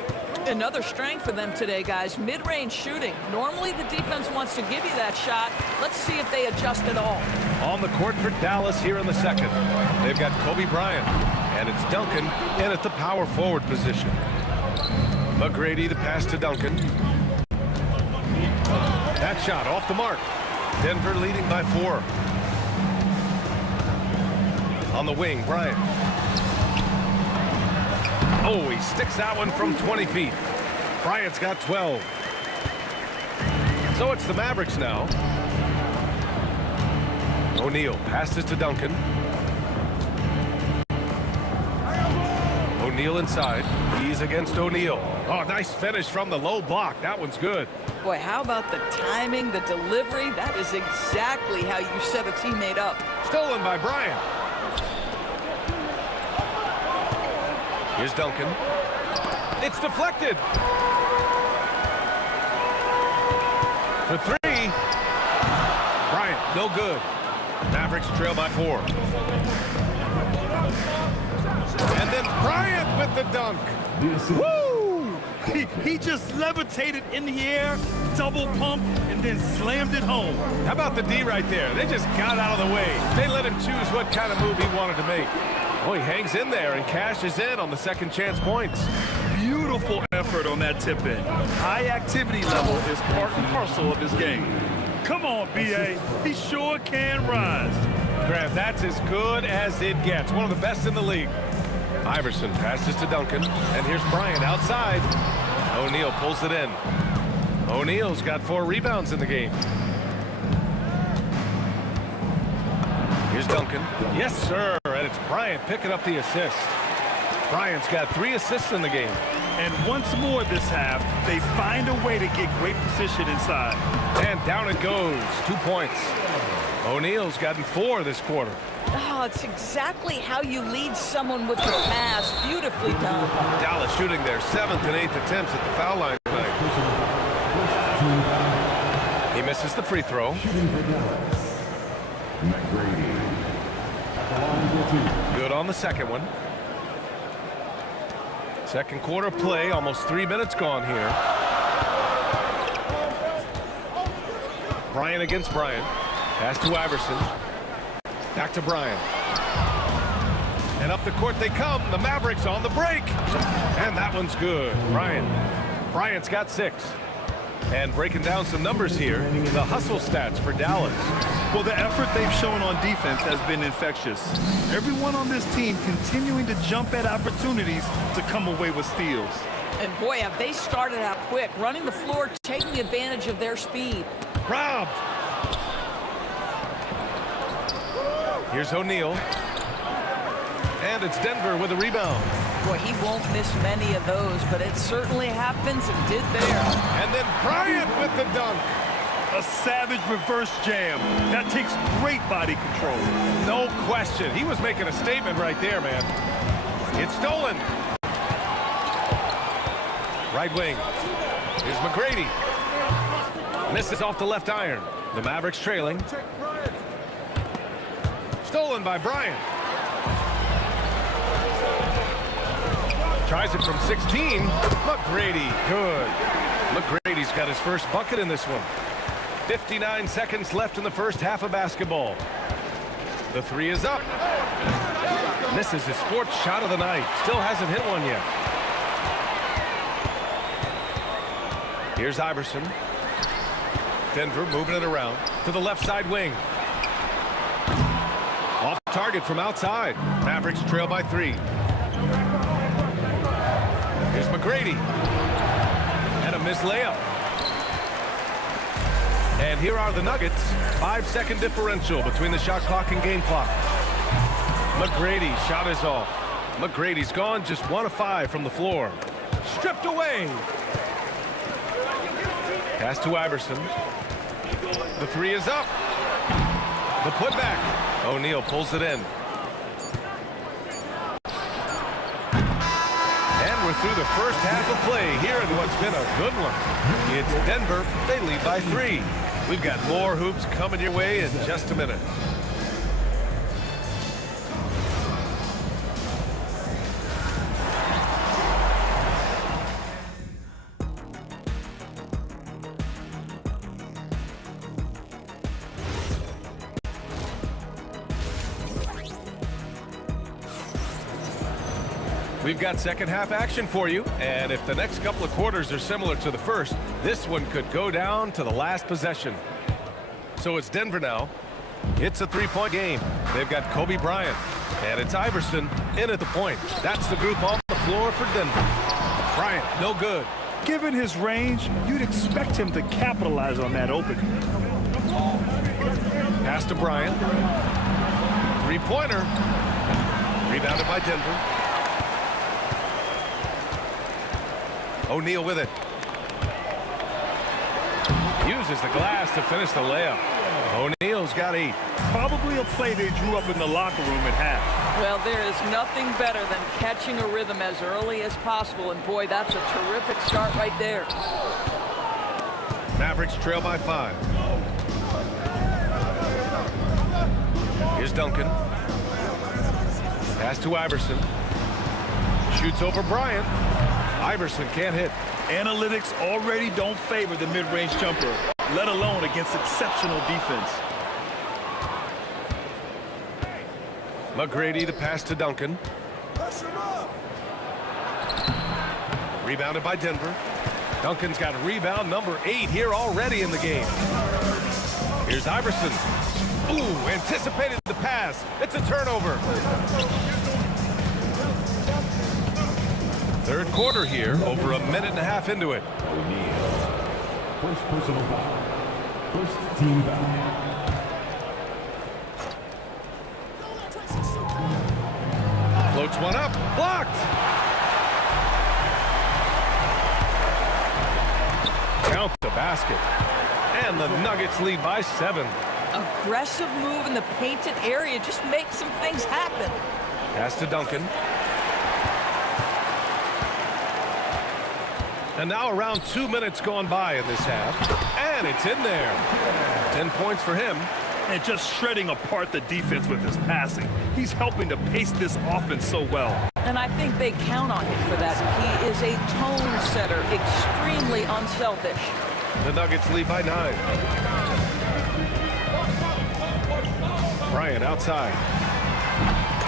Another strength for them today, guys. Mid-range shooting. Normally the defense wants to give you that shot. Let's see if they adjust at all. On the court for Dallas here in the second. They've got Kobe Bryant, and it's Duncan in at the power forward position. McGrady the pass to Duncan. That Next shot off the mark. Denver leading by 4. On the wing, Bryant. Oh, he sticks that one from 20 feet. Bryant's got 12. So it's the Mavericks now. O'Neal passes to Duncan. O'Neal inside. He's against O'Neal. Oh, nice finish from the low block. That one's good. Boy, how about the timing, the delivery? That is exactly how you set a teammate up. Stolen by Bryant. Here's Duncan. It's deflected. For 3. Bryant, no good. Mavericks trail by 4. And then Bryant with the dunk. Woo! He just levitated in the air, double pump, and then slammed it home. How about the D right there? They just got out of the way. They let him choose what kind of move he wanted to make. Oh, he hangs in there and cashes in on the second chance points. Beautiful effort on that tip-in. High activity level is part and parcel of his game. Come on, B.A. He sure can rise. Graham, that's as good as it gets. One of the best in the league. Iverson passes to Duncan, and here's Bryant outside. O'Neal pulls it in. O'Neal's got 4 rebounds in the game. Here's Duncan. Yes, sir. And it's Bryant picking up the assist. Bryant's got 3 assists in the game. And once more this half, they find a way to get great position inside. And down it goes. 2 points. O'Neal's gotten 4 this quarter. Oh, it's exactly how you lead someone with the pass. Beautifully done. Dallas shooting their 7th and 8th attempts at the foul line tonight. He misses the free throw. Good on the second one. Second quarter play, almost 3 minutes gone here. Bryant against Bryant. Pass to Iverson. Back to Bryant. And up the court they come. The Mavericks on the break. And that one's good. Bryant's got 6. And breaking down some numbers here, the hustle stats for Dallas. Well, the effort they've shown on defense has been infectious. Everyone on this team continuing to jump at opportunities to come away with steals. And boy, have they started out quick, running the floor, taking advantage of their speed. Robbed. Here's O'Neal. And it's Denver with a rebound. Boy, he won't miss many of those, but it certainly happens and did there. And then Bryant with the dunk. A savage reverse jam. That takes great body control. No question. He was making a statement right there, man. It's stolen. Right wing. Here's McGrady. Misses off the left iron. The Mavericks trailing. Stolen by Bryant. Tries it from 16. McGrady, good. McGrady's got his first bucket in this one. 59 seconds left in the first half of basketball. The 3 is up. Misses his 4th shot of the night. Still hasn't hit one yet. Here's Iverson. Denver moving it around to the left side wing. Off target from outside. Mavericks trail by 3. Here's McGrady. And a missed layup. And here are the Nuggets. 5-second differential between the shot clock and game clock. McGrady shot is off. McGrady's gone just 1 of 5 from the floor. Stripped away. Pass to Iverson. The 3 is up. The putback. O'Neal pulls it in. And we're through the first half of play here in what's been a good one. It's Denver. They lead by 3. We've got more hoops coming your way in just a minute. We've got second half action for you, and if the next couple of quarters are similar to the first, This one could go down to the last possession. So it's Denver now. It's a three-point game. They've got Kobe Bryant, and it's Iverson in at the point. That's the group on the floor for Denver. Bryant, no good. Given his range, you'd expect him to capitalize on that opening. Pass to Bryant. Three-pointer. Rebounded by Denver. O'Neal with it. Uses the glass to finish the layup. O'Neal's got 8. Probably a play they drew up in the locker room at half. Well, there is nothing better than catching a rhythm as early as possible, and boy, that's a terrific start right there. Mavericks trail by 5. Here's Duncan. Pass to Iverson. Shoots over Bryant. Iverson can't hit. Analytics already don't favor the mid-range jumper, let alone against exceptional defense. McGrady, the pass to Duncan. Rebounded by Denver. Duncan's got rebound number 8 here already in the game. Here's Iverson. Ooh, anticipated the pass. It's a turnover. Third quarter here, over a minute and a half into it. First personal foul. First team foul. Floats one up, blocked. Count the basket. And the Nuggets lead by 7. Aggressive move in the painted area just makes some things happen. Pass to Duncan. And now around 2 minutes gone by in this half. And it's in there. 10 points for him. And just shredding apart the defense with his passing. He's helping to pace this offense so well. And I think they count on him for that. He is a tone setter, extremely unselfish. The Nuggets lead by 9. Bryant outside.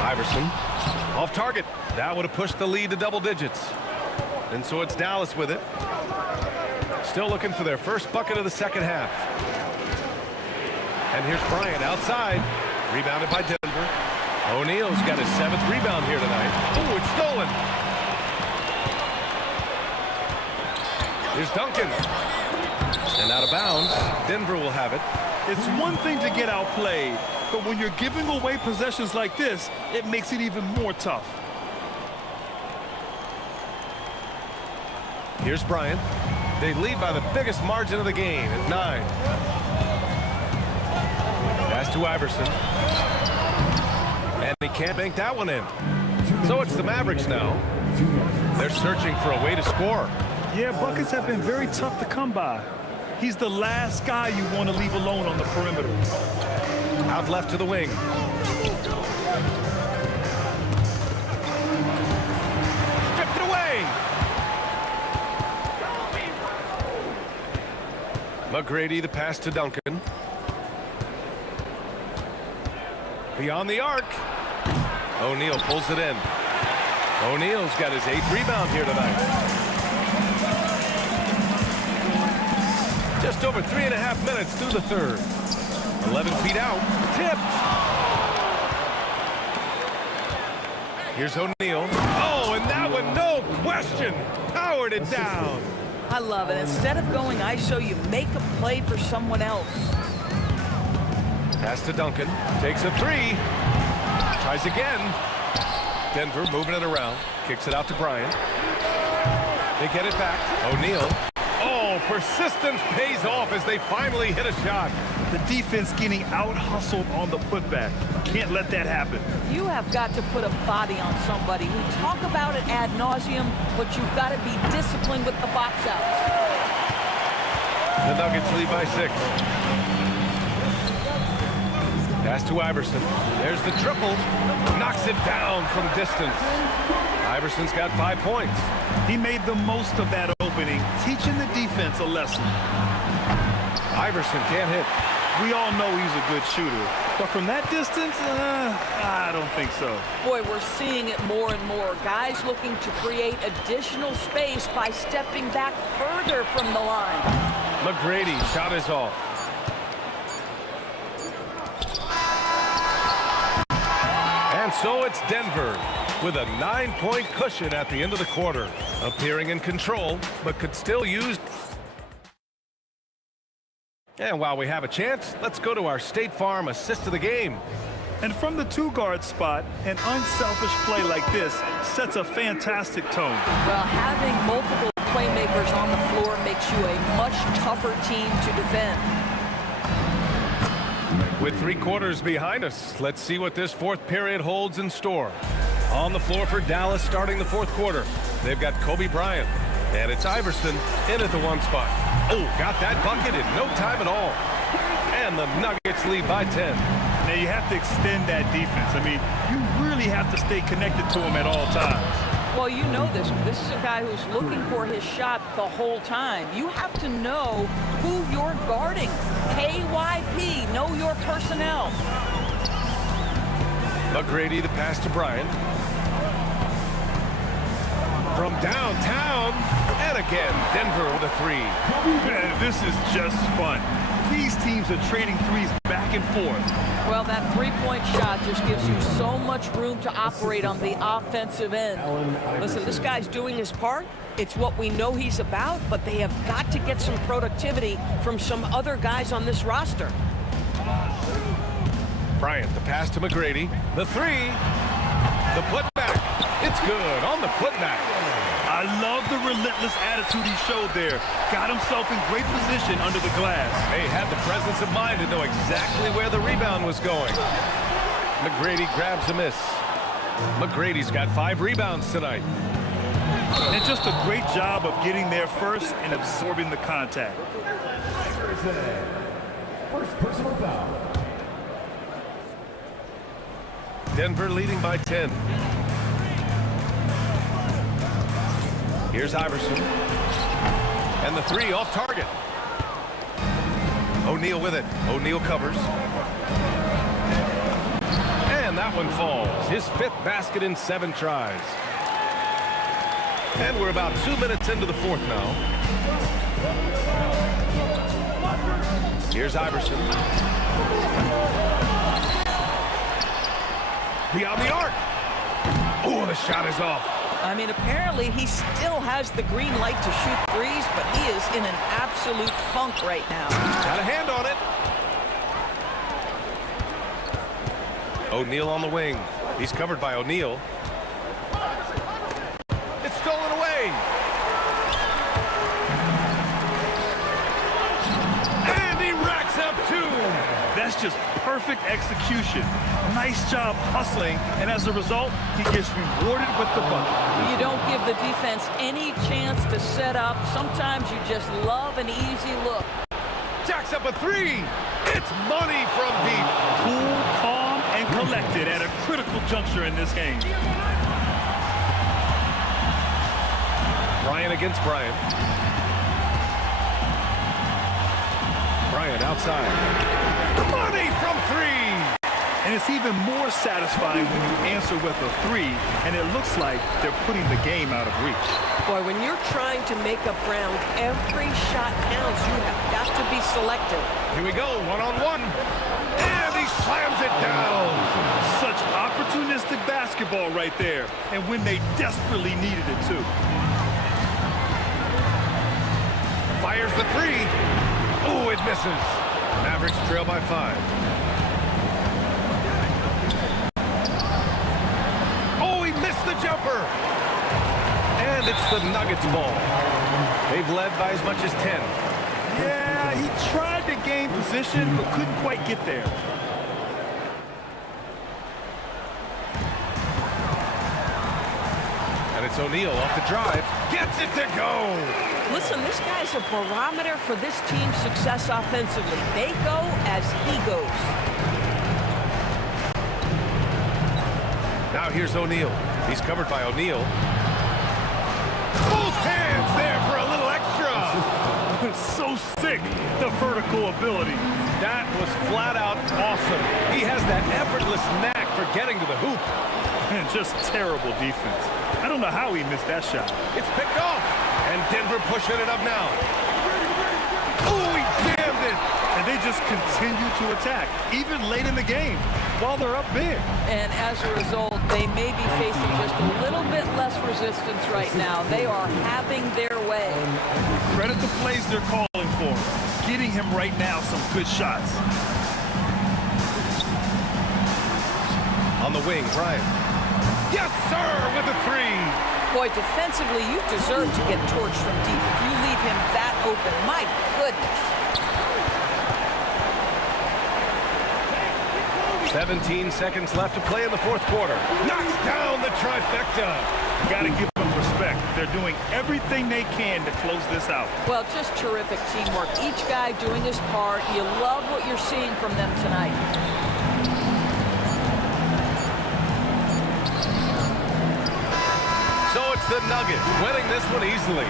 Iverson off target. That would have pushed the lead to double digits. And so it's Dallas with it. Still looking for their first bucket of the second half. And here's Bryant outside. Rebounded by Denver. O'Neal's got his 7th rebound here tonight. Ooh, it's stolen. Here's Duncan. And out of bounds. Denver will have it. It's one thing to get outplayed, but when you're giving away possessions like this, it makes it even more tough. Here's Bryant. They lead by the biggest margin of the game at 9. Pass to Iverson. And he can't bank that one in. So it's the Mavericks now. They're searching for a way to score. Yeah, buckets have been very tough to come by. He's the last guy you want to leave alone on the perimeter. Out left to the wing. Stripped it away. McGrady, the pass to Duncan. Beyond the arc. O'Neal pulls it in. O'Neal's got his 8th rebound here tonight. Just over 3.5 minutes through the third. 11 feet out. Tipped. Here's O'Neal. Oh, and that one, no question, powered it down. I love it. Instead of going ISO, you make a play for someone else. Pass to Duncan. Takes a 3. Tries again. Denver moving it around. Kicks it out to Bryant. They get it back. O'Neal. Oh, persistence pays off as they finally hit a shot. The defense getting out-hustled on the putback. Can't let that happen. You have got to put a body on somebody. We talk about it ad nauseum, but you've got to be disciplined with the box outs. The Nuggets lead by 6. Pass to Iverson. There's the triple. Knocks it down from distance. Iverson's got 5 points. He made the most of that opening, teaching the defense a lesson. Iverson can't hit. We all know he's a good shooter. But from that distance, I don't think so. Boy, we're seeing it more and more. Guys looking to create additional space by stepping back further from the line. McGrady shot is off. And so it's Denver with a 9-point cushion at the end of the quarter. Appearing in control, but could still use... And while we have a chance, let's go to our State Farm assist of the game. And from the two-guard spot, an unselfish play like this sets a fantastic tone. Well, having multiple playmakers on the floor makes you a much tougher team to defend. With 3 quarters behind us, let's see what this fourth period holds in store. On the floor for Dallas starting the fourth quarter, they've got Kobe Bryant, and it's Iverson in at the 1 spot. Oh, got that bucket in no time at all. And the Nuggets lead by 10. Now, you have to extend that defense. I mean, you really have to stay connected to him at all times. Well, you know this. This is a guy who's looking for his shot the whole time. You have to know who you're guarding. KYP, know your personnel. McGrady, the pass to Bryant. From downtown, and again, Denver with a 3. Man, this is just fun. These teams are trading threes back and forth. Well, that three-point shot just gives you so much room to operate on the offensive end. Listen, this guy's doing his part. It's what we know he's about, but they have got to get some productivity from some other guys on this roster. Bryant, the pass to McGrady. The 3. The putback. It's good on the putback. I love the relentless attitude he showed there. Got himself in great position under the glass. He had the presence of mind to know exactly where the rebound was going. McGrady grabs a miss. McGrady's got 5 rebounds tonight. And just a great job of getting there first and absorbing the contact. First personal foul. Denver leading by 10. Here's Iverson. And the 3 off target. O'Neal with it. O'Neal covers. And that one falls. His 5th basket in 7 tries. And we're about 2 minutes into the 4th now. Here's Iverson. Beyond the arc. Oh, the shot is off. I mean, apparently he still has the green light to shoot threes, but he is in an absolute funk right now. Got a hand on it. O'Neal on the wing. He's covered by O'Neal. It's stolen away. And he racks up 2. That's just perfect execution. Nice job hustling, and as a result, he gets rewarded with the bucket. You don't give the defense any chance to set up. Sometimes you just love an easy look. Jacks up a 3. It's money from deep. Cool, calm, and collected at a critical juncture in this game. Bryant against Bryant. Bryant outside. Money from 3. And it's even more satisfying when you answer with a 3, and it looks like they're putting the game out of reach. Boy, when you're trying to make up ground, every shot counts. You have got to be selective. Here we go, 1-on-1. And he slams it down. Such opportunistic basketball right there, and when they desperately needed it too. Fires the 3. Oh, it misses. Mavericks trail by 5. Oh, he missed the jumper. And it's the Nuggets ball. They've led by as much as 10. Yeah, he tried to gain position, but couldn't quite get there. And it's O'Neal off the drive. Gets it to go. Listen, this guy's a barometer for this team's success offensively. They go as he goes. Now here's O'Neal. He's covered by O'Neal. Both hands there for a little extra. So sick, the vertical ability. That was flat out awesome. He has that effortless knack for getting to the hoop. And just terrible defense. I don't know how he missed that shot. It's picked off. And Denver pushing it up now. Oh, he jammed it. And they just continue to attack, even late in the game, while they're up big. And as a result, they may be facing just a little bit less resistance right now. They are having their way. Credit the plays they're calling for. Getting him right now some good shots. On the wing, Bryant. Yes, sir, with a three. Boy, defensively, you deserve to get torched from deep if you leave him that open. My goodness. 17 seconds left to play in the fourth quarter. Knocks down the trifecta. Got to give them respect. They're doing everything they can to close this out. Well, just terrific teamwork. Each guy doing his part. You love what you're seeing from them tonight. So it's the Nuggets winning this one easily.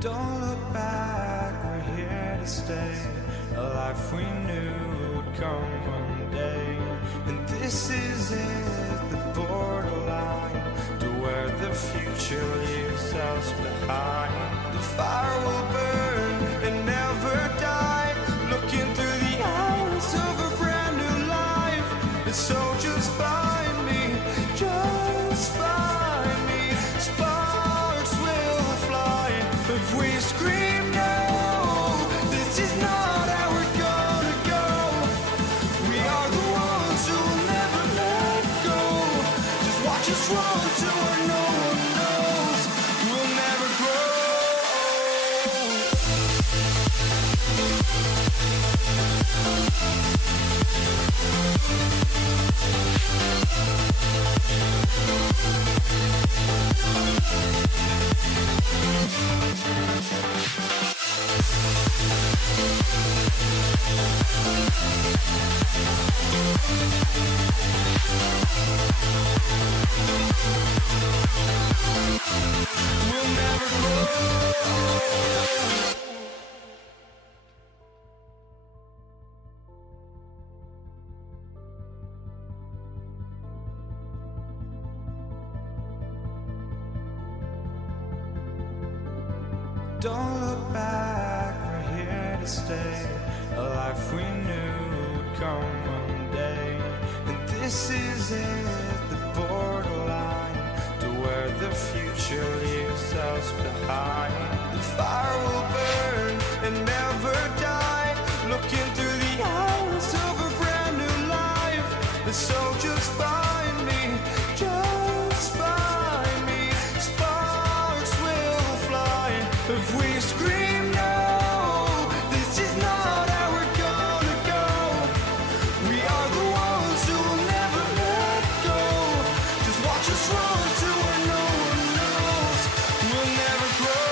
Don't look back, we're here to stay. A life we knew would come one day. And this is it, the borderline to where the future leaves us behind. The fire will burn and never die. Looking through the eyes of a brand new life. And so just find me, just find me. Sparks will fly if we scream no. This is not how we're gonna go. We are the ones who will never let go. Just watch us run to where no one knows. We'll never grow. We'll never grow. Don't look back, we're here to stay. A life we knew would come one day. And this is it, the borderline to where the future leaves us behind. The fire will burn and never die. Looking through the eyes of a brand new life. And so just find me, just find me. Sparks will fly if we scream no. This is not how we're gonna go. We are the ones who will never let go. Just watch us run to where no one knows. We'll never grow.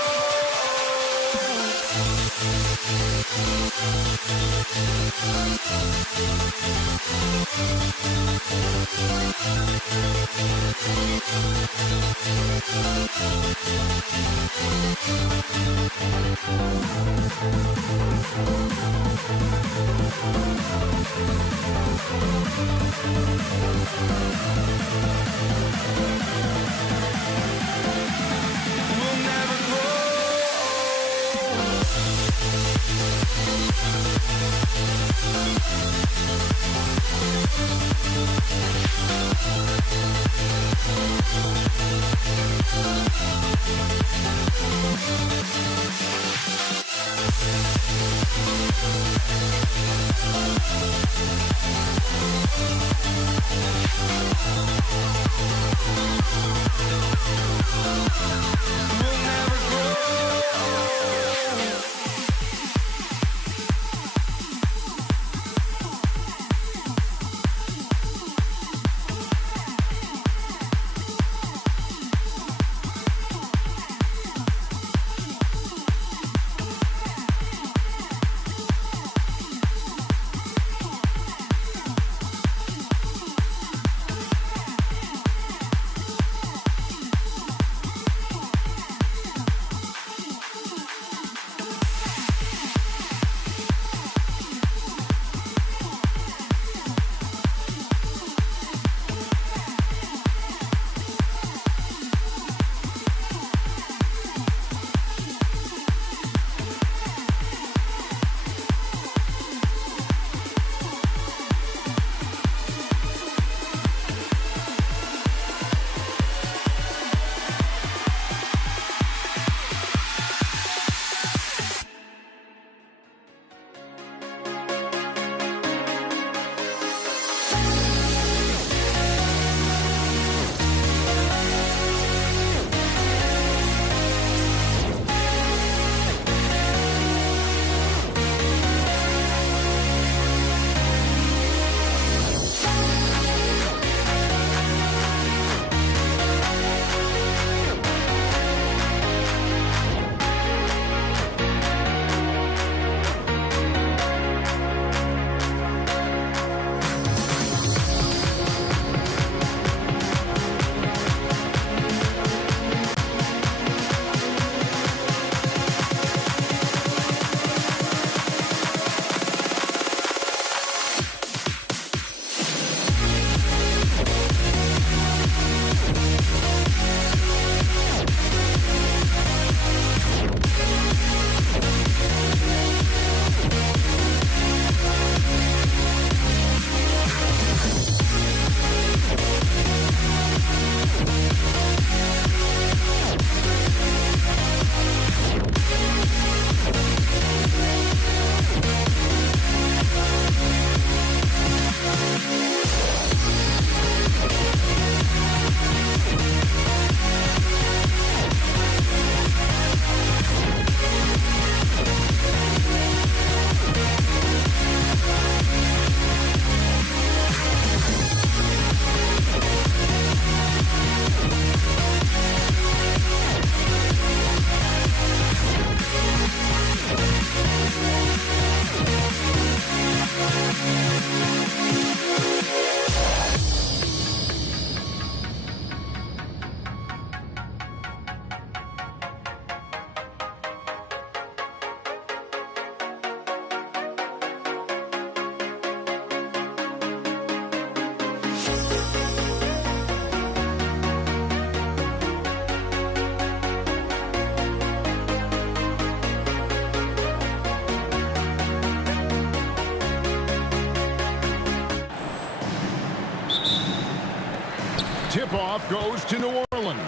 Tip-off goes to New Orleans.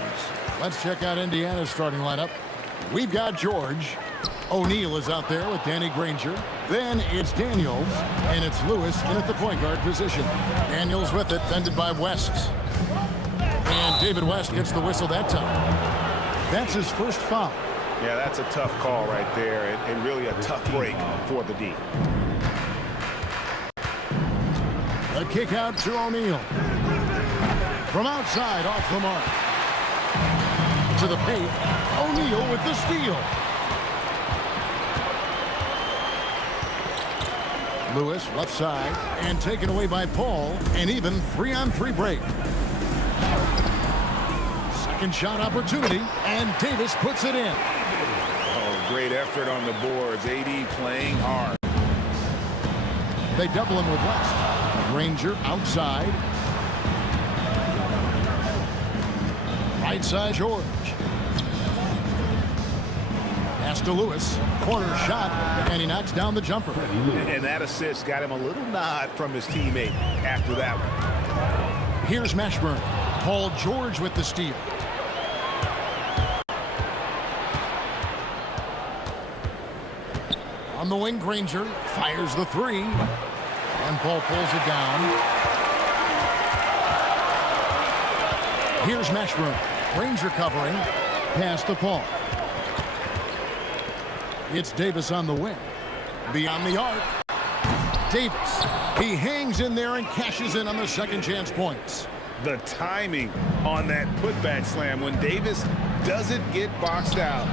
Let's check out Indiana's starting lineup. We've got George. O'Neal is out there with Danny Granger. Then it's Daniels, and it's Lewis in at the point guard position. Daniels with it, fended by West. And David West gets the whistle that time. That's his first foul. Yeah, that's a tough call right there, and really a tough break for the D. A kick out to O'Neal. From outside, off the mark. To the paint, O'Neal with the steal. Lewis, left side, and taken away by Paul, and even 3-on-3 break. Second shot opportunity, and Davis puts it in. Oh, great effort on the boards. AD playing hard. They double him with West. Granger outside. Right side, George. Pass to Lewis. Corner shot, and he knocks down the jumper. And that assist got him a little nod from his teammate after that one. Here's Mashburn. Paul George with the steal. On the wing, Granger fires the three. And Paul pulls it down. Here's Mashburn. Granger covering. Pass to Paul. It's Davis on the wing. Beyond the arc. Davis. He hangs in there and cashes in on the second chance points. The timing on that putback slam. When Davis doesn't get boxed out,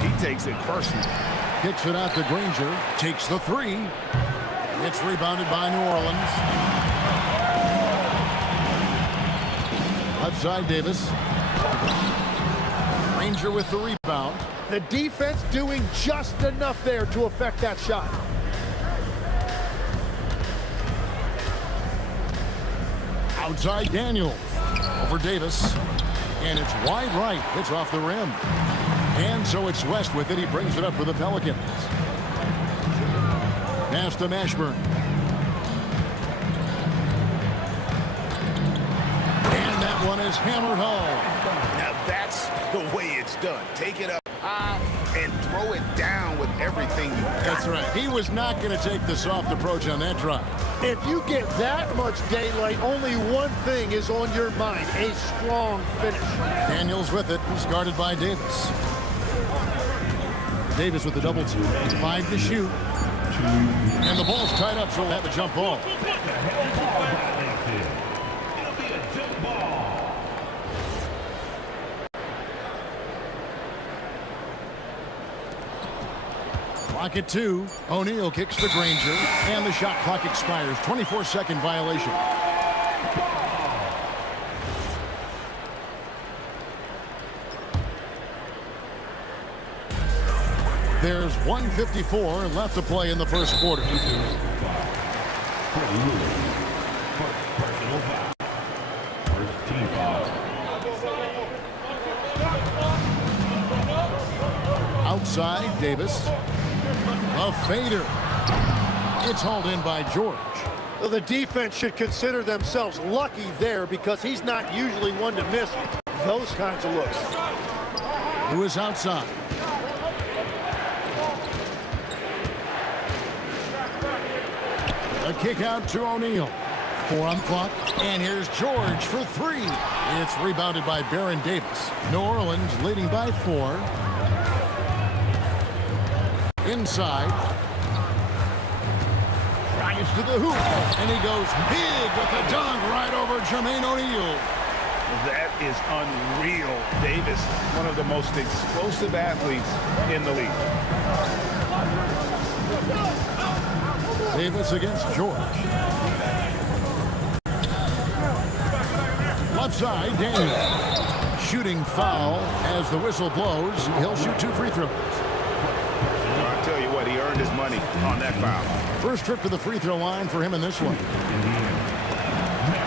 he takes it personally. Kicks it out to Granger. Takes the three. It's rebounded by New Orleans. Left side, Davis. Granger with the rebound. The defense doing just enough there to affect that shot. Outside, Daniels. Over Davis. And it's wide right. It's off the rim. And so it's West with it. He brings it up for the Pelicans. Pass to Mashburn. And that one is hammered home. Now that's the way it's done. Take it up high and throw it down with everything you got. That's right. He was not going to take the soft approach on that drive. If you get that much daylight, only one thing is on your mind: a strong finish. Daniels with it. He's guarded by Davis. Davis with the double team. 5 to shoot. And the ball's tied up, so we'll have a jump ball. Clock at 2. O'Neal kicks to Granger, and the shot clock expires. 24-second violation. There's 1:54 left to play in the first quarter. Outside, Davis. A fader. It's hauled in by George. Well, the defense should consider themselves lucky there, because he's not usually one to miss those kinds of looks. Who is outside? A kick out to O'Neal. 4 on the clock. And here's George for 3. It's rebounded by Baron Davis. New Orleans leading by 4. Inside. Drives to the hoop. And he goes big with a dunk right over Jermaine O'Neal. That is unreal. Davis, one of the most explosive athletes in the league. Davis against George. Left side, Daniel. Shooting foul as the whistle blows. He'll shoot 2 free throws. I'll tell you what, he earned his money on that foul. First trip to the free throw line for him in this one.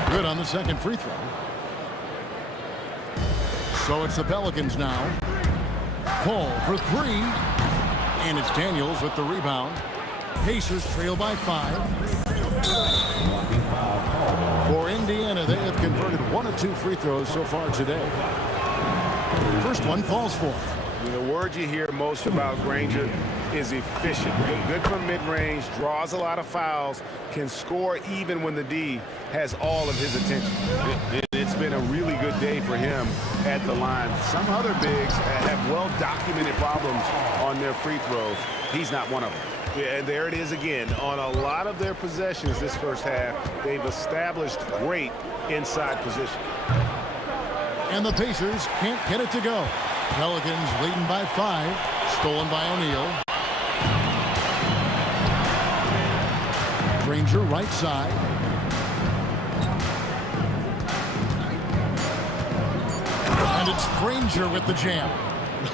Good on the second free throw. So it's the Pelicans now. Paul for 3. And it's Daniels with the rebound. Pacers trail by 5. For Indiana, they have converted 1 of 2 free throws so far today. First one falls for him. The word you hear most about Granger is efficient. Good from mid-range, draws a lot of fouls, can score even when the D has all of his attention. It's been a really good day for him at the line. Some other bigs have well-documented problems on their free throws. He's not one of them. Yeah, and there it is again. On a lot of their possessions this first half, they've established great inside position. And the Pacers can't get it to go. Pelicans leading by 5. Stolen by O'Neal. Granger right side. And it's Granger with the jam.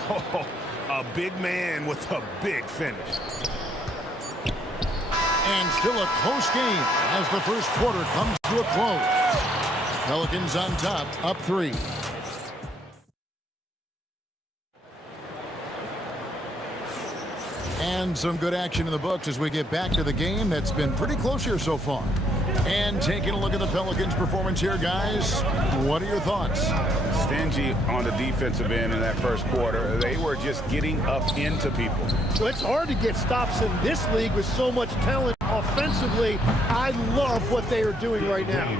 Oh, a big man with a big finish. And still a close game as the first quarter comes to a close. Pelicans on top, up 3. And some good action in the books as we get back to the game that's been pretty close here so far. And taking a look at the Pelicans' performance here, guys, what are your thoughts? Stingy on the defensive end in that first quarter. They were just getting up into people. So it's hard to get stops in this league with so much talent offensively. I love what they are doing right now.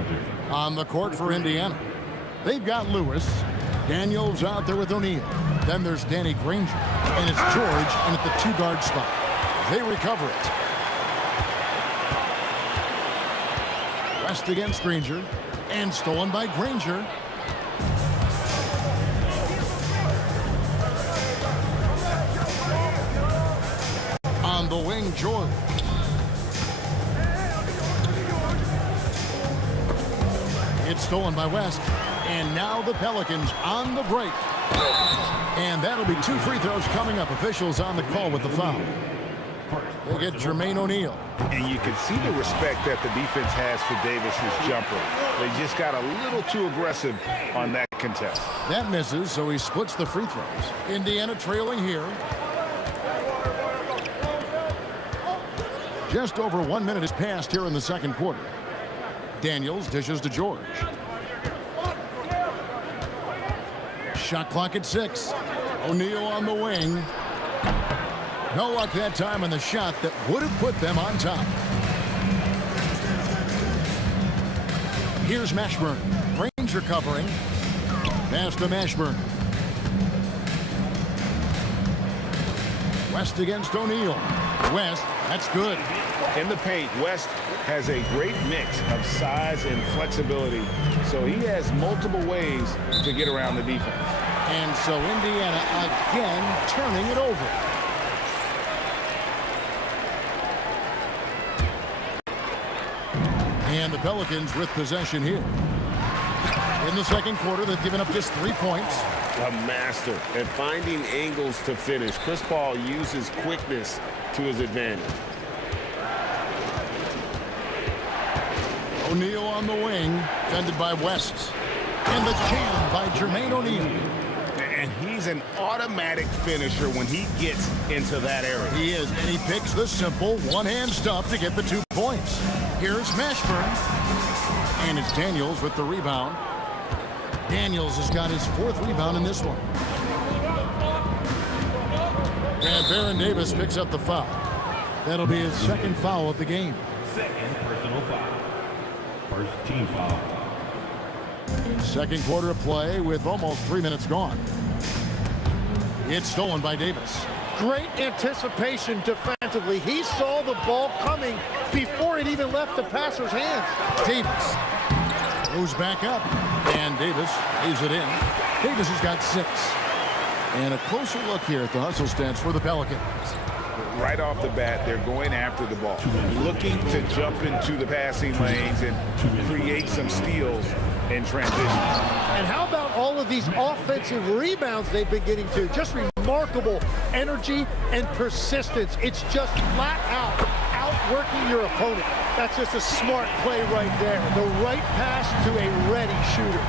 On the court for Indiana, they've got Lewis. Daniels out there with O'Neal. Then there's Danny Granger. And it's George in at the 2-guard spot. They recover it. West against Granger. And stolen by Granger. On the wing, George. It's stolen by West. And now the Pelicans on the break. And that'll be 2 free throws coming up. Officials on the call with the foul. They get Jermaine O'Neal. And you can see the respect that the defense has for Davis's jumper. They just got a little too aggressive on that contest. That misses, so he splits the free throws. Indiana trailing here. Just over 1 minute has passed here in the second quarter. Daniels dishes to George. Shot clock at 6. O'Neal on the wing. No luck that time on the shot that would have put them on top. Here's Mashburn. Granger covering. Pass to Mashburn. West against O'Neal. West, that's good. In the paint, West has a great mix of size and flexibility, so he has multiple ways to get around the defense. And so Indiana again turning it over. And the Pelicans with possession here. In the second quarter, they've given up just 3 points. A master at finding angles to finish. Chris Paul uses quickness to his advantage. O'Neal on the wing, defended by West. And the jam by Jermaine O'Neal. And he's an automatic finisher when he gets into that area. He is, and he picks the simple one-hand stuff to get the 2 points. Here's Mashburn. And it's Daniels with the rebound. Daniels has got his 4th rebound in this one. And Baron Davis picks up the foul. That'll be his 2nd foul of the game. Second personal foul. First team foul. Second quarter of play with almost 3 minutes gone. It's stolen by Davis. Great anticipation defensively. He saw the ball coming before it even left the passer's hands. Davis goes back up, and Davis lays it in. Davis has got 6. And a closer look here at the hustle stats for the Pelicans. Right off the bat, they're going after the ball, looking to jump into the passing lanes and create some steals in transition. And how about all of these offensive rebounds they've been getting to? Just remarkable energy and persistence. It's just flat out outworking your opponent. That's just a smart play right there. The right pass to a ready shooter.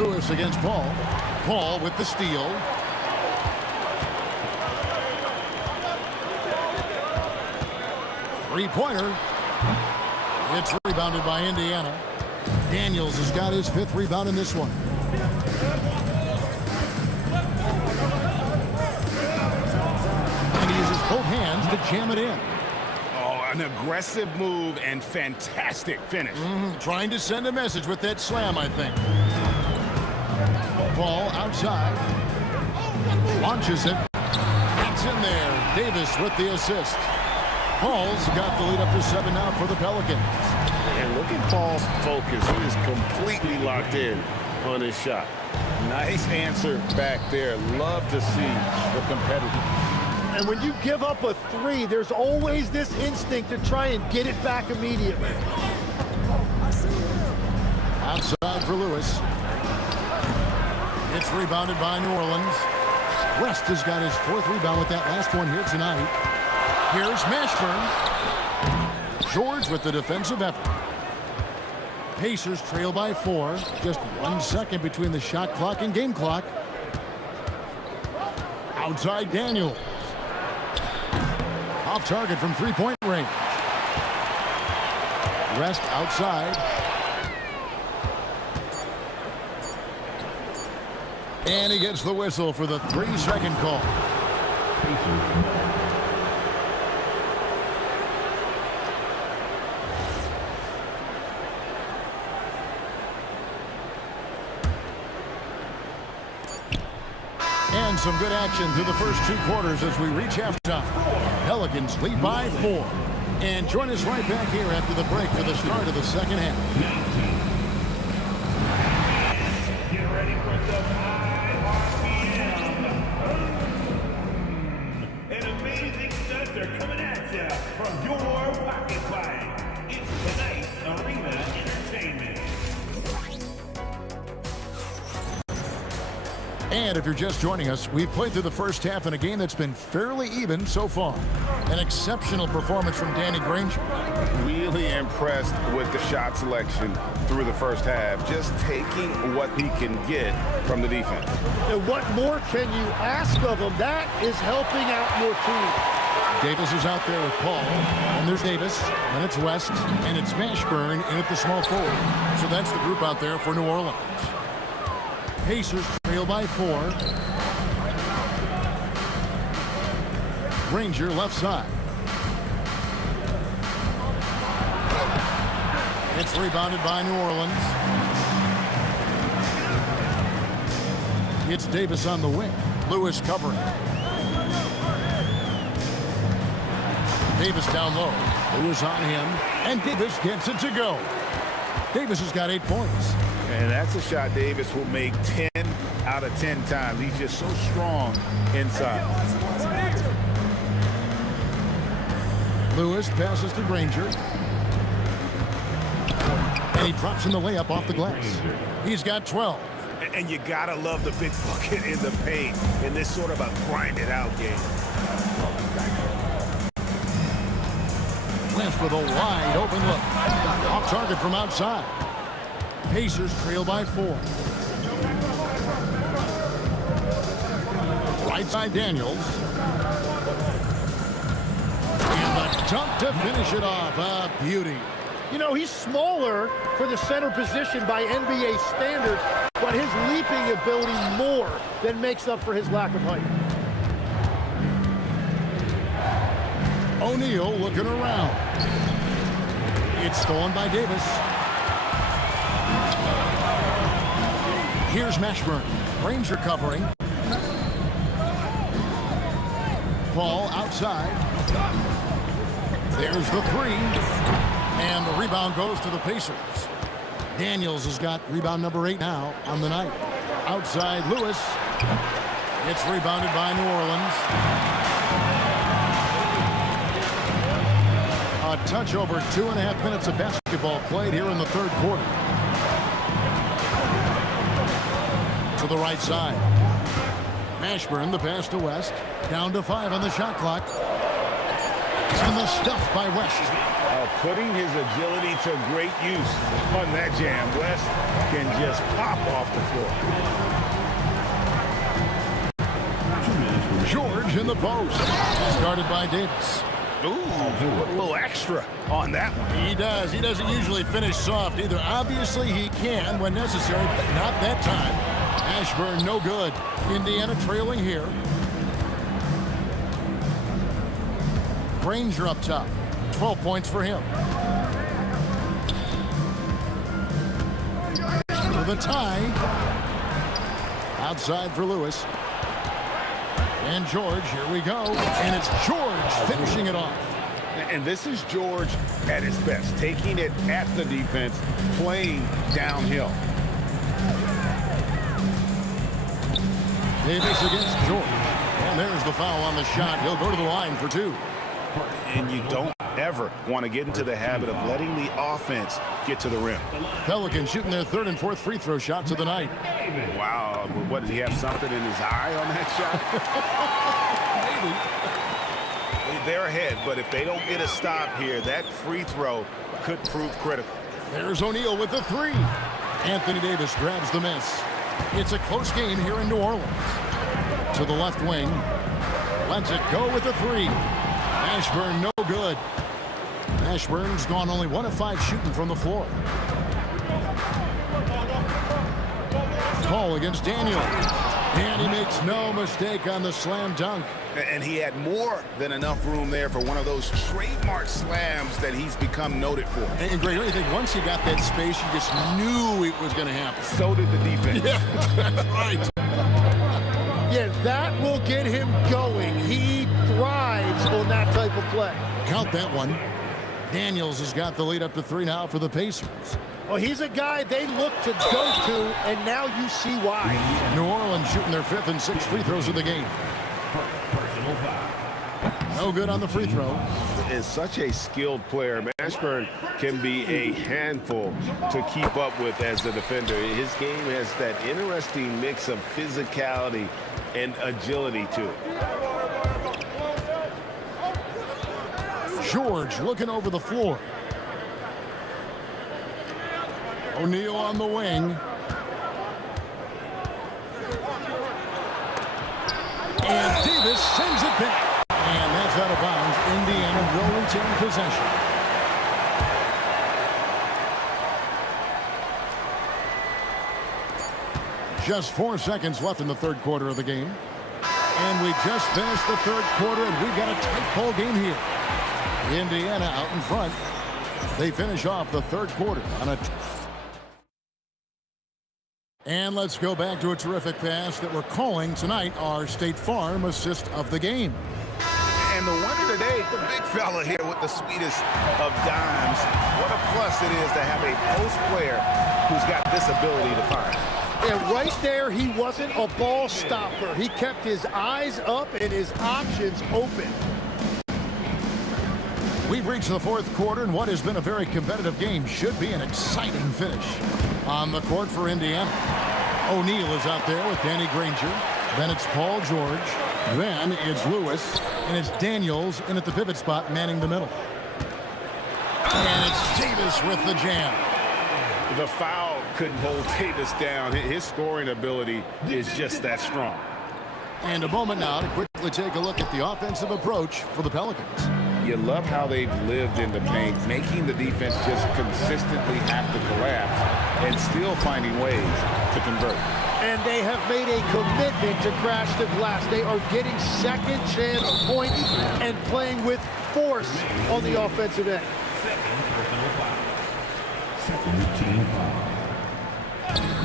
Lewis against Paul. Paul with the steal. Three-pointer. It's rebounded by Indiana. Daniels has got his 5th rebound in this one. And he uses both hands to jam it in. Oh, an aggressive move and fantastic finish. Trying to send a message with that slam, I think. Ball outside. Launches it. It's in there. Davis with the assist. Paul's got the lead up to 7 now for the Pelicans. And look at Paul's focus. He is completely locked in on his shot. Nice answer back there. Love to see the competitor. And when you give up a 3, there's always this instinct to try and get it back immediately. Outside for Lewis. It's rebounded by New Orleans. West has got his 4th rebound with that last one here tonight. Here's Mashburn. George with the defensive effort. Pacers trail by 4. Just 1 second between the shot clock and game clock. Outside Daniels. Off target from 3-point range. West outside. And he gets the whistle for the 3-second call. And some good action through the first 2 quarters as we reach halftime. Pelicans lead by 4. And join us right back here after the break for the start of the second half. Get ready for some and amazing stunts are coming at you from your pocket fight. It's tonight's Arena Entertainment. And if you're just joining us, we've played through the first half in a game that's been fairly even so far. An exceptional performance from Danny Granger. Really impressed with the shot selection through the first half. Just taking what he can get from the defense. And what more can you ask of him? That is helping out your team. Davis is out there with Paul. And there's Davis. And it's West. And it's Mashburn in at the small forward. So that's the group out there for New Orleans. Pacers trail by 4. Granger left side. It's rebounded by New Orleans. It's Davis on the wing. Lewis covering. Davis down low. Lewis on him. And Davis gets it to go. Davis has got 8 points. And that's a shot Davis will make 10 out of 10 times. He's just so strong inside. Lewis passes to Granger. And he drops in the layup off the glass. He's got 12. And you gotta love the big bucket in the paint in this sort of a grind-it-out game. West with a wide open look. Off target from outside. Pacers trail by 4. Right side Daniels. And the dunk to finish it off. A beauty. You know, he's smaller for the center position by NBA standards, but his leaping ability more than makes up for his lack of height. O'Neal looking around. It's stolen by Davis. Here's Mashburn. Granger covering. Paul outside. There's the 3. And the rebound goes to the Pacers. Daniels has got rebound number 8 now on the night. Outside Lewis. It's rebounded by New Orleans. A touch over 2.5 minutes of basketball played here in the 3rd quarter. To the right side. Mashburn, the pass to West. Down to 5 on the shot clock. And the stuff by West. Putting his agility to great use on that jam. West can just pop off the floor. George in the post. Started by Davis. Ooh, put a little extra on that one. He does. He doesn't usually finish soft either. Obviously, he can when necessary, but not that time. Ashburn, no good. Indiana trailing here. Granger up top. 12 points for him. To the tie. Outside for Lewis. And George, here we go. And it's George finishing it off. And this is George at his best, taking it at the defense, playing downhill. Davis against George. And there's the foul on the shot. He'll go to the line for 2. And you don't ever want to get into the habit of letting the offense get to the rim. Pelicans shooting their 3rd and 4th free throw shots of the night. Wow, what, did he have something in his eye on that shot? Maybe. They're ahead, but if they don't get a stop here, that free throw could prove critical. There's O'Neal with the 3. Anthony Davis grabs the miss. It's a close game here in New Orleans. To the left wing. Lets it go with the 3. Ashburn, no good. Ashburn's gone only 1 of 5 shooting from the floor. Paul against Daniel. And he makes no mistake on the slam dunk. And he had more than enough room there for one of those trademark slams that he's become noted for. And Greg, don't you think once he got that space, you just knew it was going to happen? So did the defense. Yeah, that's right. Yeah, that will get him going. He thrives on that type of play. Count that one. Daniels has got the lead up to 3 now for the Pacers. Well, he's a guy they look to go to, and now you see why. New Orleans shooting their 5th and 6th free throws of the game. No good on the free throw. Is such a skilled player. Ashburn can be a handful to keep up with as a defender. His game has that interesting mix of physicality and agility to it. George looking over the floor. O'Neal on the wing. And Davis sends it back. And that's out of bounds. Indiana will retain possession. Just 4 seconds left in the 3rd quarter of the game. And we just finished the 3rd quarter, and we've got a tight ball game here. Indiana out in front. They finish off the 3rd quarter on a... And let's go back to a terrific pass that we're calling tonight our State Farm assist of the game. And the winner today, the big fella here with the sweetest of dimes. What a plus it is to have a post player who's got this ability to find. And right there, he wasn't a ball stopper. He kept his eyes up and his options open. We've reached the 4th quarter, and what has been a very competitive game should be an exciting finish. On the court for Indiana, O'Neal is out there with Danny Granger. Then it's Paul George. Then it's Lewis. And it's Daniels in at the pivot spot, manning the middle. And it's Davis with the jam. The foul couldn't hold Davis down. His scoring ability is just that strong. And a moment now to quickly take a look at the offensive approach for the Pelicans. You love how they've lived in the paint, making the defense just consistently have to collapse and still finding ways to convert. And they have made a commitment to crash the glass. They are getting second chance points and playing with force on the offensive end.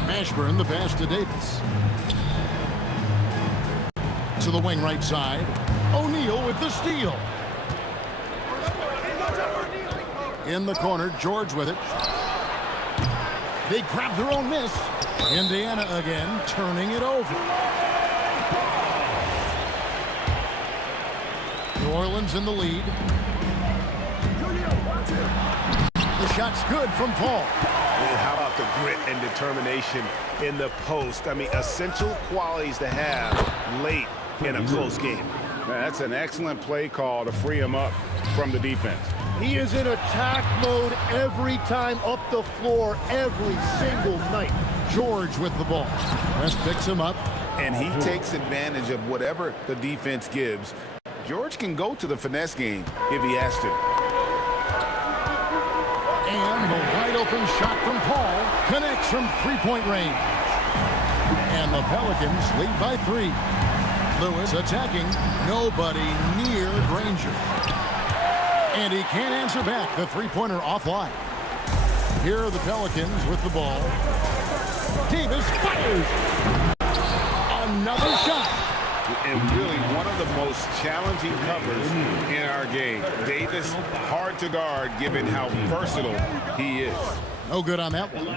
Ashburn, the pass to Davis. To the wing right side. O'Neal with the steal. In the corner, George with it. They grab their own miss. Indiana again, turning it over. New Orleans in the lead. The shot's good from Paul. And how about the grit and determination in the post? I mean, essential qualities to have late in a close game. That's an excellent play call to free him up from the defense. He is in attack mode every time up the floor, every single night. George with the ball. West picks him up. And he takes advantage of whatever the defense gives George can go to the finesse game if he has to. And the wide open shot from Paul connects from three-point range. And the Pelicans lead by 3. Lewis attacking. Nobody near Granger. And he can't answer back. The three-pointer offline. Here are the Pelicans with the ball. Davis fires. Another shot. And really one of the most challenging covers in our game. Davis, hard to guard given how versatile he is. No good on that one.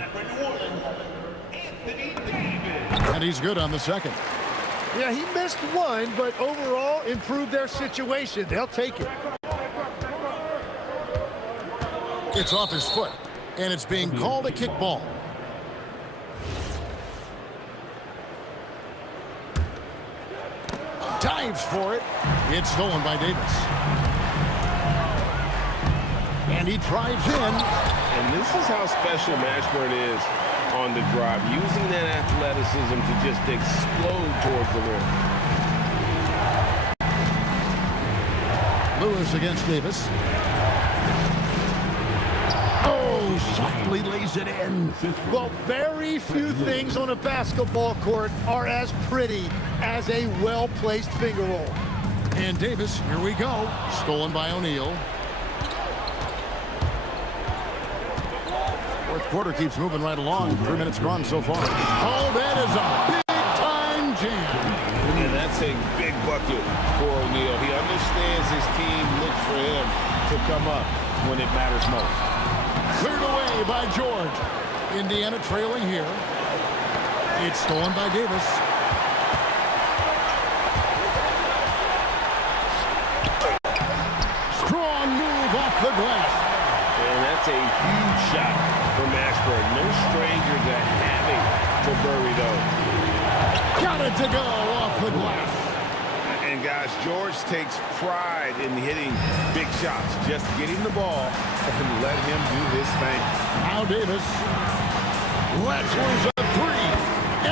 And he's good on the second. Yeah, he missed one, but overall improved their situation. They'll take it. It's off his foot, and it's being called a kickball. Dives for it. It's stolen by Davis. And he drives in. And this is how special Mashburn is on the drive, using that athleticism to just explode towards the rim. Lewis against Davis. Softly lays it in. Well, very few things on a basketball court are as pretty as a well-placed finger roll. And Davis, here we go. Stolen by O'Neal. Fourth quarter keeps moving right along. 3 minutes gone so far. Oh, that is a big-time jam. And that's a big bucket for O'Neal. He understands his team looks for him to come up when it matters most. Cleared away by George. Indiana trailing here. It's stolen by Davis. Strong move off the glass. And that's a huge shot for Mashburn. No stranger to having to bury those. Got it to go off the glass. And guys, George takes pride in hitting big shots. Just getting the ball and let him do his thing. Now Davis lets loose a 3.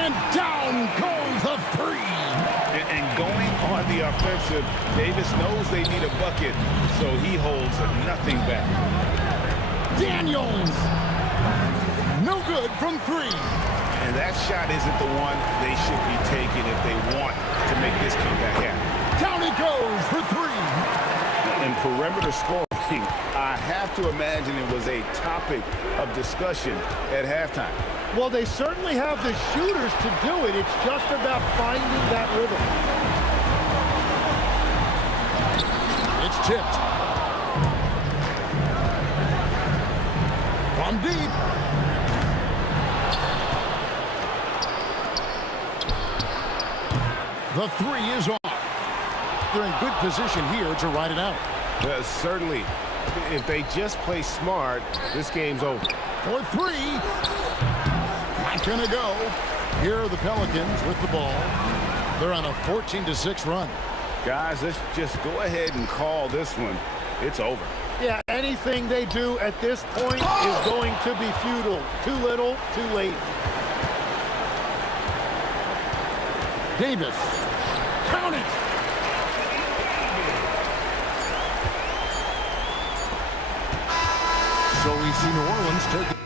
And down goes the 3. And going on the offensive, Davis knows they need a bucket, so he holds nothing back. Daniels. No good from 3. And that shot isn't the one they should be taking if they want to make this comeback happen. Down it goes for 3. And perimeter scoring, I have to imagine it was a topic of discussion at halftime. Well, they certainly have the shooters to do it. It's just about finding that rhythm. It's tipped. From deep. The 3 is off. They're in good position here to ride it out. Certainly, if they just play smart, this game's over. For 3. Not gonna go. Here are the Pelicans with the ball. They're on a 14-6 run. Guys, let's just go ahead and call this one. It's over. Yeah, anything they do at this point is going to be futile. Too little, too late. Davis. Count it. So we see New Orleans take it.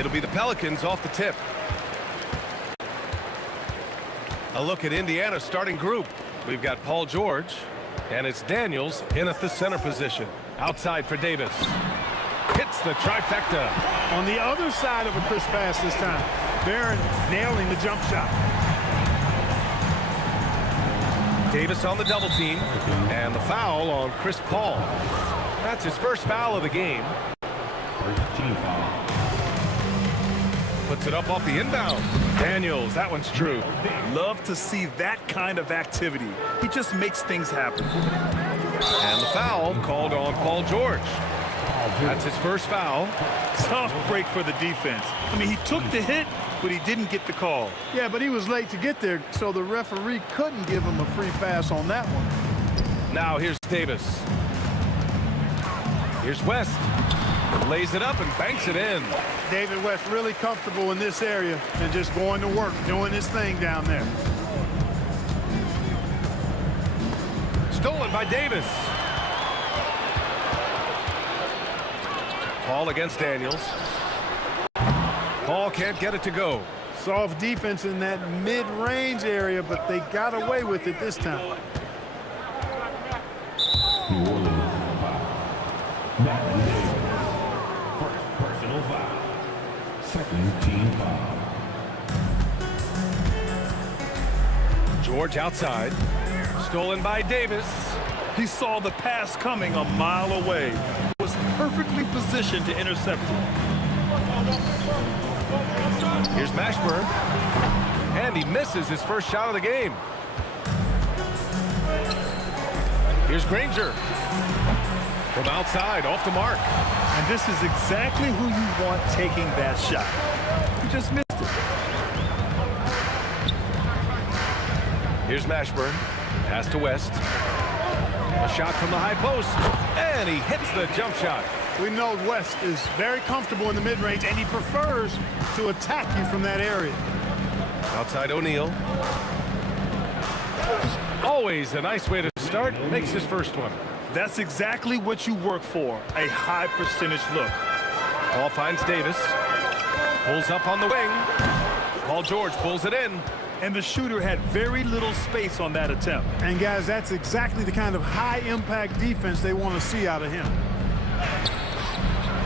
It'll be the Pelicans off the tip. A look at Indiana's starting group. We've got Paul George, and it's Daniels in at the center position. Outside for Davis. Hits the trifecta. On the other side of a crisp pass this time. Barron nailing the jump shot. Davis on the double team, and the foul on Chris Paul. That's his first foul of the game. First team foul. Puts it up off the inbound. Daniels, that one's true. Love to see that kind of activity. He just makes things happen. And the foul called on Paul George. That's his first foul. Tough break for the defense. I mean, he took the hit, but he didn't get the call. Yeah, but he was late to get there, so the referee couldn't give him a free pass on that one. Now here's Davis. Here's West. Lays it up and banks it in. David West really comfortable in this area and just going to work, doing his thing down there. Stolen by Davis. Paul against Daniels. Paul can't get it to go. Soft defense in that mid-range area, but they got away with it this time. New Orleans foul. Matthew Davis. First personal foul. Second team foul. George outside. Stolen by Davis. He saw the pass coming a mile away. Was perfectly positioned to intercept it. Here's Mashburn. And he misses his first shot of the game. Here's Granger. From outside, off the mark. And this is exactly who you want taking that shot. You just missed it. Here's Mashburn. Pass to West. A shot from the high post. And he hits the jump shot. We know West is very comfortable in the mid-range, and he prefers to attack you from that area. Outside O'Neal. Always a nice way to start. Makes his first one. That's exactly what you work for, a high percentage look. Ball finds Davis. Pulls up on the wing. Paul George pulls it in. And the shooter had very little space on that attempt. And guys, that's exactly the kind of high-impact defense they want to see out of him.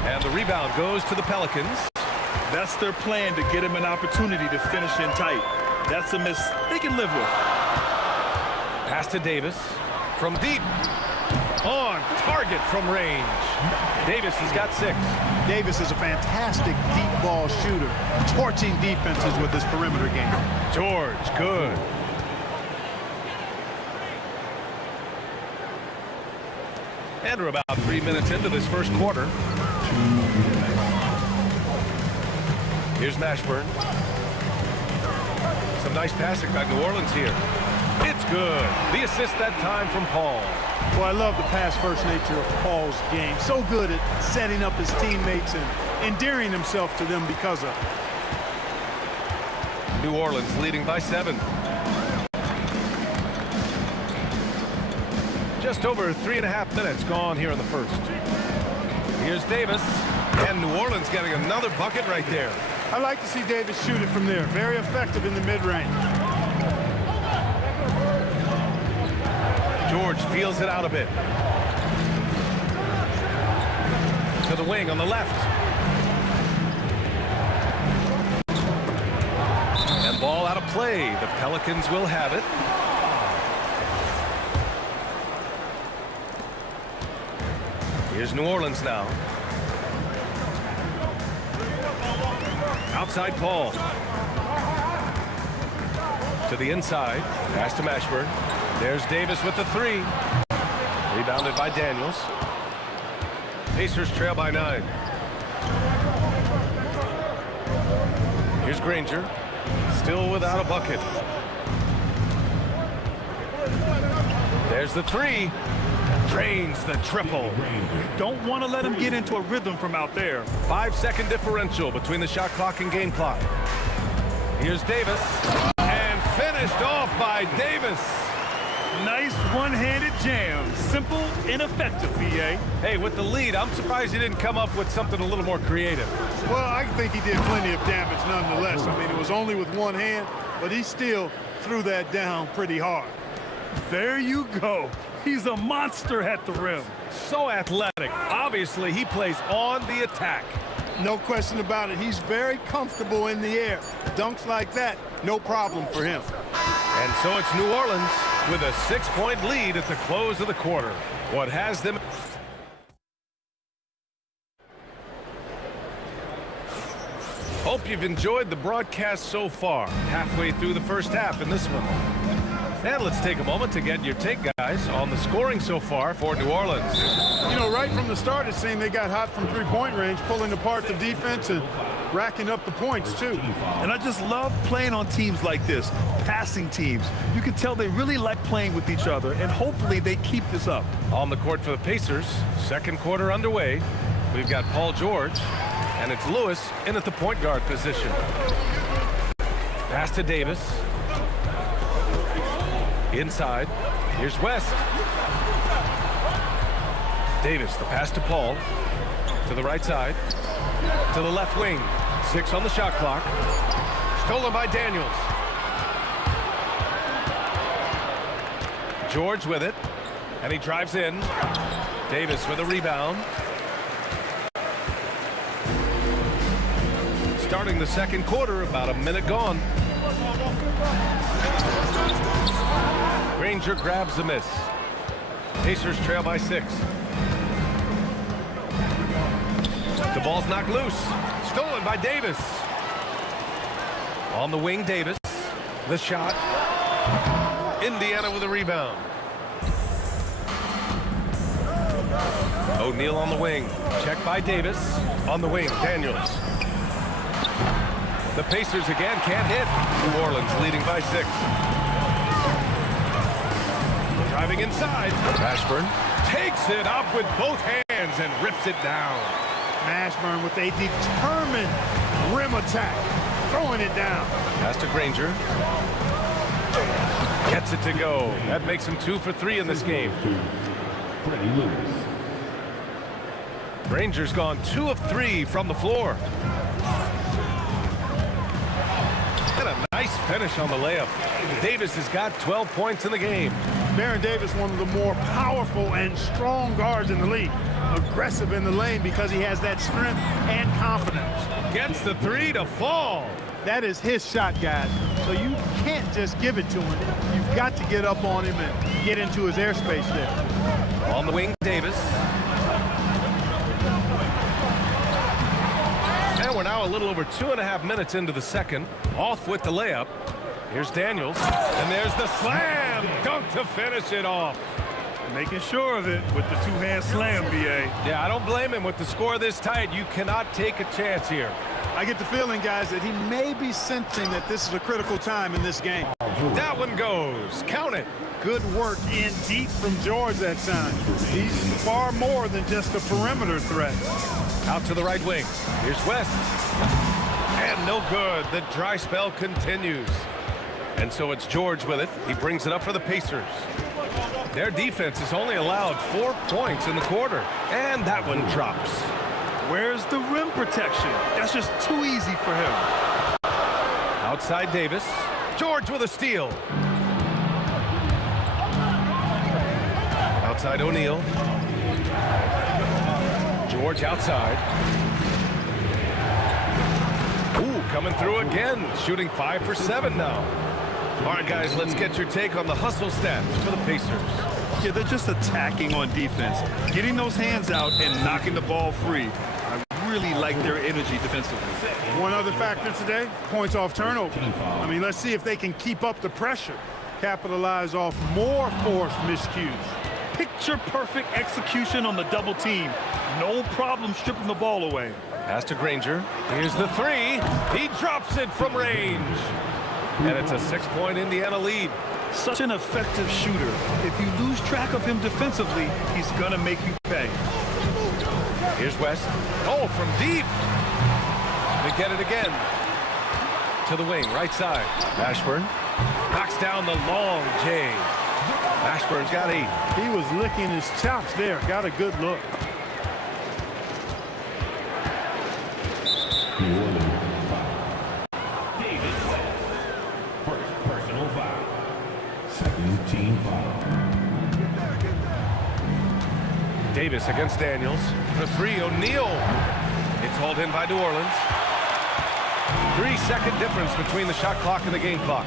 And the rebound goes to the Pelicans. That's their plan, to get him an opportunity to finish in tight. That's a miss they can live with. Pass to Davis. From deep. On target from range. Davis has got 6. Davis is a fantastic deep ball shooter, torching defenses with his perimeter game. George, good. And we're about 3 minutes into this first quarter. Here's Mashburn. Some nice passing by New Orleans here. It's good. The assist that time from Paul. Well, I love the pass-first nature of Paul's game. So good at setting up his teammates and endearing himself to them because of it. New Orleans leading by 7. Just over 3.5 minutes gone here in the first. Here's Davis. And New Orleans getting another bucket right there. I like to see Davis shoot it from there. Very effective in the mid-range. George feels it out a bit. To the wing on the left. And ball out of play. The Pelicans will have it. Here's New Orleans now. Outside Paul. To the inside. Pass to Mashburn. There's Davis with the 3. Rebounded by Daniels. Pacers trail by 9. Here's Granger. Still without a bucket. There's the 3. Drains the triple. Don't want to let him get into a rhythm from out there. 5-second differential between the shot clock and game clock. Here's Davis. And finished off by Davis. Nice one-handed jam. Simple and effective, B.A. Hey, with the lead, I'm surprised he didn't come up with something a little more creative. Well, I think he did plenty of damage nonetheless. I mean, it was only with one hand, but he still threw that down pretty hard. There you go. He's a monster at the rim. So athletic. Obviously, he plays on the attack. No question about it. He's very comfortable in the air. Dunks like that, no problem for him. And so it's New Orleans with a 6-point lead at the close of the quarter. What has them... Hope you've enjoyed the broadcast so far. Halfway through the first half in this one. And let's take a moment to get your take, guys, on the scoring so far for New Orleans. You know, right from the start, it seemed they got hot from three-point range, pulling apart the defense and racking up the points, too. And I just love playing on teams like this, passing teams. You can tell they really like playing with each other, and hopefully they keep this up. On the court for the Pacers, second quarter underway. We've got Paul George, and it's Lewis in at the point guard position. Pass to Davis. Inside, here's West. Davis, the pass to Paul. To the right side. To the left wing. 6 on the shot clock. Stolen by Daniels. George with it. And he drives in. Davis with a rebound. Starting the second quarter, about a minute gone. Granger grabs the miss. Pacers trail by 6. The ball's knocked loose. Stolen by Davis. On the wing, Davis. The shot. Indiana with a rebound. O'Neal on the wing. Check by Davis. On the wing, Daniels. The Pacers again can't hit. New Orleans leading by 6. Driving inside. Mashburn takes it up with both hands and rips it down. Mashburn with a determined rim attack, throwing it down. Pass to Granger. Gets it to go. That makes him 2 for 3 in this game. Granger's gone 2 of 3 from the floor. And a nice finish on the layup. Davis has got 12 points in the game. Baron Davis, one of the more powerful and strong guards in the league. Aggressive in the lane because he has that strength and confidence. Gets the 3 to fall. That is his shot, guys. So you can't just give it to him. You've got to get up on him and get into his airspace there. On the wing, Davis. And we're now a little over 2.5 minutes into the second. Off with the layup. Here's Daniels. And there's the slam. Dunk to finish it off. Making sure of it with the two-hand slam, B.A. Yeah, I don't blame him. With the score this tight, you cannot take a chance here. I get the feeling, guys, that he may be sensing that this is a critical time in this game. That one goes. Count it. Good work in deep from George that time. He's far more than just a perimeter threat. Out to the right wing. Here's West. And no good. The dry spell continues. And so it's George with it. He brings it up for the Pacers. Their defense has only allowed 4 points in the quarter. And that one drops. Where's the rim protection? That's just too easy for him. Outside Davis. George with a steal. Outside O'Neal. George outside. Ooh, coming through again. Shooting 5 for 7 now. All right, guys, let's get your take on the hustle stats for the Pacers. Yeah, they're just attacking on defense. Getting those hands out and knocking the ball free. I really like their energy defensively. One other factor today, points off turnover. I mean, let's see if they can keep up the pressure, capitalize off more forced miscues. Picture-perfect execution on the double team. No problem stripping the ball away. Pass to Granger. Here's the 3. He drops it from range. And it's a 6-point Indiana lead. Such an effective shooter. If you lose track of him defensively, he's gonna make you pay. Here's West. Oh, from deep. They get it again. To the wing, right side. Mashburn knocks down the long J. Mashburn's got 8. He was licking his chops there. Got a good look. Personal foul. Second team foul. Davis against Daniels. For 3, O'Neal. It's hauled in by New Orleans. 3-second difference between the shot clock and the game clock.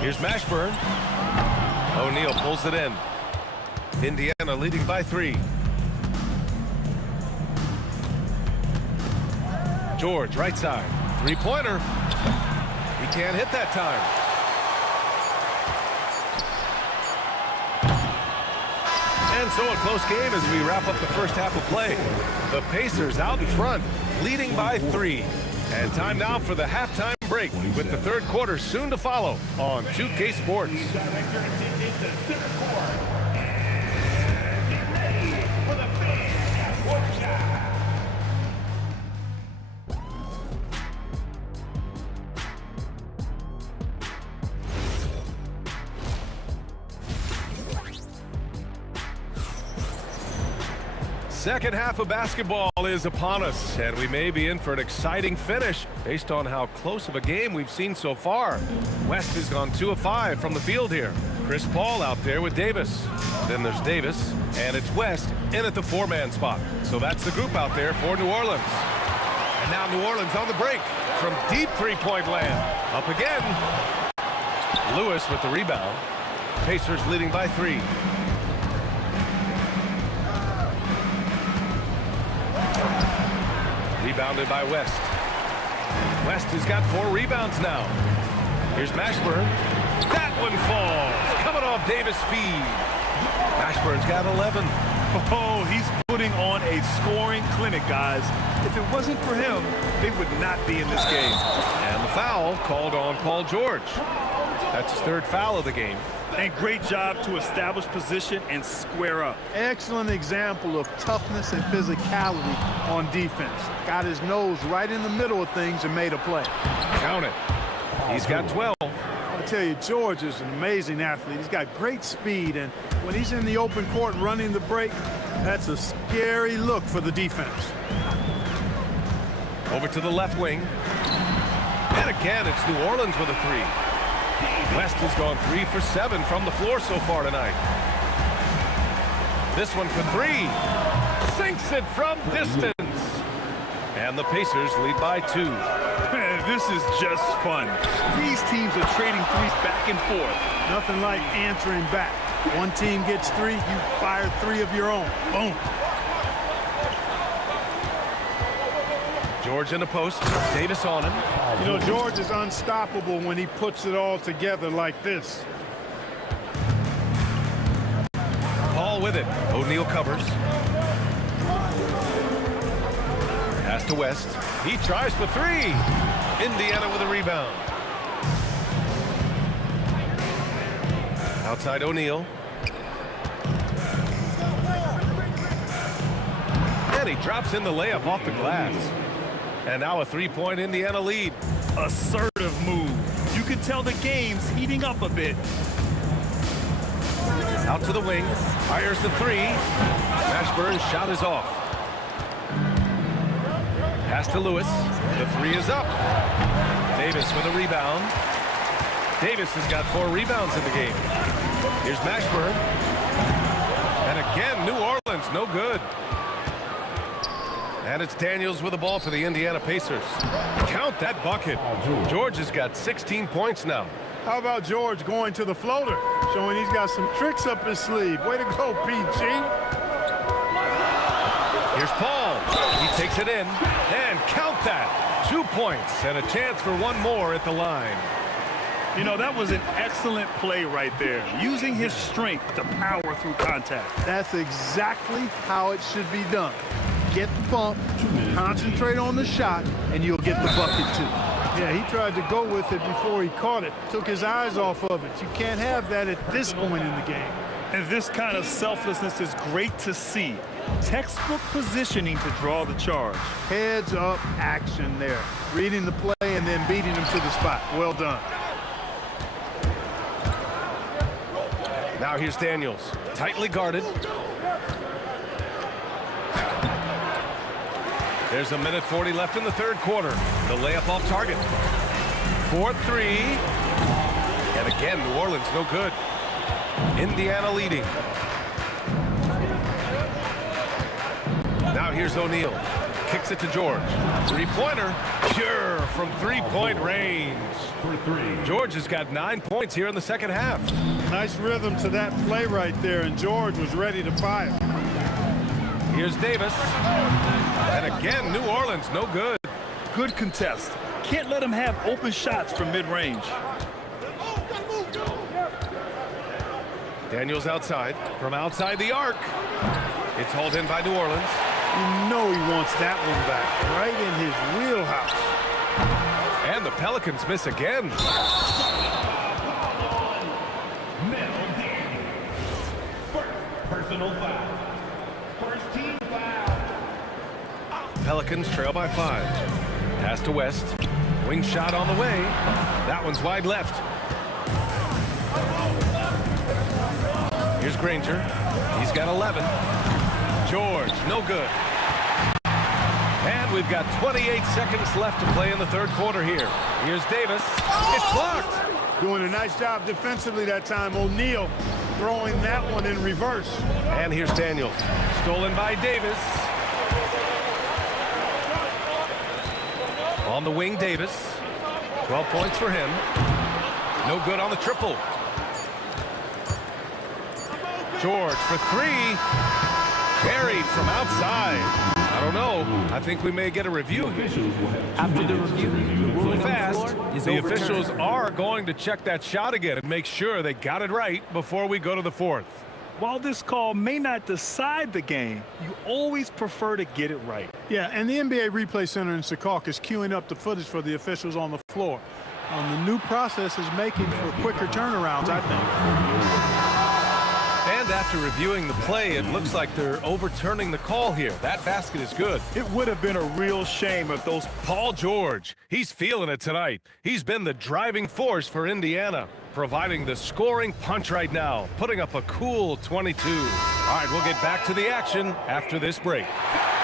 Here's Mashburn. O'Neal pulls it in. Indiana leading by 3. George, right side. 3-pointer. He can't hit that time. And so a close game as we wrap up the first half of play. The Pacers out in front, leading by 3. And time now for the halftime break with the third quarter soon to follow on 2K Sports. Second half of basketball is upon us, and we may be in for an exciting finish based on how close of a game we've seen so far. West has gone 2 of 5 from the field here. Chris Paul out there with Davis. Then there's Davis, and it's West in at the 4-man spot. So that's the group out there for New Orleans. And now New Orleans on the break from deep three-point land. Up again. Lewis with the rebound. Pacers leading by 3. Rebounded by West. West has got 4 rebounds now. Here's Mashburn. That one falls. Coming off Davis' feed. Mashburn's got 11. Oh, he's putting on a scoring clinic, guys. If it wasn't for him, they would not be in this game. And the foul called on Paul George. That's his 3rd foul of the game. And great job to establish position and square up. Excellent example of toughness and physicality on defense. Got his nose right in the middle of things and made a play. Count it. He's got 12. I tell you, George is an amazing athlete. He's got great speed, and when he's in the open court running the break, that's a scary look for the defense. Over to the left wing. And again, it's New Orleans with a 3. West has gone 3 for 7 from the floor so far tonight. This one for 3. Sinks it from distance. And the Pacers lead by 2. This is just fun. These teams are trading threes back and forth. Nothing like answering back. One team gets 3, you fire 3 of your own. Boom. George in the post. Davis on him. You know, George is unstoppable when he puts it all together like this. Paul with it. O'Neal covers. Pass to West. He tries for 3. Indiana with a rebound. Outside O'Neal. And he drops in the layup off the glass. And now a 3-point Indiana lead. Assertive move. You can tell the game's heating up a bit. Out to the wing. Fires the 3. Mashburn's shot is off. Pass to Lewis. The 3 is up. Davis with a rebound. Davis has got 4 rebounds in the game. Here's Mashburn. And again, New Orleans, no good. And it's Daniels with the ball for the Indiana Pacers. Count that bucket. George has got 16 points now. How about George going to the floater, showing he's got some tricks up his sleeve. Way to go, PG. Here's Paul. He takes it in. And count that. 2 points and a chance for 1 more at the line. You know, that was an excellent play right there, using his strength to power through contact. That's exactly how it should be done. Get the bump, concentrate on the shot, and you'll get the bucket too. Yeah, he tried to go with it before he caught it. Took his eyes off of it. You can't have that at this point in the game. And this kind of selflessness is great to see. Textbook positioning to draw the charge. Heads up action there. Reading the play and then beating him to the spot. Well done. Now here's Daniels. Tightly guarded. There's 1:40 left in the 3rd quarter. The layup off target. 4-3. And again, New Orleans no good. Indiana leading. Now here's O'Neal. Kicks it to George. 3-pointer. Pure from 3-point range. George has got 9 points here in the second half. Nice rhythm to that play right there, and George was ready to fire. Here's Davis. And again, New Orleans no good. Good contest. Can't let him have open shots from mid-range. Daniels outside. From outside the arc. It's hauled in by New Orleans. You know he wants that one back. Right in his wheelhouse. And the Pelicans miss again. Personal foul. First team foul. Pelicans trail by 5. Pass to West. Wing shot on the way. That one's wide left. Here's Granger. He's got 11. George, no good. And we've got 28 seconds left to play in the third quarter here. Here's Davis. It's blocked. Doing a nice job defensively that time. O'Neal throwing that one in reverse. And here's Daniels. Stolen by Davis. On the wing, Davis. 12 points for him. No good on the triple. George for three. Buried from outside. I don't know. I think we may get a review here. After the review, the ruling Fast. on the floor is The overturned. officials are going to check that shot again and make sure they got it right before we go to the fourth. While this call may not decide the game, you always prefer to get it right. Yeah, and the NBA Replay Center in Secaucus is queuing up the footage for the officials on the floor. The new process is making for quicker turnarounds, I think. And after reviewing the play, it looks like they're overturning the call here. That basket is good. It would have been a real shame if those... Paul George, he's feeling it tonight. He's been the driving force for Indiana, providing the scoring punch right now, putting up a cool 22. All right, we'll get back to the action after this break.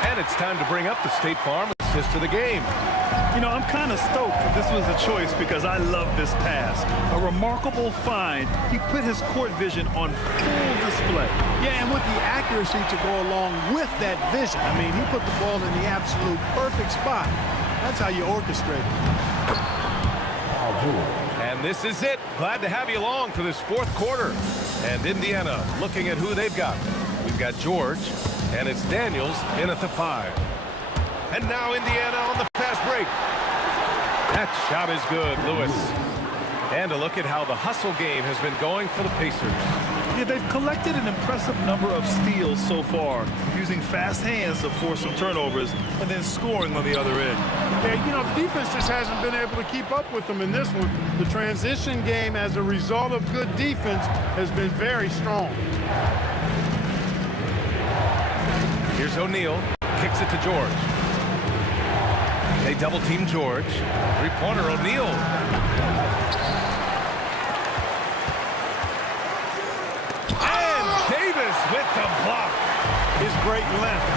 And it's time to bring up the State Farm assist of the game. You know, I'm kind of stoked that this was a choice because I love this pass. A remarkable find. He put his court vision on full display. Yeah, and with the accuracy to go along with that vision. I mean, he put the ball in the absolute perfect spot. That's how you orchestrate it. And this is it. Glad to have you along for this fourth quarter. And Indiana looking at who they've got. We've got George, and it's Daniels in at the 5. And now Indiana on the fast break. That shot is good, Lewis. And a look at how the hustle game has been going for the Pacers. Yeah, they've collected an impressive number of steals so far, using fast hands to force some turnovers and then scoring on the other end. Yeah, you know, the defense just hasn't been able to keep up with them in this one. The transition game, as a result of good defense, has been very strong. Here's O'Neal. Kicks it to George. They double-team George. Three-pointer, O'Neal. And Davis with the block. His great length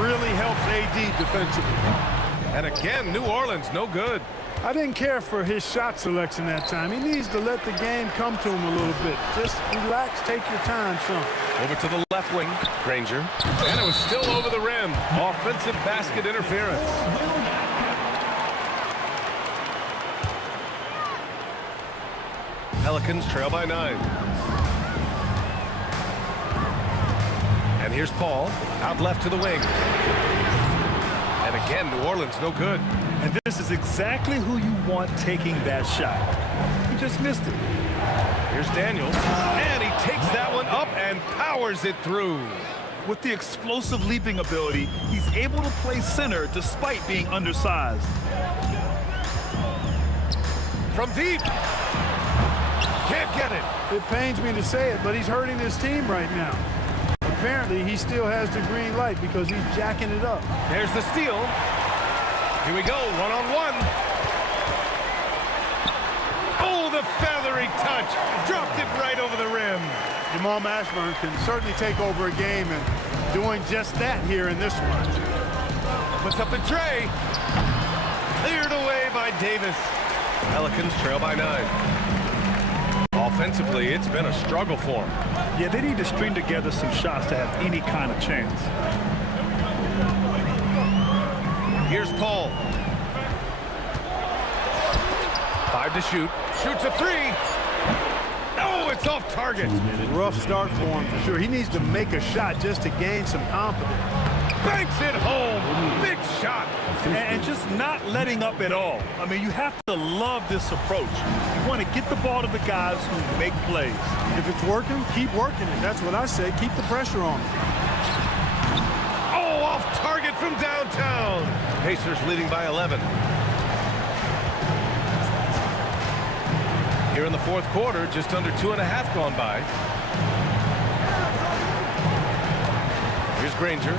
really helps AD defensively. And again, New Orleans, no good. I didn't care for his shot selection that time. He needs to let the game come to him a little bit. Just relax, take your time, son. Over to the left wing, Granger. And it was still over the rim. Offensive basket interference. Pelicans trail by 9. And here's Paul, out left to the wing. And again, New Orleans, no good. And this is exactly who you want taking that shot. He just missed it. Here's Daniels. And he takes that one up and powers it through. With the explosive leaping ability, he's able to play center despite being undersized. From deep. Can't get it. It pains me to say it, but he's hurting his team right now. Apparently, he still has the green light because he's jacking it up. There's the steal. Here we go, one-on-one. Oh, the feathery touch. Dropped it right over the rim. Jamal Mashburn can certainly take over a game, and doing just that here in this one. Puts up the tray. Cleared away by Davis. Pelicans trail by 9. Offensively, it's been a struggle for them. Yeah, they need to string together some shots to have any kind of chance. Here's Paul. 5 to shoot. Shoots a 3. Oh, it's off target. Rough start for him for sure. He needs to make a shot just to gain some confidence. Banks it home. Big shot. And just not letting up at all. I mean, you have to love this approach. You want to get the ball to the guys who make plays. If it's working, keep working it. That's what I say. Keep the pressure on him. Oh, off target from downtown. Pacers leading by 11. Here in the fourth quarter, just under 2.5 gone by. Here's Granger.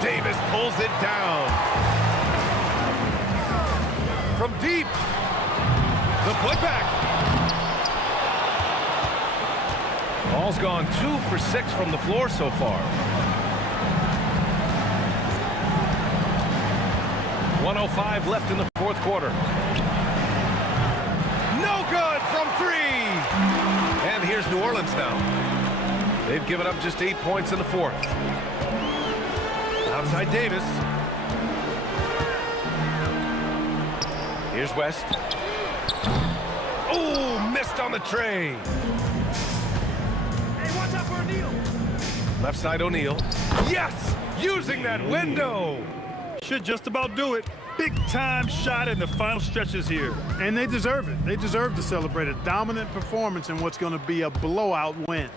Davis pulls it down. From deep. The putback. Ball's gone 2 for 6 from the floor so far. 1:05 left in the fourth quarter. No good from 3. And here's New Orleans now. They've given up just 8 points in the fourth. Outside Davis. Here's West. Oh, missed on the tray. Hey, watch out for O'Neal. Left side O'Neal. Yes! Using that window. Should just about do it. Big time shot in the final stretches here. And they deserve it. They deserve to celebrate a dominant performance in what's going to be a blowout win.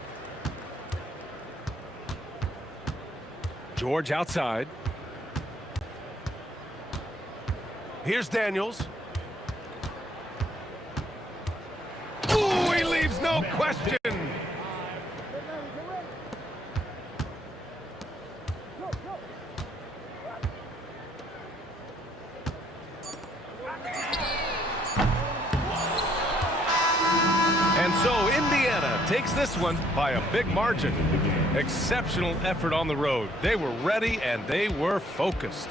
George outside. Here's Daniels. Ooh, he leaves no question. And so Indiana takes this one by a big margin. Exceptional effort on the road. They were ready and they were focused.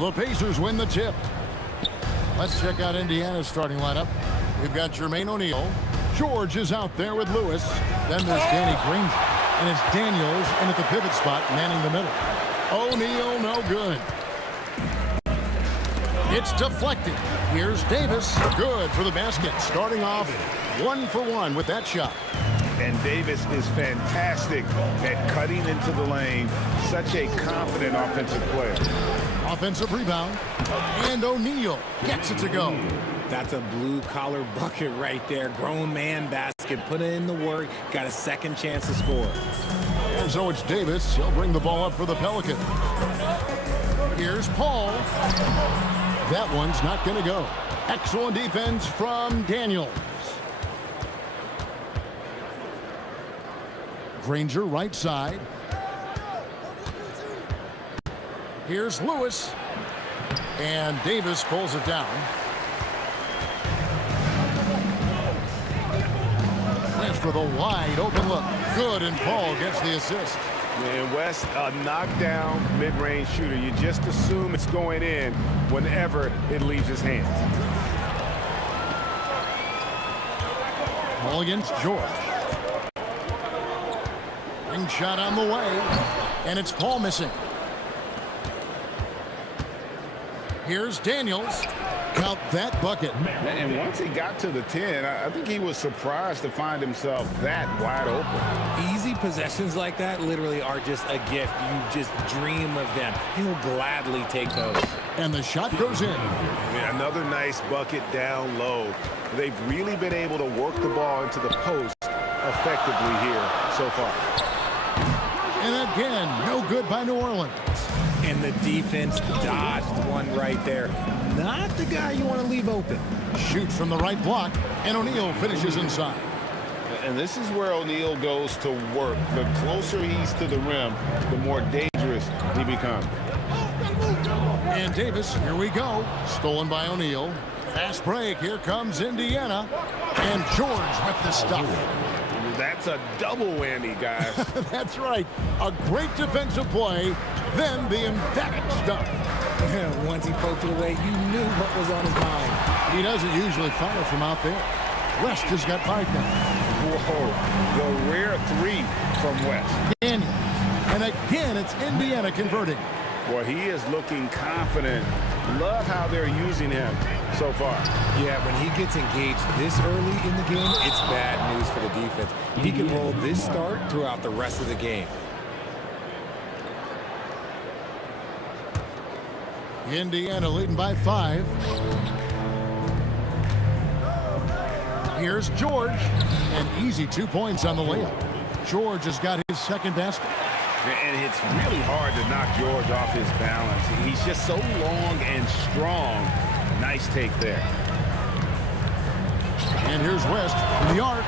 So the Pacers win the tip. Let's check out Indiana's starting lineup. We've got Jermaine O'Neal. George is out there with Lewis. Then there's Danny Granger. And it's Daniels in at the pivot spot, manning the middle. O'Neal, no good. It's deflected. Here's Davis. Good for the basket. Starting off 1 for 1 with that shot. And Davis is fantastic at cutting into the lane. Such a confident offensive player. Offensive rebound. And O'Neal gets it to go. That's a blue-collar bucket right there. Grown man basket. Put in the work. Got a second chance to score. And so it's Davis. He'll bring the ball up for the Pelicans. Here's Paul. That one's not going to go. Excellent defense from Daniels. Granger right side. Here's Lewis. And Davis pulls it down. West with a wide open look. Good, and Paul gets the assist. And West, a knockdown mid-range shooter. You just assume it's going in whenever it leaves his hands. Ball against George. Ring shot on the way. And it's Paul missing. Here's Daniels. Count that bucket. And once he got to the 10, I think he was surprised to find himself that wide open. Easy possessions like that literally are just a gift. You just dream of them. He'll gladly take those. And the shot goes in. Yeah, another nice bucket down low. They've really been able to work the ball into the post effectively here so far. And again, no good by New Orleans. And the defense dodged one right there. Not the guy you want to leave open. Shoots from the right block, and O'Neal finishes inside. And this is where O'Neal goes to work. The closer he's to the rim, the more dangerous he becomes. And Davis, here we go. Stolen by O'Neal. Fast break. Here comes Indiana. And George with the stuff. That's a double whammy, guys. That's right. A great defensive play, then the emphatic stuff. Once he poked it away, you knew what was on his mind. He doesn't usually fire from out there. West has got 5 now. Whoa, the rare 3 from West. Daniel. And again, it's Indiana converting. Well, he is looking confident. Love how they're using him so far. Yeah, when he gets engaged this early in the game, it's bad news for the defense. He can roll this start throughout the rest of the game. Indiana leading by 5. Here's George. An easy 2 points on the layup. George has got his second basket. And it's really hard to knock George off his balance. He's just so long and strong. Nice take there. And here's West from the arc.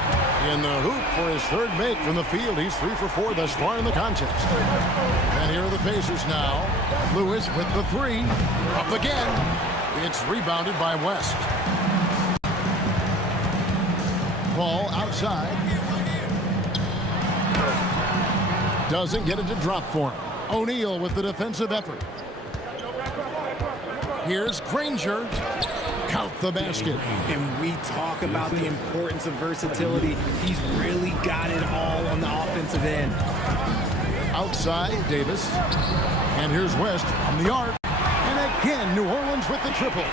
In the hoop for his third make from the field. He's 3 for 4 thus far in the contest. And here are the Pacers now. Lewis with the 3. Up again. It's rebounded by West. Paul outside. Doesn't get it to drop for him. O'Neal with the defensive effort. Here's Granger. Count the basket. And we talk about the importance of versatility. He's really got it all on the offensive end. Outside, Davis. And here's West from the arc. And again, New Orleans with the triple.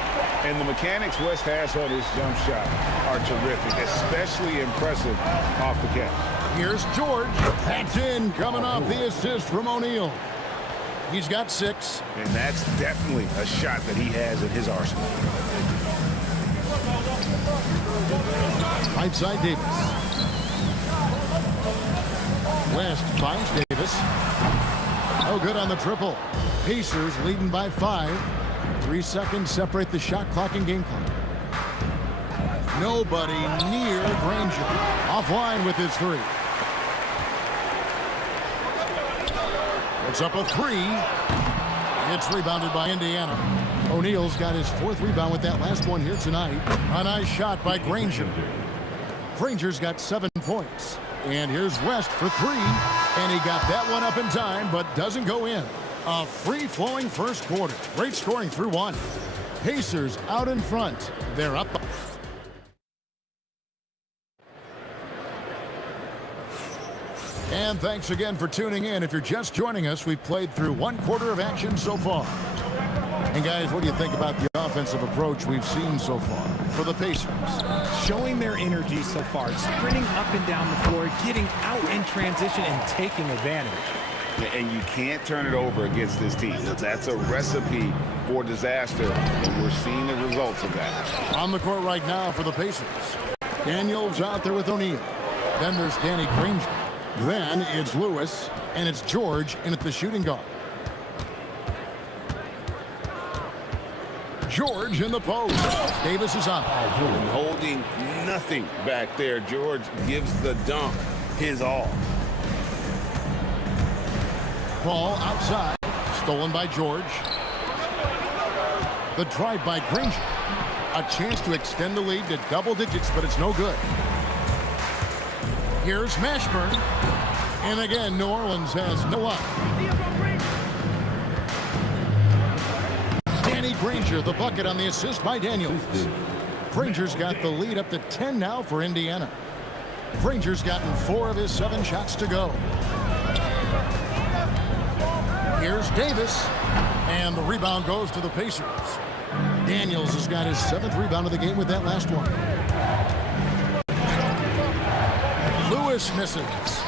And the mechanics West has on his jump shot are terrific, especially impressive off the catch. Here's George. That's in, coming off the assist from O'Neal. He's got 6. And that's definitely a shot that he has in his arsenal. Right side, Davis. West finds Davis. Oh, good on the triple. Pacers leading by 5. 3 seconds separate the shot clock and game clock. Nobody near Granger. Offline with his 3. It's up a 3. It's rebounded by Indiana. O'Neal's got his 4th rebound with that last one here tonight. A nice shot by Granger. Granger's got 7 points. And here's West for 3. And he got that one up in time, but doesn't go in. A free-flowing first quarter. Great scoring through one. Pacers out in front. They're up. And thanks again for tuning in. If you're just joining us, we've played through one quarter of action so far. And guys, what do you think about the offensive approach we've seen so far for the Pacers? Showing their energy so far, sprinting up and down the floor, getting out in transition and taking advantage. And you can't turn it over against this team. That's a recipe for disaster, and we're seeing the results of that. On the court right now for the Pacers. Daniels out there with O'Neal. Then there's Danny Granger. Then it's Lewis, and it's George in at the shooting guard. George in the post. Davis is on. And holding nothing back there. George gives the dunk his all. Ball outside. Stolen by George. The drive by Granger. A chance to extend the lead to double digits, but it's no good. Here's Mashburn. And again, New Orleans has no luck. Danny Granger, the bucket on the assist by Daniels. Granger's got the lead up to 10 now for Indiana. Granger's gotten 4 of his 7 shots to go. Here's Davis. And the rebound goes to the Pacers. Daniels has got his 7th rebound of the game with that last one. Lewis misses.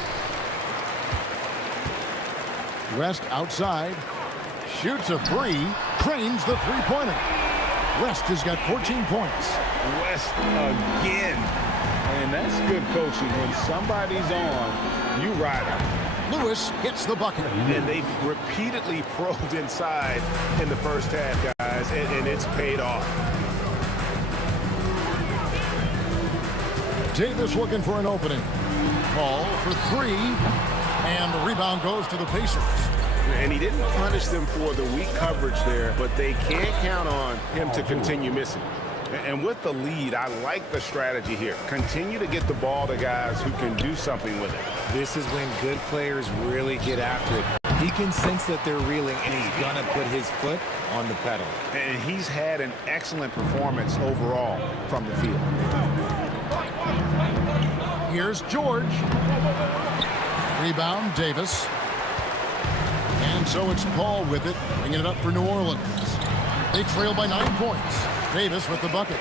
West outside. Shoots a 3. Cranes the three-pointer. West has got 14 points. West again. And that's good coaching. When somebody's on, you ride them. Lewis gets the bucket. And they've repeatedly probed inside in the first half, guys, and it's paid off. Davis looking for an opening. Ball for 3. And the rebound goes to the Pacers. And he didn't punish them for the weak coverage there, but they can't count on him to continue missing. And with the lead, I like the strategy here. Continue to get the ball to guys who can do something with it. This is when good players really get after it. He can sense that they're reeling, and he's going to put his foot on the pedal. And he's had an excellent performance overall from the field. Here's George. Rebound, Davis. And so it's Paul with it, bringing it up for New Orleans. They trail by 9 points. Davis with the bucket.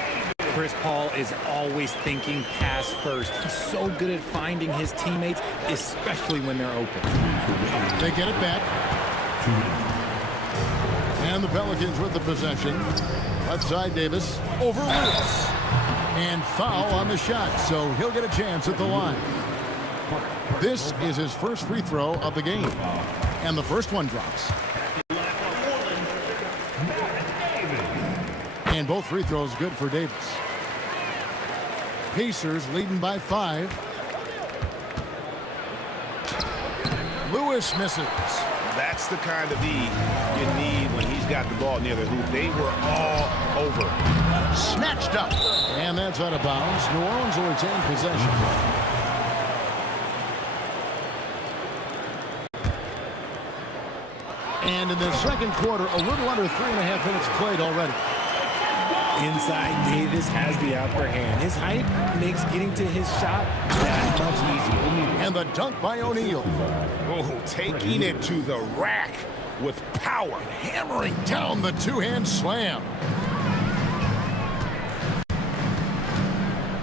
Chris Paul is always thinking pass first. He's so good at finding his teammates, especially when they're open. They get it back. And the Pelicans with the possession. Left side, Davis. Over Lewis. And foul on the shot, so he'll get a chance at the line. This is his first free throw of the game. And the first one drops. And both free throws good for Davis. Pacers leading by 5. Lewis misses. That's the kind of E you need when he's got the ball near the hoop. They were all over. Snatched up. And that's out of bounds. New Orleans will retain possession. And in the second quarter, a little under 3.5 minutes played already. Inside, Davis has the upper hand. His height makes getting to his shot that much easier. And the dunk by O'Neal. Oh, taking it to the rack with power. Hammering down the two-hand slam.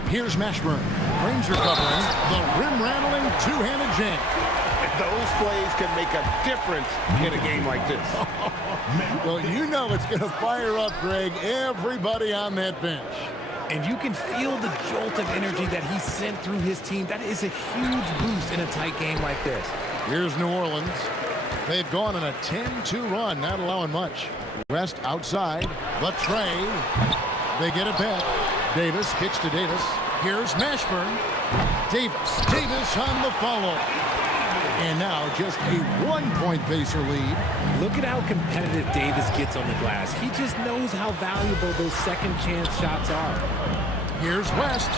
Here's Mashburn. Granger covering the rim-rattling two-handed jam. Those plays can make a difference in a game like this. Well, you know it's going to fire up, Greg, everybody on that bench. And you can feel the jolt of energy that he sent through his team. That is a huge boost in a tight game like this. Here's New Orleans. They've gone on a 10-2 run, not allowing much. West outside. The tray. They get it back. Davis, kicks to Davis. Here's Mashburn. Davis on the follow. And now just a 1-point Pacer lead. Look at how competitive Davis gets on the glass. He just knows how valuable those second chance shots are. Here's West.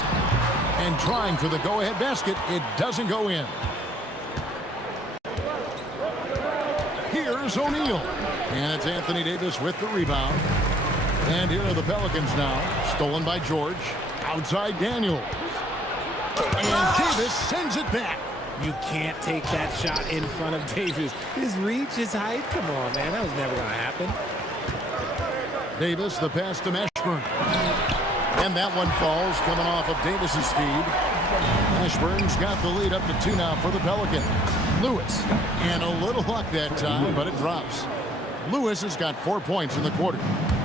And trying for the go-ahead basket. It doesn't go in. Here's O'Neal. And it's Anthony Davis with the rebound. And here are the Pelicans now. Stolen by George. Outside Daniels. And Davis sends it back. You can't take that shot in front of Davis. His reach, his height. Come on, man. That was never going to happen. Davis, the pass to Mashburn. And that one falls coming off of Davis's feed. Mashburn's got the lead up to 2 now for the Pelicans. Lewis. And a little luck that time, but it drops. Lewis has got 4 points in the quarter.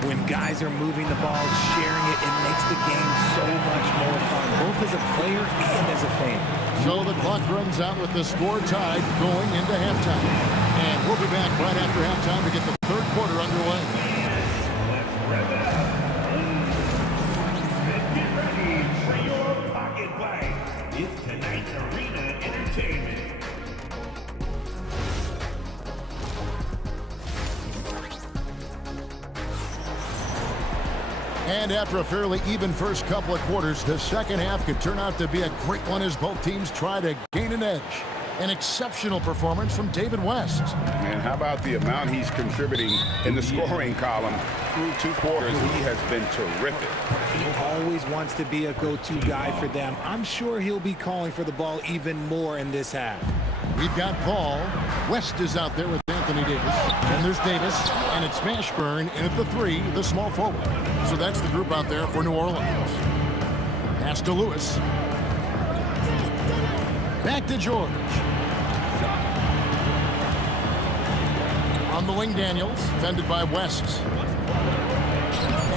When guys are moving the ball, sharing it, it makes the game so much more fun, both as a player and as a fan. So the clock runs out with the score tied going into halftime. And we'll be back right after halftime to get the third quarter underway. Get ready for your pocket play. It's tonight's Arena Entertainment. And after a fairly even first couple of quarters, the second half could turn out to be a great one as both teams try to gain an edge. An exceptional performance from David West. And how about the amount he's contributing in the scoring column through 2 quarters? He has been terrific. He always wants to be a go-to guy for them. I'm sure he'll be calling for the ball even more in this half. We've got Paul. West is out there with Anthony Davis. And there's Davis. And it's Mashburn in at the 3, the small forward. So that's the group out there for New Orleans. Pass to Lewis. Back to George. On the wing, Daniels. Defended by West.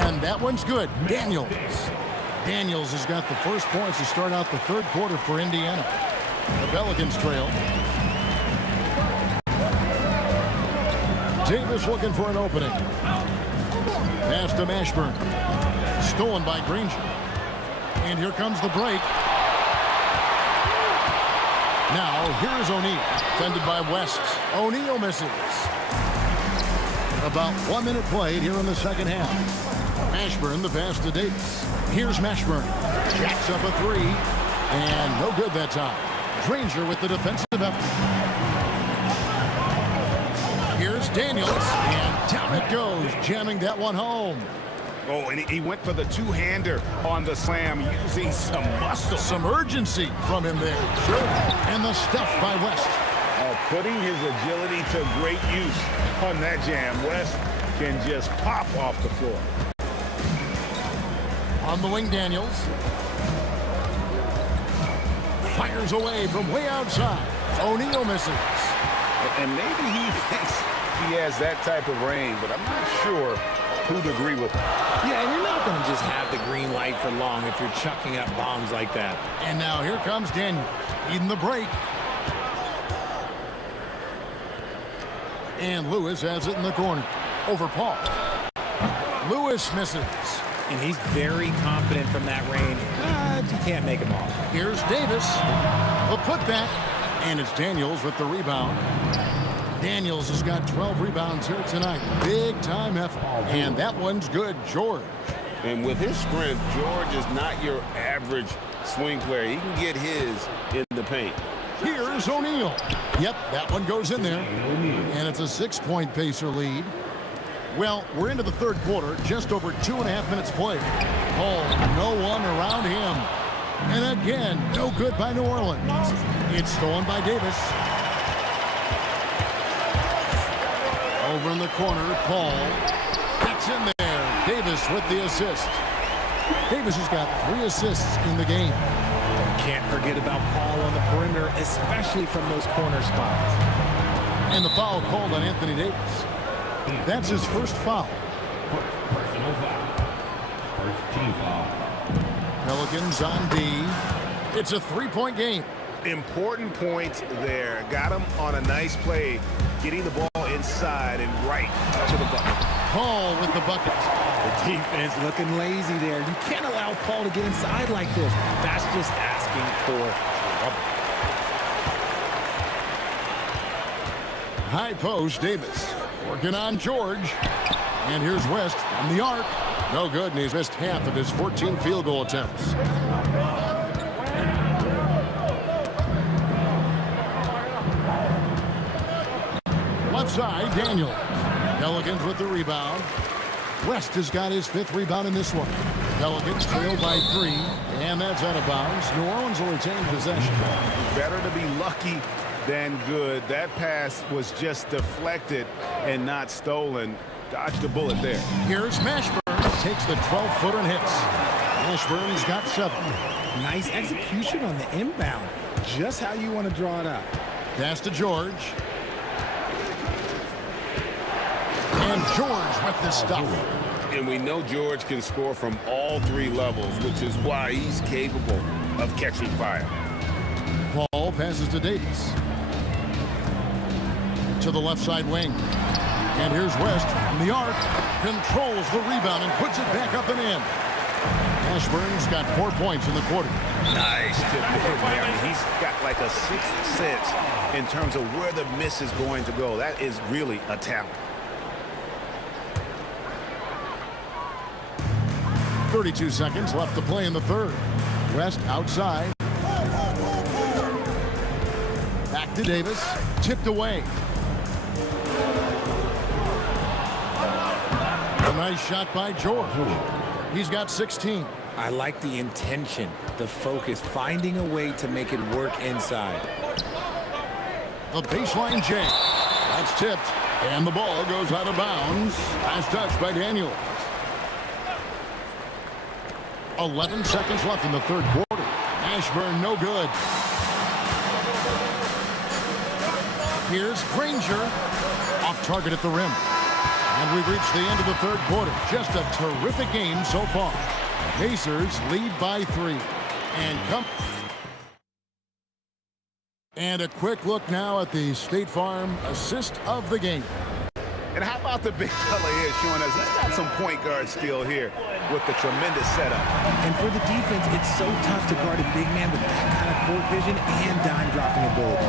And that one's good. Daniels. Daniels has got the first points to start out the third quarter for Indiana. The Pelicans trail. Davis looking for an opening. Pass to Mashburn. Stolen by Granger. And here comes the break. Now, here's O'Neal. Defended by West. O'Neal misses. About 1 minute played here in the second half. Mashburn, the pass to Davis. Here's Mashburn. Jacks up a 3. And no good that time. Granger with the defensive effort. Here's Daniels. And down it goes, jamming that one home. Oh, and he went for the two-hander on the slam, using some muscle. Some urgency from him there. Sure. And the stuff by West. Putting his agility to great use on that jam. West can just pop off the floor. On the wing, Daniels. Fires away from way outside. O'Neal misses. And maybe he thinks he has that type of range, but I'm not sure who'd agree with him. Yeah, and you're not going to just have the green light for long if you're chucking up bombs like that. And now here comes Daniels. Eating the break. And Lewis has it in the corner. Over Paul. Lewis misses. And he's very confident from that range. But you can't make him all. Here's Davis. A putback. And it's Daniels with the rebound. Daniels has got 12 rebounds here tonight. Big time effort. And that one's good, George. And with his strength, George is not your average swing player. He can get his in the paint. Here's O'Neal. Yep, that one goes in there. And it's a 6-point Pacer lead. Well, we're into the third quarter, just over 2.5 minutes played. Oh, no one around him. And again, no good by New Orleans. It's stolen by Davis. Over in the corner, Paul. Gets in there. Davis with the assist. Davis has got 3 assists in the game. Can't forget about Paul on the perimeter, especially from those corner spots. And the foul called on Anthony Davis. That's his first foul. Personal foul. First team foul. Pelicans on D. It's a 3-point game. Important point there. Got him on a nice play, getting the ball inside and right to the bucket. Paul with the bucket. The defense looking lazy there. You can't allow Paul to get inside like this. That's just asking for trouble. High post, Davis. Working on George. And here's West from the arc. No good, and he's missed half of his 14 field goal attempts. left side, Daniel. Pelicans with the rebound. West has got his 5th rebound in this one. Pelicans trail by 3, and that's out of bounds. New Orleans will retain possession. Better to be lucky than good. That pass was just deflected and not stolen. Dodged a bullet there. Here's Mashburn. Takes the 12-footer and hits. Mashburn's got 7. Nice execution on the inbound. Just how you want to draw it up. Pass to George. And George with the stuff. And we know George can score from all 3 levels, which is why he's capable of catching fire. Paul passes to Davis. To the left side wing. And here's West from the arc. Controls the rebound and puts it back up and in. Mashburn's got 4 points in the quarter. Nice tip there. I mean, he's got like a 6th sense in terms of where the miss is going to go. That is really a talent. 32 seconds left to play in the third. West outside. Back to Davis. Tipped away. A nice shot by George. He's got 16. I like the intention, the focus, finding a way to make it work inside. The baseline J. That's tipped. And the ball goes out of bounds. Last touch by Daniel. 11 seconds left in the third quarter. Mashburn no good. Here's Granger. Off target at the rim. And we've reached the end of the third quarter. Just a terrific game so far. Pacers lead by 3. And a quick look now at the State Farm assist of the game. And how about the big fella here showing us he's got some point guard skill here with the tremendous setup. And for the defense, it's so tough to guard a big man with that kind of court vision and dime dropping ability.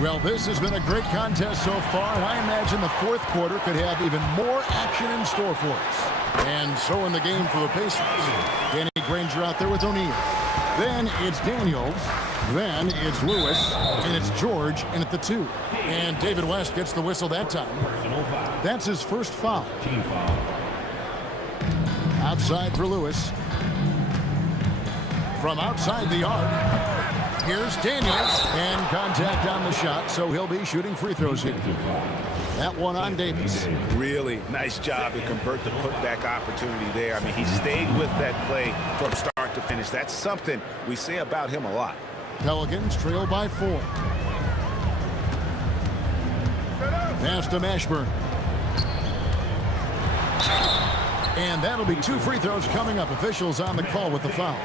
Well, this has been a great contest so far, and I imagine the fourth quarter could have even more action in store for us. And so in the game for the Pacers. Danny Granger out there with O'Neal. Then it's Daniels. Then it's Lewis. And it's George in at the 2. And David West gets the whistle that time. That's his first foul. Outside for Lewis. From outside the arc. Here's Daniels, and contact on the shot, so he'll be shooting free throws here. That one on Davis. Really nice job to convert the putback opportunity there. I mean, he stayed with that play from start to finish. That's something we say about him a lot. Pelicans trail by 4. Pass to Mashburn. And that'll be 2 free throws coming up. Officials on the call with the foul.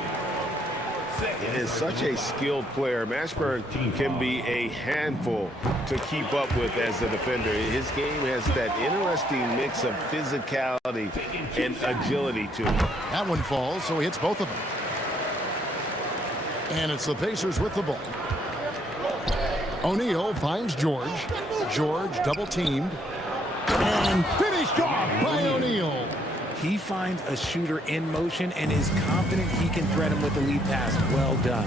Is such a skilled player. Mashburn can be a handful to keep up with as a defender. His game has that interesting mix of physicality and agility to it. That one falls, so he hits both of them. And it's the Pacers with the ball. O'Neal finds George. George double teamed. And finished off by O'Neal. He finds a shooter in motion and is confident he can thread him with the lead pass. Well done.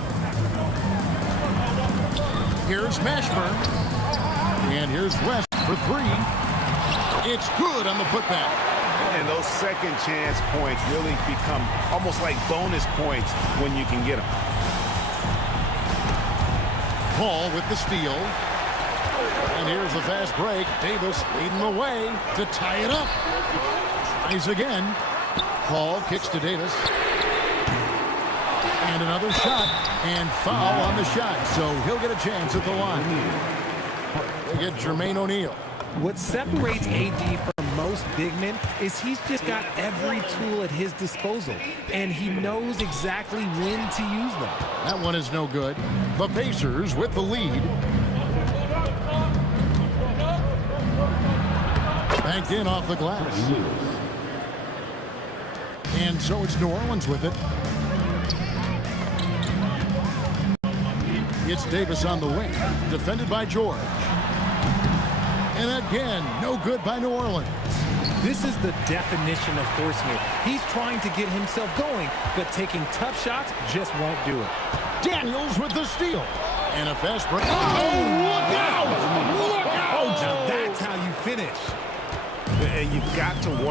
Here's Mashburn. And here's West for 3. It's good on the putback. And those second chance points really become almost like bonus points when you can get them. Paul with the steal. And here's the fast break. Davis leading the way to tie it up. Tries again. Paul kicks to Davis. And another shot. And foul on the shot. So he'll get a chance at the line. They get Jermaine O'Neal. What separates AD from most big men is he's just got every tool at his disposal, and he knows exactly when to use them. That one is no good. The Pacers with the lead. Banked in off the glass. And so it's New Orleans with it. It's Davis on the wing, defended by George. And again, no good by New Orleans. This is the definition of forcing it. He's trying to get himself going, but taking tough shots just won't do it. Daniels with the steal. And a fast break. Oh, look out!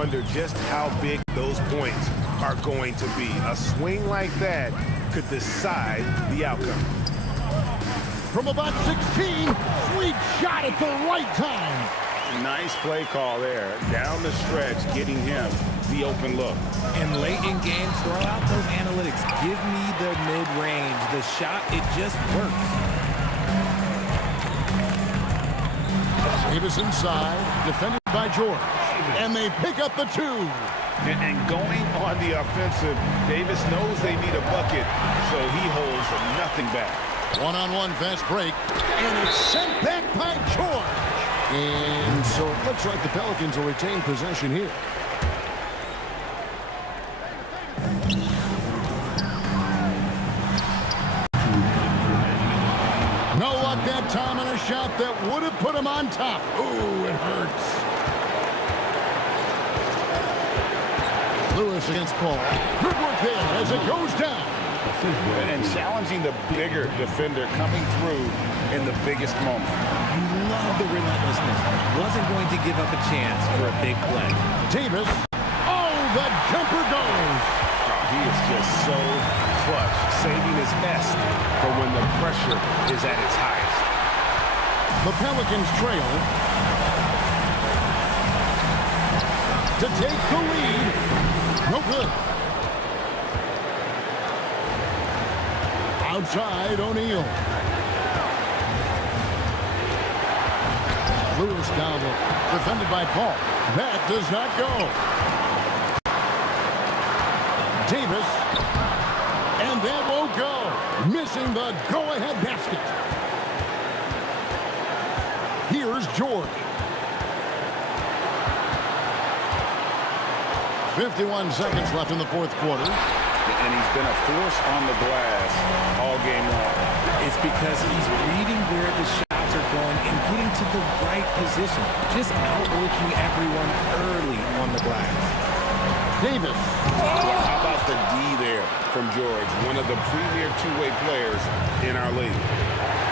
wonder just how big those points are going to be. A swing like that could decide the outcome. From about 16, sweet shot at the right time. Nice play call there. Down the stretch, getting him the open look. And late in games, throw out those analytics. Give me the mid-range. The shot, it just works. Davis inside, defended by George. And they pick up the 2. And going on the offensive, Davis knows they need a bucket, so he holds nothing back. One-on-one fast break. And it's sent back by George. And so it looks like the Pelicans will retain possession here. No luck that time on a shot that would have put him on top. Ooh, it hurts. Lewis against Paul. Good work there as it goes down. And challenging the bigger defender coming through in the biggest moment. You love the relentlessness. Wasn't going to give up a chance for a big play. Davis. Oh, the jumper goes. Oh, he is just so clutch, saving his best for when the pressure is at its highest. The Pelicans trail to take the lead. No good. Outside, O'Neal. Lewis down low. Defended by Paul. That does not go. Davis. And that won't go. Missing the go-ahead basket. Here's George. 51 seconds left in the fourth quarter. And he's been a force on the glass all game long. It's because he's reading where the shots are going and getting to the right position. Just outworking everyone early on the glass. Davis. How about the D there from George, one of the premier two-way players in our league.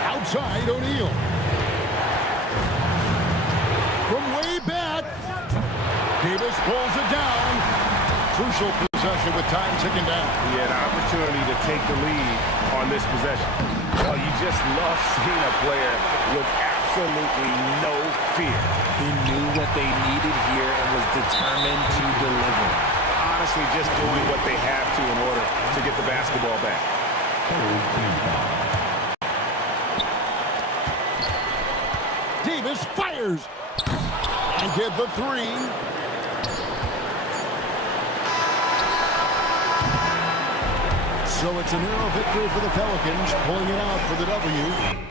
Outside, O'Neal. From way back. Davis pulls it down. Crucial possession with time ticking down. He had an opportunity to take the lead on this possession. Well, you just love seeing a player with absolutely no fear. He knew what they needed here and was determined to deliver. Honestly, just doing what they have to in order to get the basketball back. Davis fires. And get the 3. So it's a narrow victory for the Pelicans, pulling it out for the W.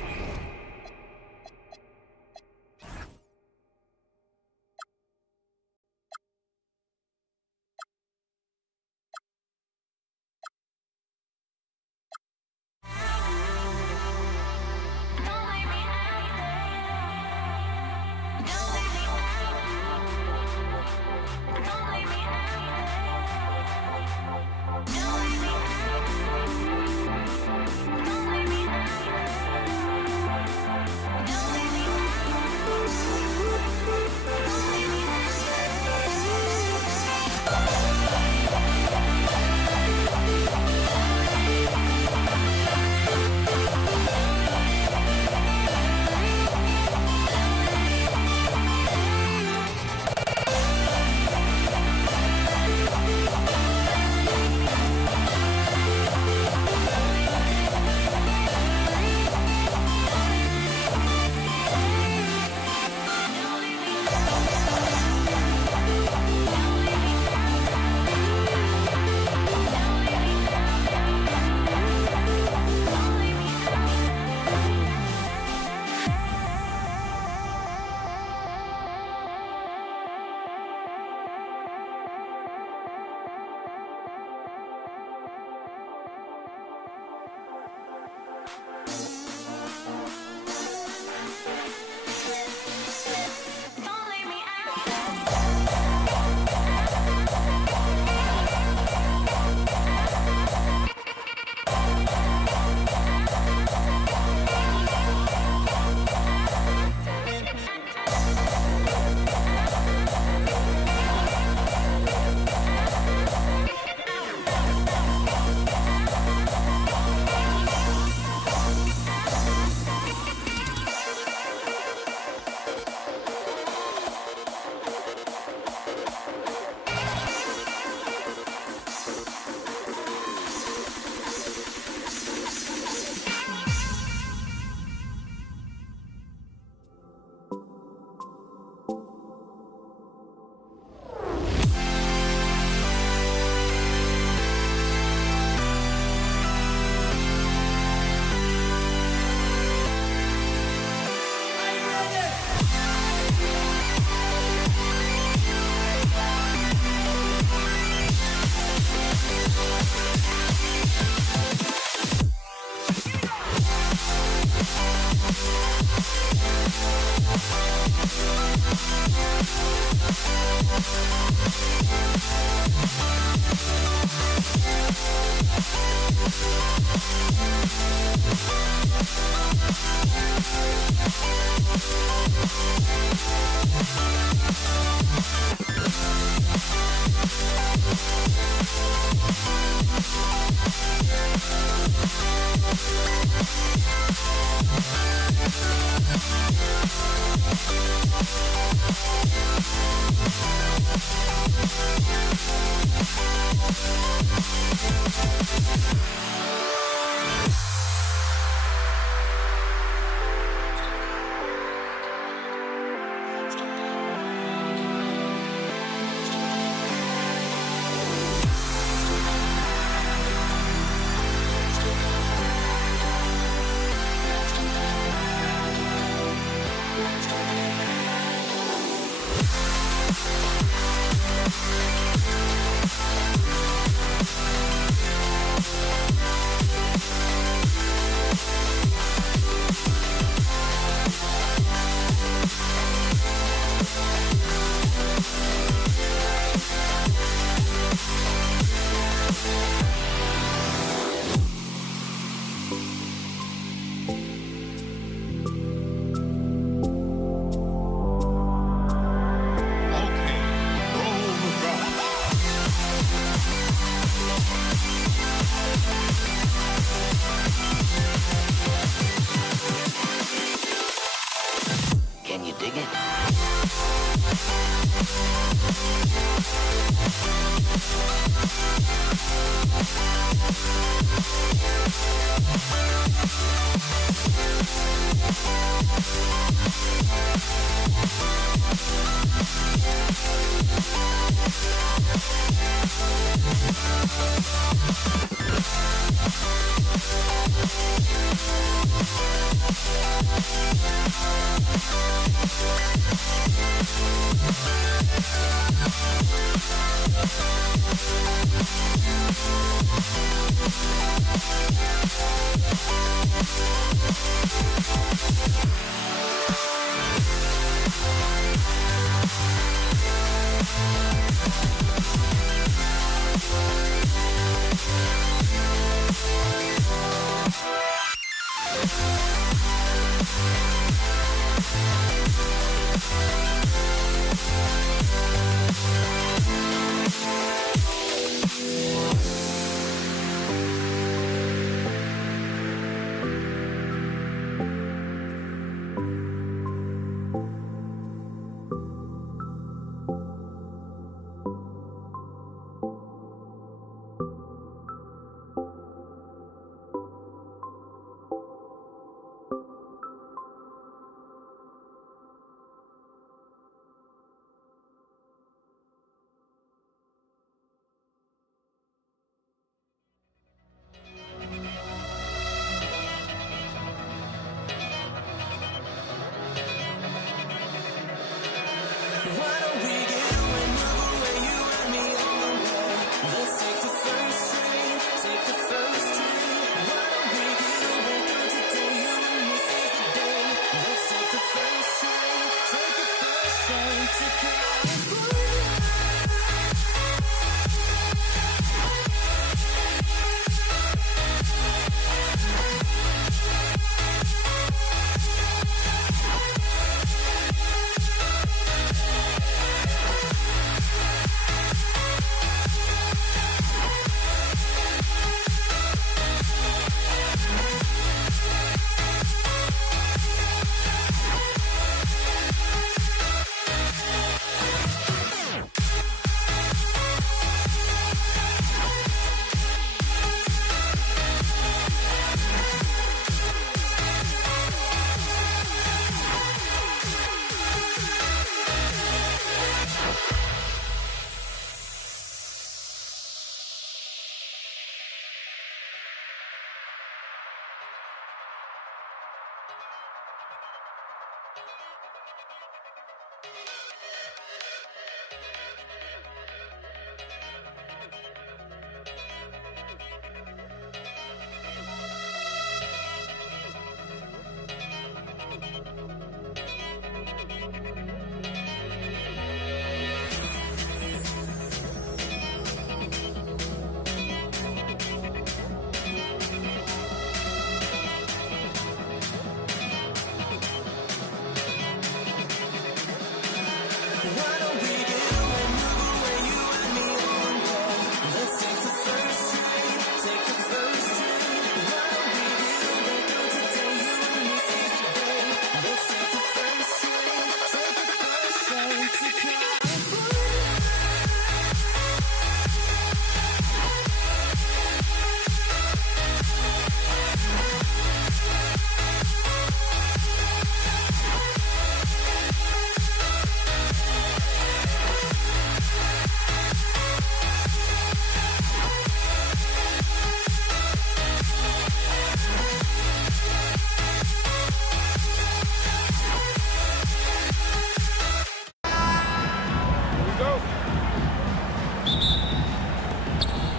Can you dig it?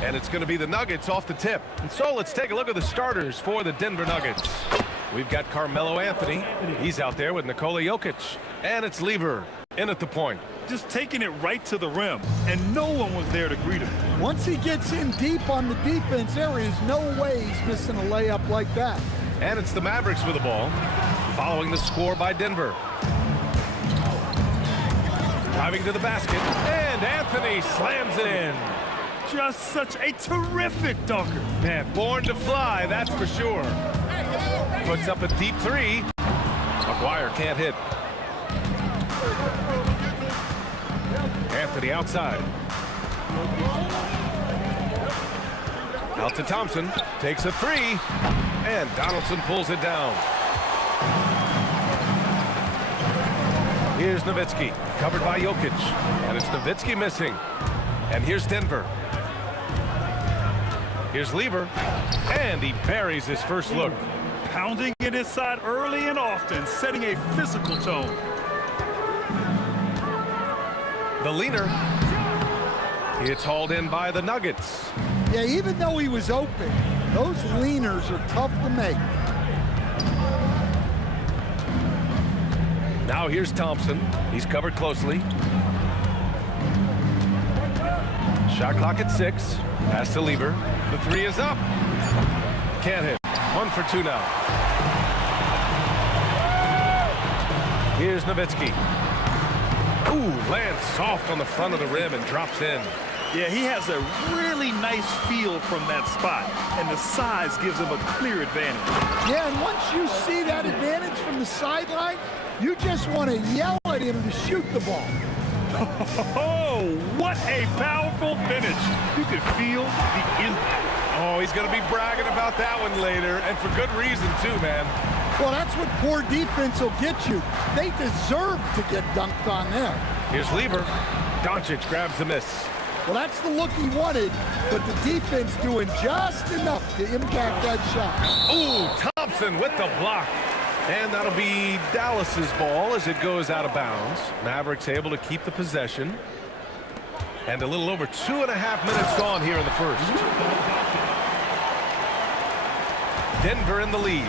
And it's going to be the Nuggets off the tip. And so let's take a look at the starters for the Denver Nuggets. We've got Carmelo Anthony. He's out there with Nikola Jokic. And it's Lever in at the point. Just taking it right to the rim, and no one was there to greet him. Once he gets in deep on the defense, there is no way he's missing a layup like that. And it's the Mavericks with the ball, following the score by Denver. Driving to the basket, and Anthony slams it in. Just such a terrific dunker. Man, born to fly, that's for sure. Puts up a deep three. McGuire can't hit. Anthony outside. Out to Thompson. Takes a three. And Donaldson pulls it down. Here's Nowitzki. Covered by Jokic. And it's Nowitzki missing. And here's Denver. Here's Lever. And he buries his first look. Pounding it inside early and often, setting a physical tone. The leaner. It's hauled in by the Nuggets. Yeah, even though he was open, those leaners are tough to make. Now here's Thompson. He's covered closely. Shot clock at 6. Pass to Lever. The three is up. Can't hit. 1 for 2 now. Here's Nowitzki. Ooh, lands soft on the front of the rim and drops in. Yeah, he has a really nice feel from that spot, and the size gives him a clear advantage. Yeah, and once you see that advantage from the sideline, you just want to yell at him to shoot the ball. Oh, what a powerful finish. You could feel the impact. Oh, he's going to be bragging about that one later, and for good reason, too, man. Well, that's what poor defense will get you. They deserve to get dunked on there. Here's Lever. Doncic grabs the miss. Well, that's the look he wanted, but the defense doing just enough to impact that shot. Ooh, Thompson with the block. And that'll be Dallas's ball as it goes out of bounds. Mavericks able to keep the possession. And a little over 2.5 minutes gone here in the first. Denver in the lead.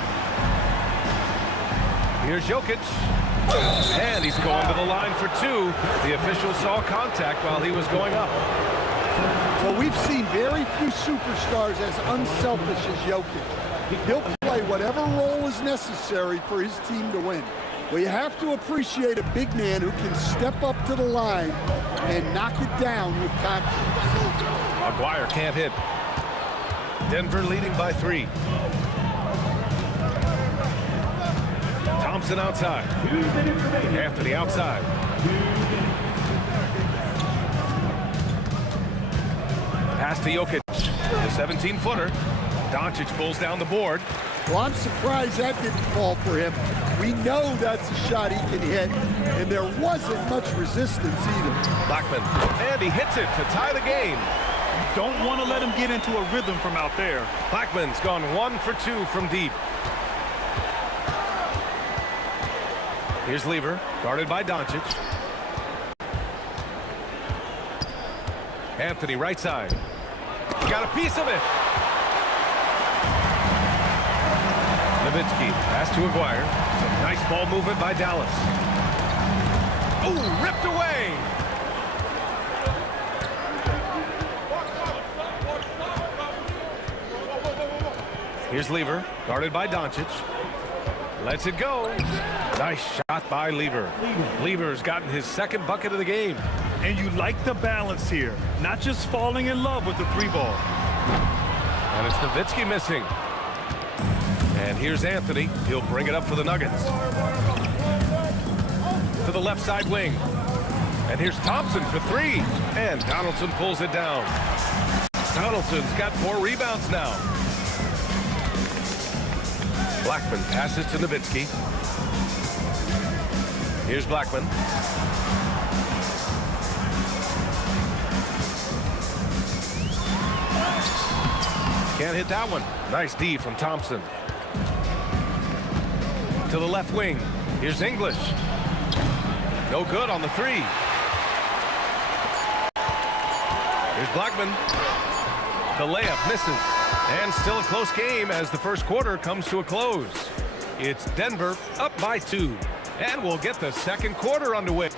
Here's Jokic. And he's going to the line for 2. The official saw contact while he was going up. Well, we've seen very few superstars as unselfish as Jokic. He'll play whatever role is necessary for his team to win. Well, you have to appreciate a big man who can step up to the line and knock it down with confidence. McGuire can't hit. Denver leading by 3. Thompson outside. Anthony outside. Pass to Jokic. The 17-footer. Doncic pulls down the board. Well, I'm surprised that didn't fall for him. We know that's a shot he can hit, and there wasn't much resistance either. Blackman, and he hits it to tie the game. You don't want to let him get into a rhythm from out there. Blackman's gone 1 for 2 from deep. Here's Lever, guarded by Doncic. Anthony right side. Got a piece of it. Nowitzki, pass to Aguirre. Some nice ball movement by Dallas. Oh, ripped away. Here's Lever, guarded by Doncic. Lets it go. Nice shot by Lever. Lever's gotten his second bucket of the game. And you like the balance here, not just falling in love with the 3-ball. And it's Nowitzki missing. And here's Anthony. He'll bring it up for the Nuggets. To the left side wing. And here's Thompson for 3. And Donaldson pulls it down. Donaldson's got 4 rebounds now. Blackman passes to Nowitzki. Here's Blackman. Can't hit that one. Nice D from Thompson. To the left wing. Here's English. No good on the 3. Here's Blackman. The layup misses. And still a close game as the first quarter comes to a close. It's Denver up by 2. And we'll get the second quarter underway.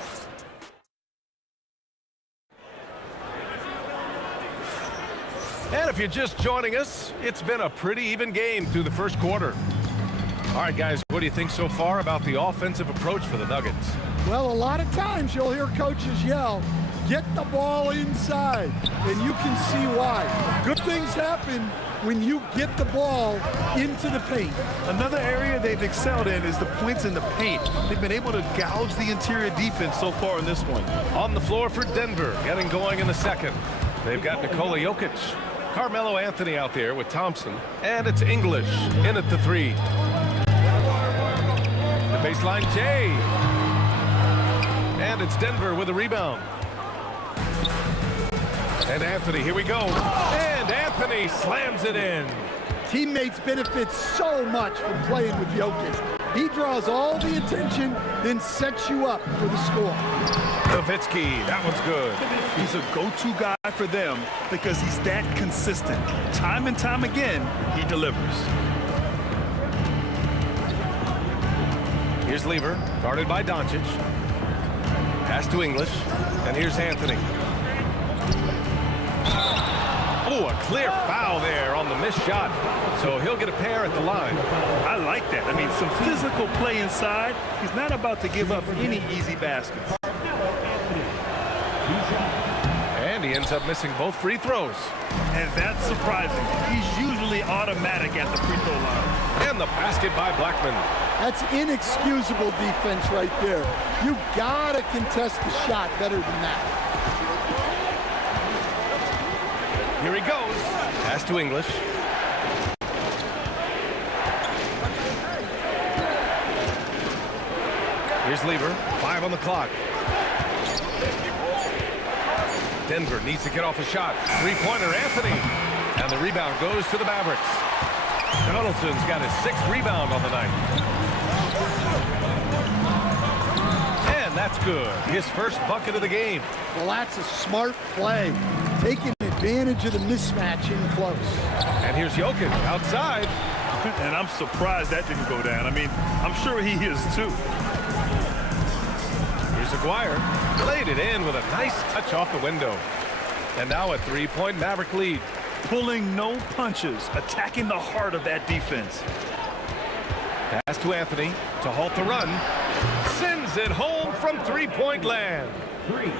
And if you're just joining us, it's been a pretty even game through the first quarter. All right, guys, what do you think so far about the offensive approach for the Nuggets? Well, a lot of times you'll hear coaches yell, get the ball inside, and you can see why. Good things happen when you get the ball into the paint. Another area they've excelled in is the points in the paint. They've been able to gouge the interior defense so far in this one. On the floor for Denver, getting going in the second. They've got Nikola Jokic, Carmelo Anthony out there with Thompson, and it's English in at the 3. The baseline Jay. And it's Denver with a rebound. And Anthony, here we go. And Anthony slams it in. Teammates benefit so much from playing with Jokic. He draws all the attention, then sets you up for the score. Nowitzki, that one's good. He's a go-to guy for them because he's that consistent. Time and time again, he delivers. Here's Lever, guarded by Doncic. Pass to English, and here's Anthony. Oh, a clear foul there on the missed shot. So he'll get a pair at the line. I like that. I mean, some physical play inside. He's not about to give up any easy baskets. And he ends up missing both free throws. And that's surprising. He's usually automatic at the free throw line. And the basket by Blackman. That's inexcusable defense right there. You gotta contest the shot better than that. Here he goes. Pass to English. Here's Lever. 5 on the clock. Denver needs to get off a shot. Three-pointer, Anthony. And the rebound goes to the Mavericks. Donaldson's got his 6th rebound on the night. And that's good. His first bucket of the game. Well, that's a smart play. Taking advantage of the mismatch in close. And here's Jokic outside. And I'm surprised that didn't go down. I mean, I'm sure he is too. Here's Aguirre. Laid it in with a nice touch off the window. And now a 3-point Maverick lead. Pulling no punches, attacking the heart of that defense. Pass to Anthony to halt the run. Sends it home from 3-point land.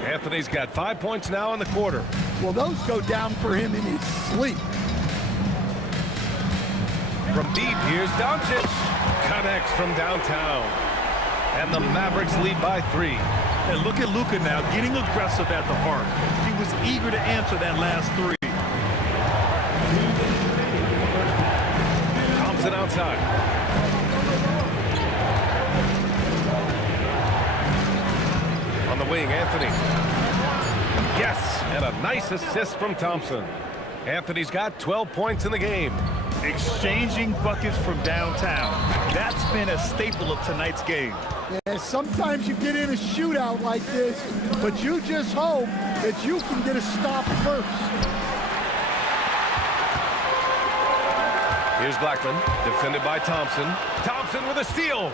Anthony's got 5 points now in the quarter. Well, those go down for him in his sleep. From deep, here's Doncic. Connects from downtown. And the Mavericks lead by 3. And look at Luka now, getting aggressive at the arc. He was eager to answer that last 3. Thompson outside. On the wing, Anthony. Yes, and a nice assist from Thompson. Anthony's got 12 points in the game. Exchanging buckets from downtown. That's been a staple of tonight's game. Yeah, sometimes you get in a shootout like this, but you just hope that you can get a stop first. Here's Blackman, defended by Thompson. Thompson with a steal.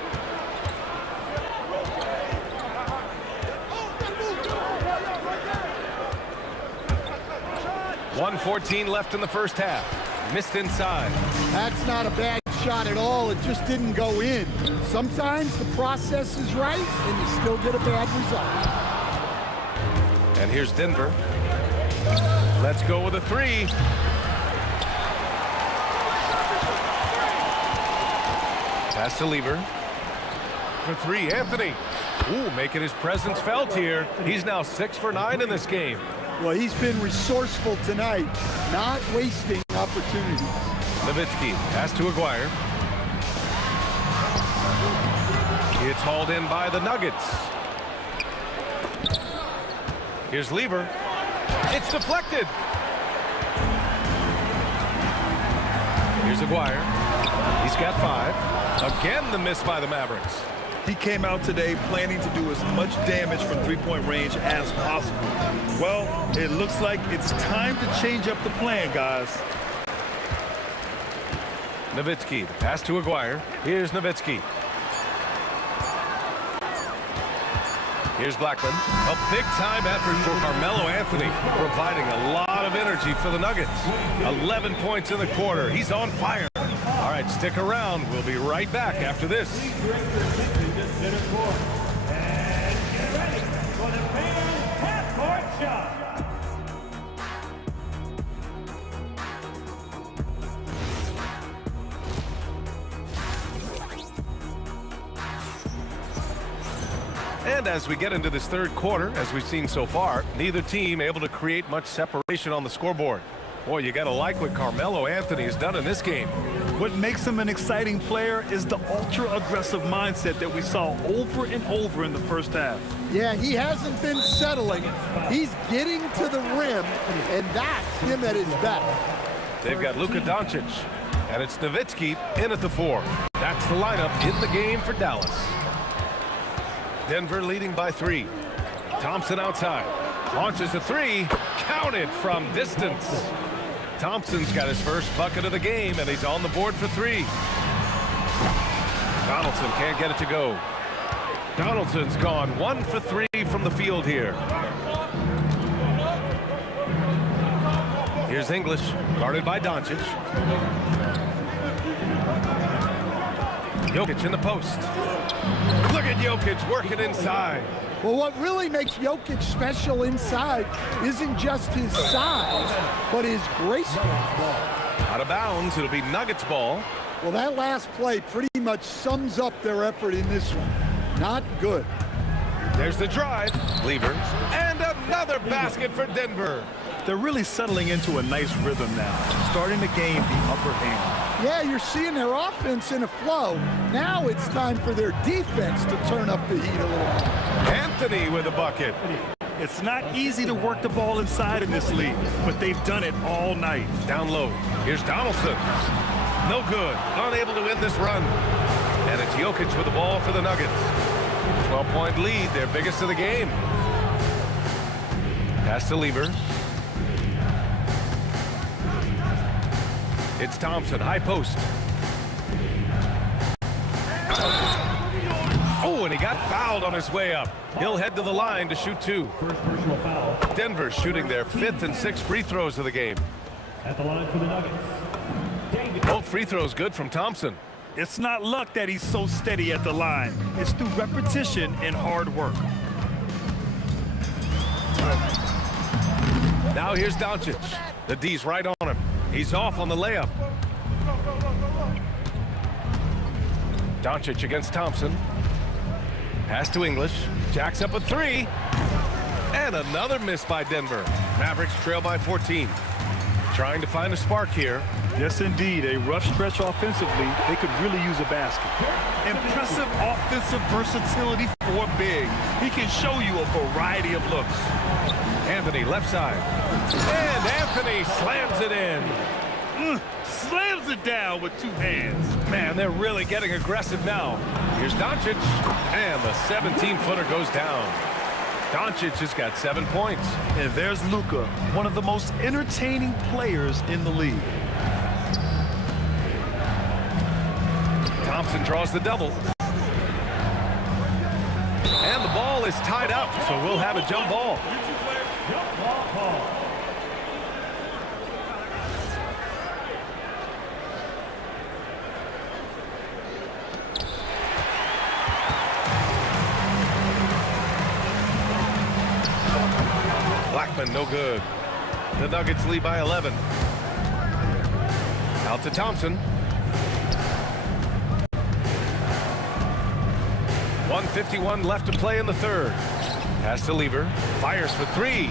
.114 left in the first half. Missed inside. That's not a bad shot at all. It just didn't go in. Sometimes the process is right, and you still get a bad result. And here's Denver. Let's go with a 3. Pass to Lever. For 3, Anthony. Ooh, making his presence felt here. He's now 6 for 9 in this game. Well, he's been resourceful tonight, not wasting opportunities. Nowitzki, pass to Aguirre. It's hauled in by the Nuggets. Here's Lever. It's deflected. Here's Aguirre. He's got 5. Again, the miss by the Mavericks. He came out today planning to do as much damage from three-point range as possible. Well, it looks like it's time to change up the plan, guys. Nowitzki, the pass to Aguirre. Here's Nowitzki. Here's Blackman. A big-time effort for Carmelo Anthony, providing a lot of energy for the Nuggets. 11 points in the quarter. He's on fire. All right, stick around. We'll be right back after this. And as we get into this third quarter, as we've seen so far, neither team able to create much separation on the scoreboard. Boy, you got to like what Carmelo Anthony has done in this game. What makes him an exciting player is the ultra-aggressive mindset that we saw over and over in the first half. Yeah, he hasn't been settling. He's getting to the rim, and that's him at his best. They've got Luka Doncic, and it's Nowitzki in at the 4. That's the lineup in the game for Dallas. Denver leading by 3. Thompson outside. Launches a 3. Counted from distance. Thompson's got his first bucket of the game, and he's on the board for 3. Donaldson can't get it to go. Donaldson's gone 1 for 3 from the field here. Here's English, guarded by Doncic. Jokic in the post. Look at Jokic working inside. Well, what really makes Jokic special inside isn't just his size, but his gracefulness. Out of bounds, it'll be Nuggets ball. Well, that last play pretty much sums up their effort in this one. Not good. There's the drive. Lever. And another basket for Denver. They're really settling into a nice rhythm now, starting to gain the upper hand. Yeah, you're seeing their offense in a flow. Now it's time for their defense to turn up the heat a little more. Anthony with a bucket. It's not easy to work the ball inside in this league, but they've done it all night. Down low. Here's Donaldson. No good. Unable to win this run. And it's Jokic with the ball for the Nuggets. 12-point lead, their biggest of the game. Pass to Lever. It's Thompson, high post. Oh, and he got fouled on his way up. He'll head to the line to shoot 2. Denver shooting their 5th and 6th free throws of the game. At the line for the Nuggets. Both free throws good from Thompson. It's not luck that he's so steady at the line. It's through repetition and hard work. Now here's Doncic. The D's right on him. He's off on the layup. Doncic against Thompson. Pass to English. Jacks up a 3. And another miss by Denver. Mavericks trail by 14. Trying to find a spark here. Yes, indeed. A rough stretch offensively. They could really use a basket. Impressive offensive versatility for big. He can show you a variety of looks. Anthony left side. And Anthony slams it in. Slams it down with 2 hands. Man, they're really getting aggressive now. Here's Doncic. And the 17-footer goes down. Doncic has got 7 points. And there's Luka, one of the most entertaining players in the league. Thompson draws the double. And the ball is tied up, so we'll have a jump ball. Blackman, no good. The Nuggets lead by 11. Out to Thompson. 1:51 left to play in the third. Pass to Lever. Fires for 3.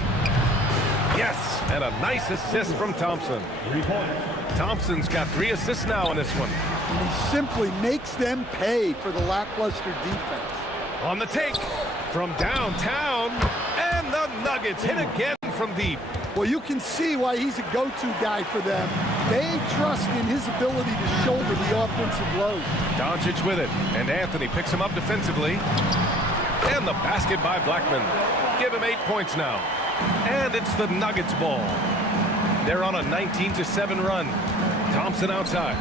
Yes, and a nice assist from Thompson. 3 points. Thompson's got 3 assists now in this one. And he simply makes them pay for the lackluster defense. On the take from downtown, and the Nuggets hit again from deep. Well, you can see why he's a go-to guy for them. They trust in his ability to shoulder the offensive load. Doncic with it, and Anthony picks him up defensively. And the basket by Blackman. Give him 8 points now. And it's the Nuggets ball. They're on a 19-7 run. Thompson outside.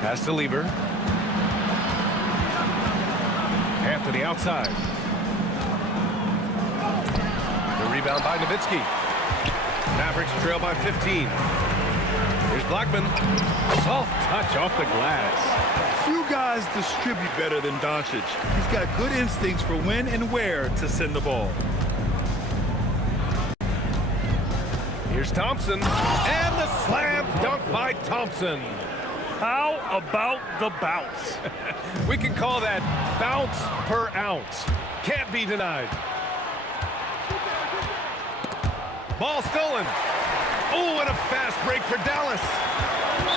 Pass to Lever. Anthony outside. The rebound by Nowitzki. Mavericks trail by 15. Here's Blackman. Soft touch off the glass. Few guys distribute better than Doncic. He's got good instincts for when and where to send the ball. Here's Thompson. And the slam dunk by Thompson. How about the bounce? We can call that bounce per ounce. Can't be denied. Ball stolen. Oh, and a fast break for Dallas.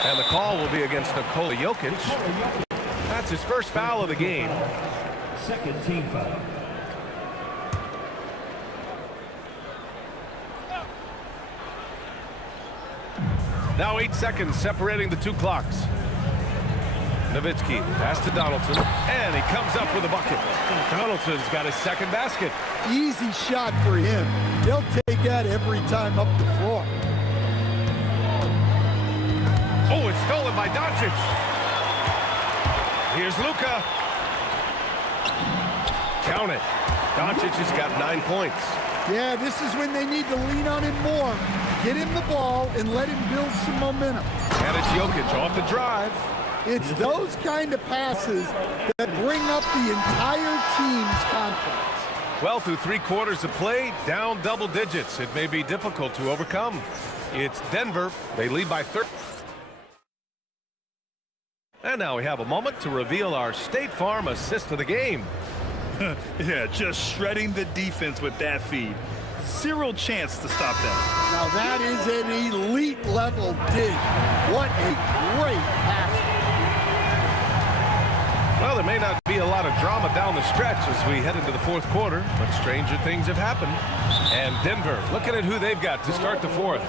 And the call will be against Nikola Jokic. That's his first foul of the game. Second team foul. Now 8 seconds separating the two clocks. Nowitzki, pass to Donaldson, and he comes up with a bucket. Donaldson's got his second basket. Easy shot for him. He'll take that every time up the floor. Oh, it's stolen by Doncic. Here's Luka. Count it. Doncic has got 9 points. Yeah, this is when they need to lean on him more. Get him the ball and let him build some momentum. And it's Jokic off the drive. It's those kind of passes that bring up the entire team's confidence. Well, through 3 quarters of play, down double digits. It may be difficult to overcome. It's Denver. They lead by 30. And now we have a moment to reveal our State Farm assist of the game. Yeah, just shredding the defense with that feed. Zero chance to stop that. Now that is an elite level dig. What a great pass. Well, there may not be a lot of drama down the stretch as we head into the fourth quarter, but stranger things have happened. And Denver, looking at who they've got to start the fourth.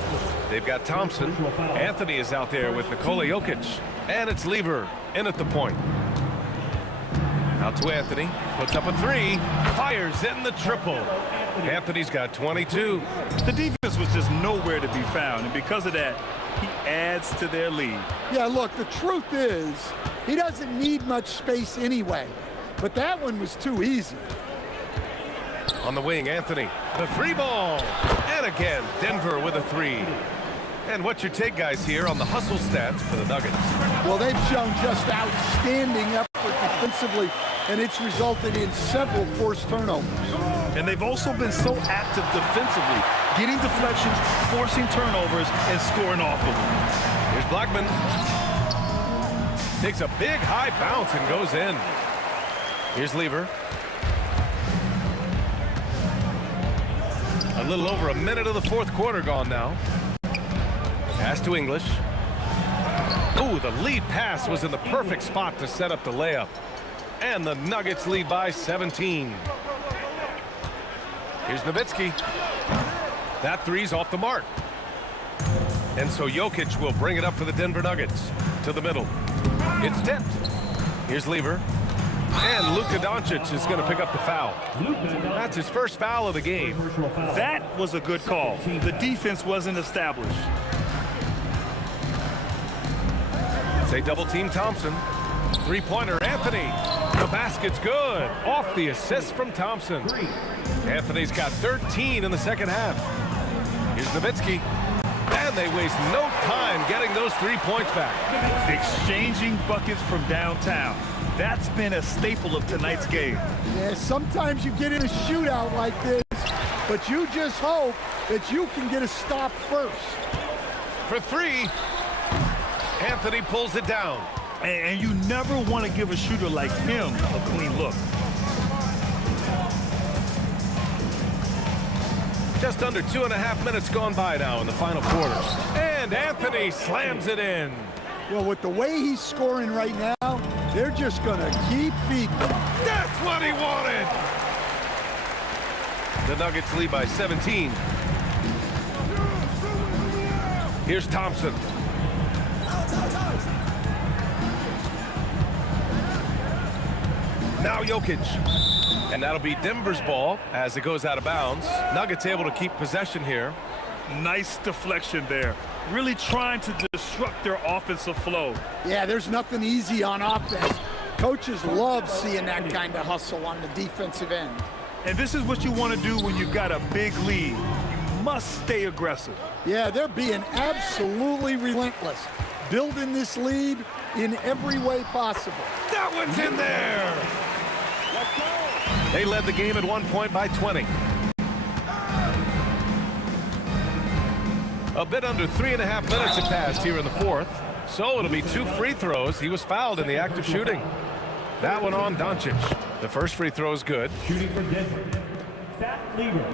They've got Thompson. Anthony is out there with Nikola Jokic. And it's Lever in at the point. Out to Anthony. Puts up a 3. Fires in the triple. Anthony's got 22. The defense was just nowhere to be found, and because of that, he adds to their lead. Yeah, look, the truth is, he doesn't need much space anyway. But that one was too easy. On the wing, Anthony. The 3 ball. And again, Denver with a 3. And what's your take, guys, here on the hustle stats for the Nuggets? Well, they've shown just outstanding effort defensively, and it's resulted in several forced turnovers. And they've also been so active defensively, getting deflections, forcing turnovers, and scoring off of them. Here's Blackman. Takes a big high bounce and goes in. Here's Lever. A little over a minute of the fourth quarter gone now. Pass to English. Ooh, the lead pass was in the perfect spot to set up the layup. And the Nuggets lead by 17. Here's Nowitzki. That 3's off the mark. And so Jokic will bring it up for the Denver Nuggets. To the middle. It's tipped. Here's Lever. And Luka Doncic is going to pick up the foul. That's his first foul of the game. That was a good call. The defense wasn't established. They double team Thompson. 3-pointer Anthony. The basket's good. Off the assist from Thompson. Anthony's got 13 in the second half. Here's Nowitzki. And they waste no time getting those 3 points back. Exchanging buckets from downtown. That's been a staple of tonight's game. Yeah, sometimes you get in a shootout like this, but you just hope that you can get a stop first. For 3, Anthony pulls it down. And you never want to give a shooter like him a clean look. Just under 2.5 minutes gone by now in the final quarter. And Anthony slams it in. Well, with the way he's scoring right now, they're just going to keep feeding him. That's what he wanted. The Nuggets lead by 17. Here's Thompson. Now Jokic. And that'll be Denver's ball as it goes out of bounds. Nuggets able to keep possession here. Nice deflection there. Really trying to disrupt their offensive flow. Yeah, there's nothing easy on offense. Coaches love seeing that kind of hustle on the defensive end. And this is what you want to do when you've got a big lead. You must stay aggressive. Yeah, they're being absolutely relentless, building this lead in every way possible. That one's in there. They led the game at one point by 20. A bit under 3.5 minutes have passed here in the fourth. So it'll be 2 free throws. He was fouled in the act of shooting. That one on Doncic. The first free throw is good. Shooting for Denver. Fat Lever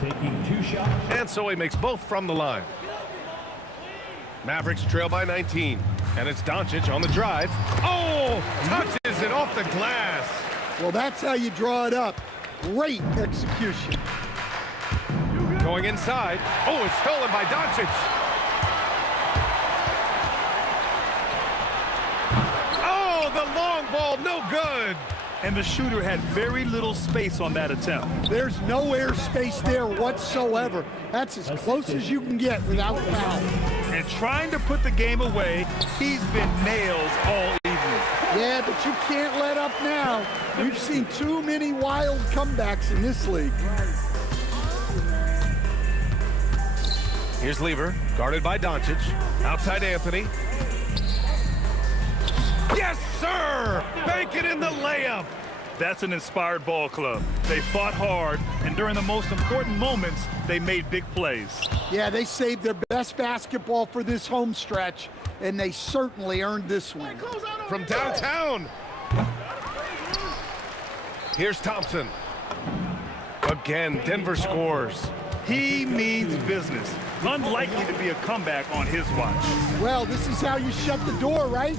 taking 2 shots. And so he makes both from the line. Mavericks trail by 19. And it's Doncic on the drive. Oh, touches it off the glass. Well, that's how you draw it up. Great execution. Going inside. Oh, it's stolen by Doncic. Oh, the long ball, no good. And the shooter had very little space on that attempt. There's no air space there whatsoever. That's as close as you can get without foul. And trying to put the game away, he's been nails all evening. Yeah, but you can't let up now. We've seen too many wild comebacks in this league. Here's Lever, guarded by Doncic. Outside Anthony. Yes, sir! Bank it in the layup. That's an inspired ball club. They fought hard, and during the most important moments, they made big plays. Yeah, they saved their best basketball for this home stretch, and they certainly earned this win. From downtown. Here's Thompson. Again, Denver scores. He means business. Unlikely to be a comeback on his watch. Well, this is how you shut the door, right?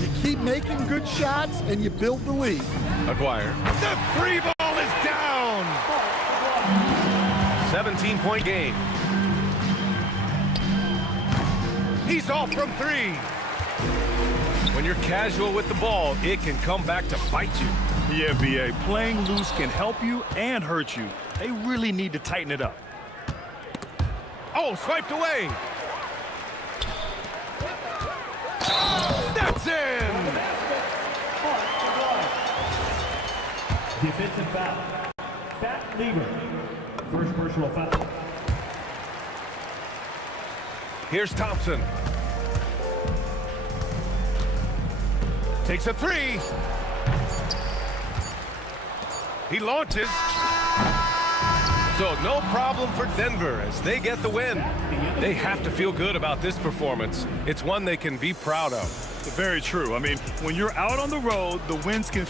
You keep making good shots, and you build the lead. Aguirre. The free ball is down. 17-point game. He's off from 3. When you're casual with the ball, it can come back to bite you. Yeah, BA, playing loose can help you and hurt you. They really need to tighten it up. Oh, swiped away. That's in. Defensive foul. Fat Lever. First personal foul. Here's Thompson. Takes a 3. He launches. So no problem for Denver as they get the win. They have to feel good about this performance. It's one they can be proud of. Very true. I mean, when you're out on the road, the wins can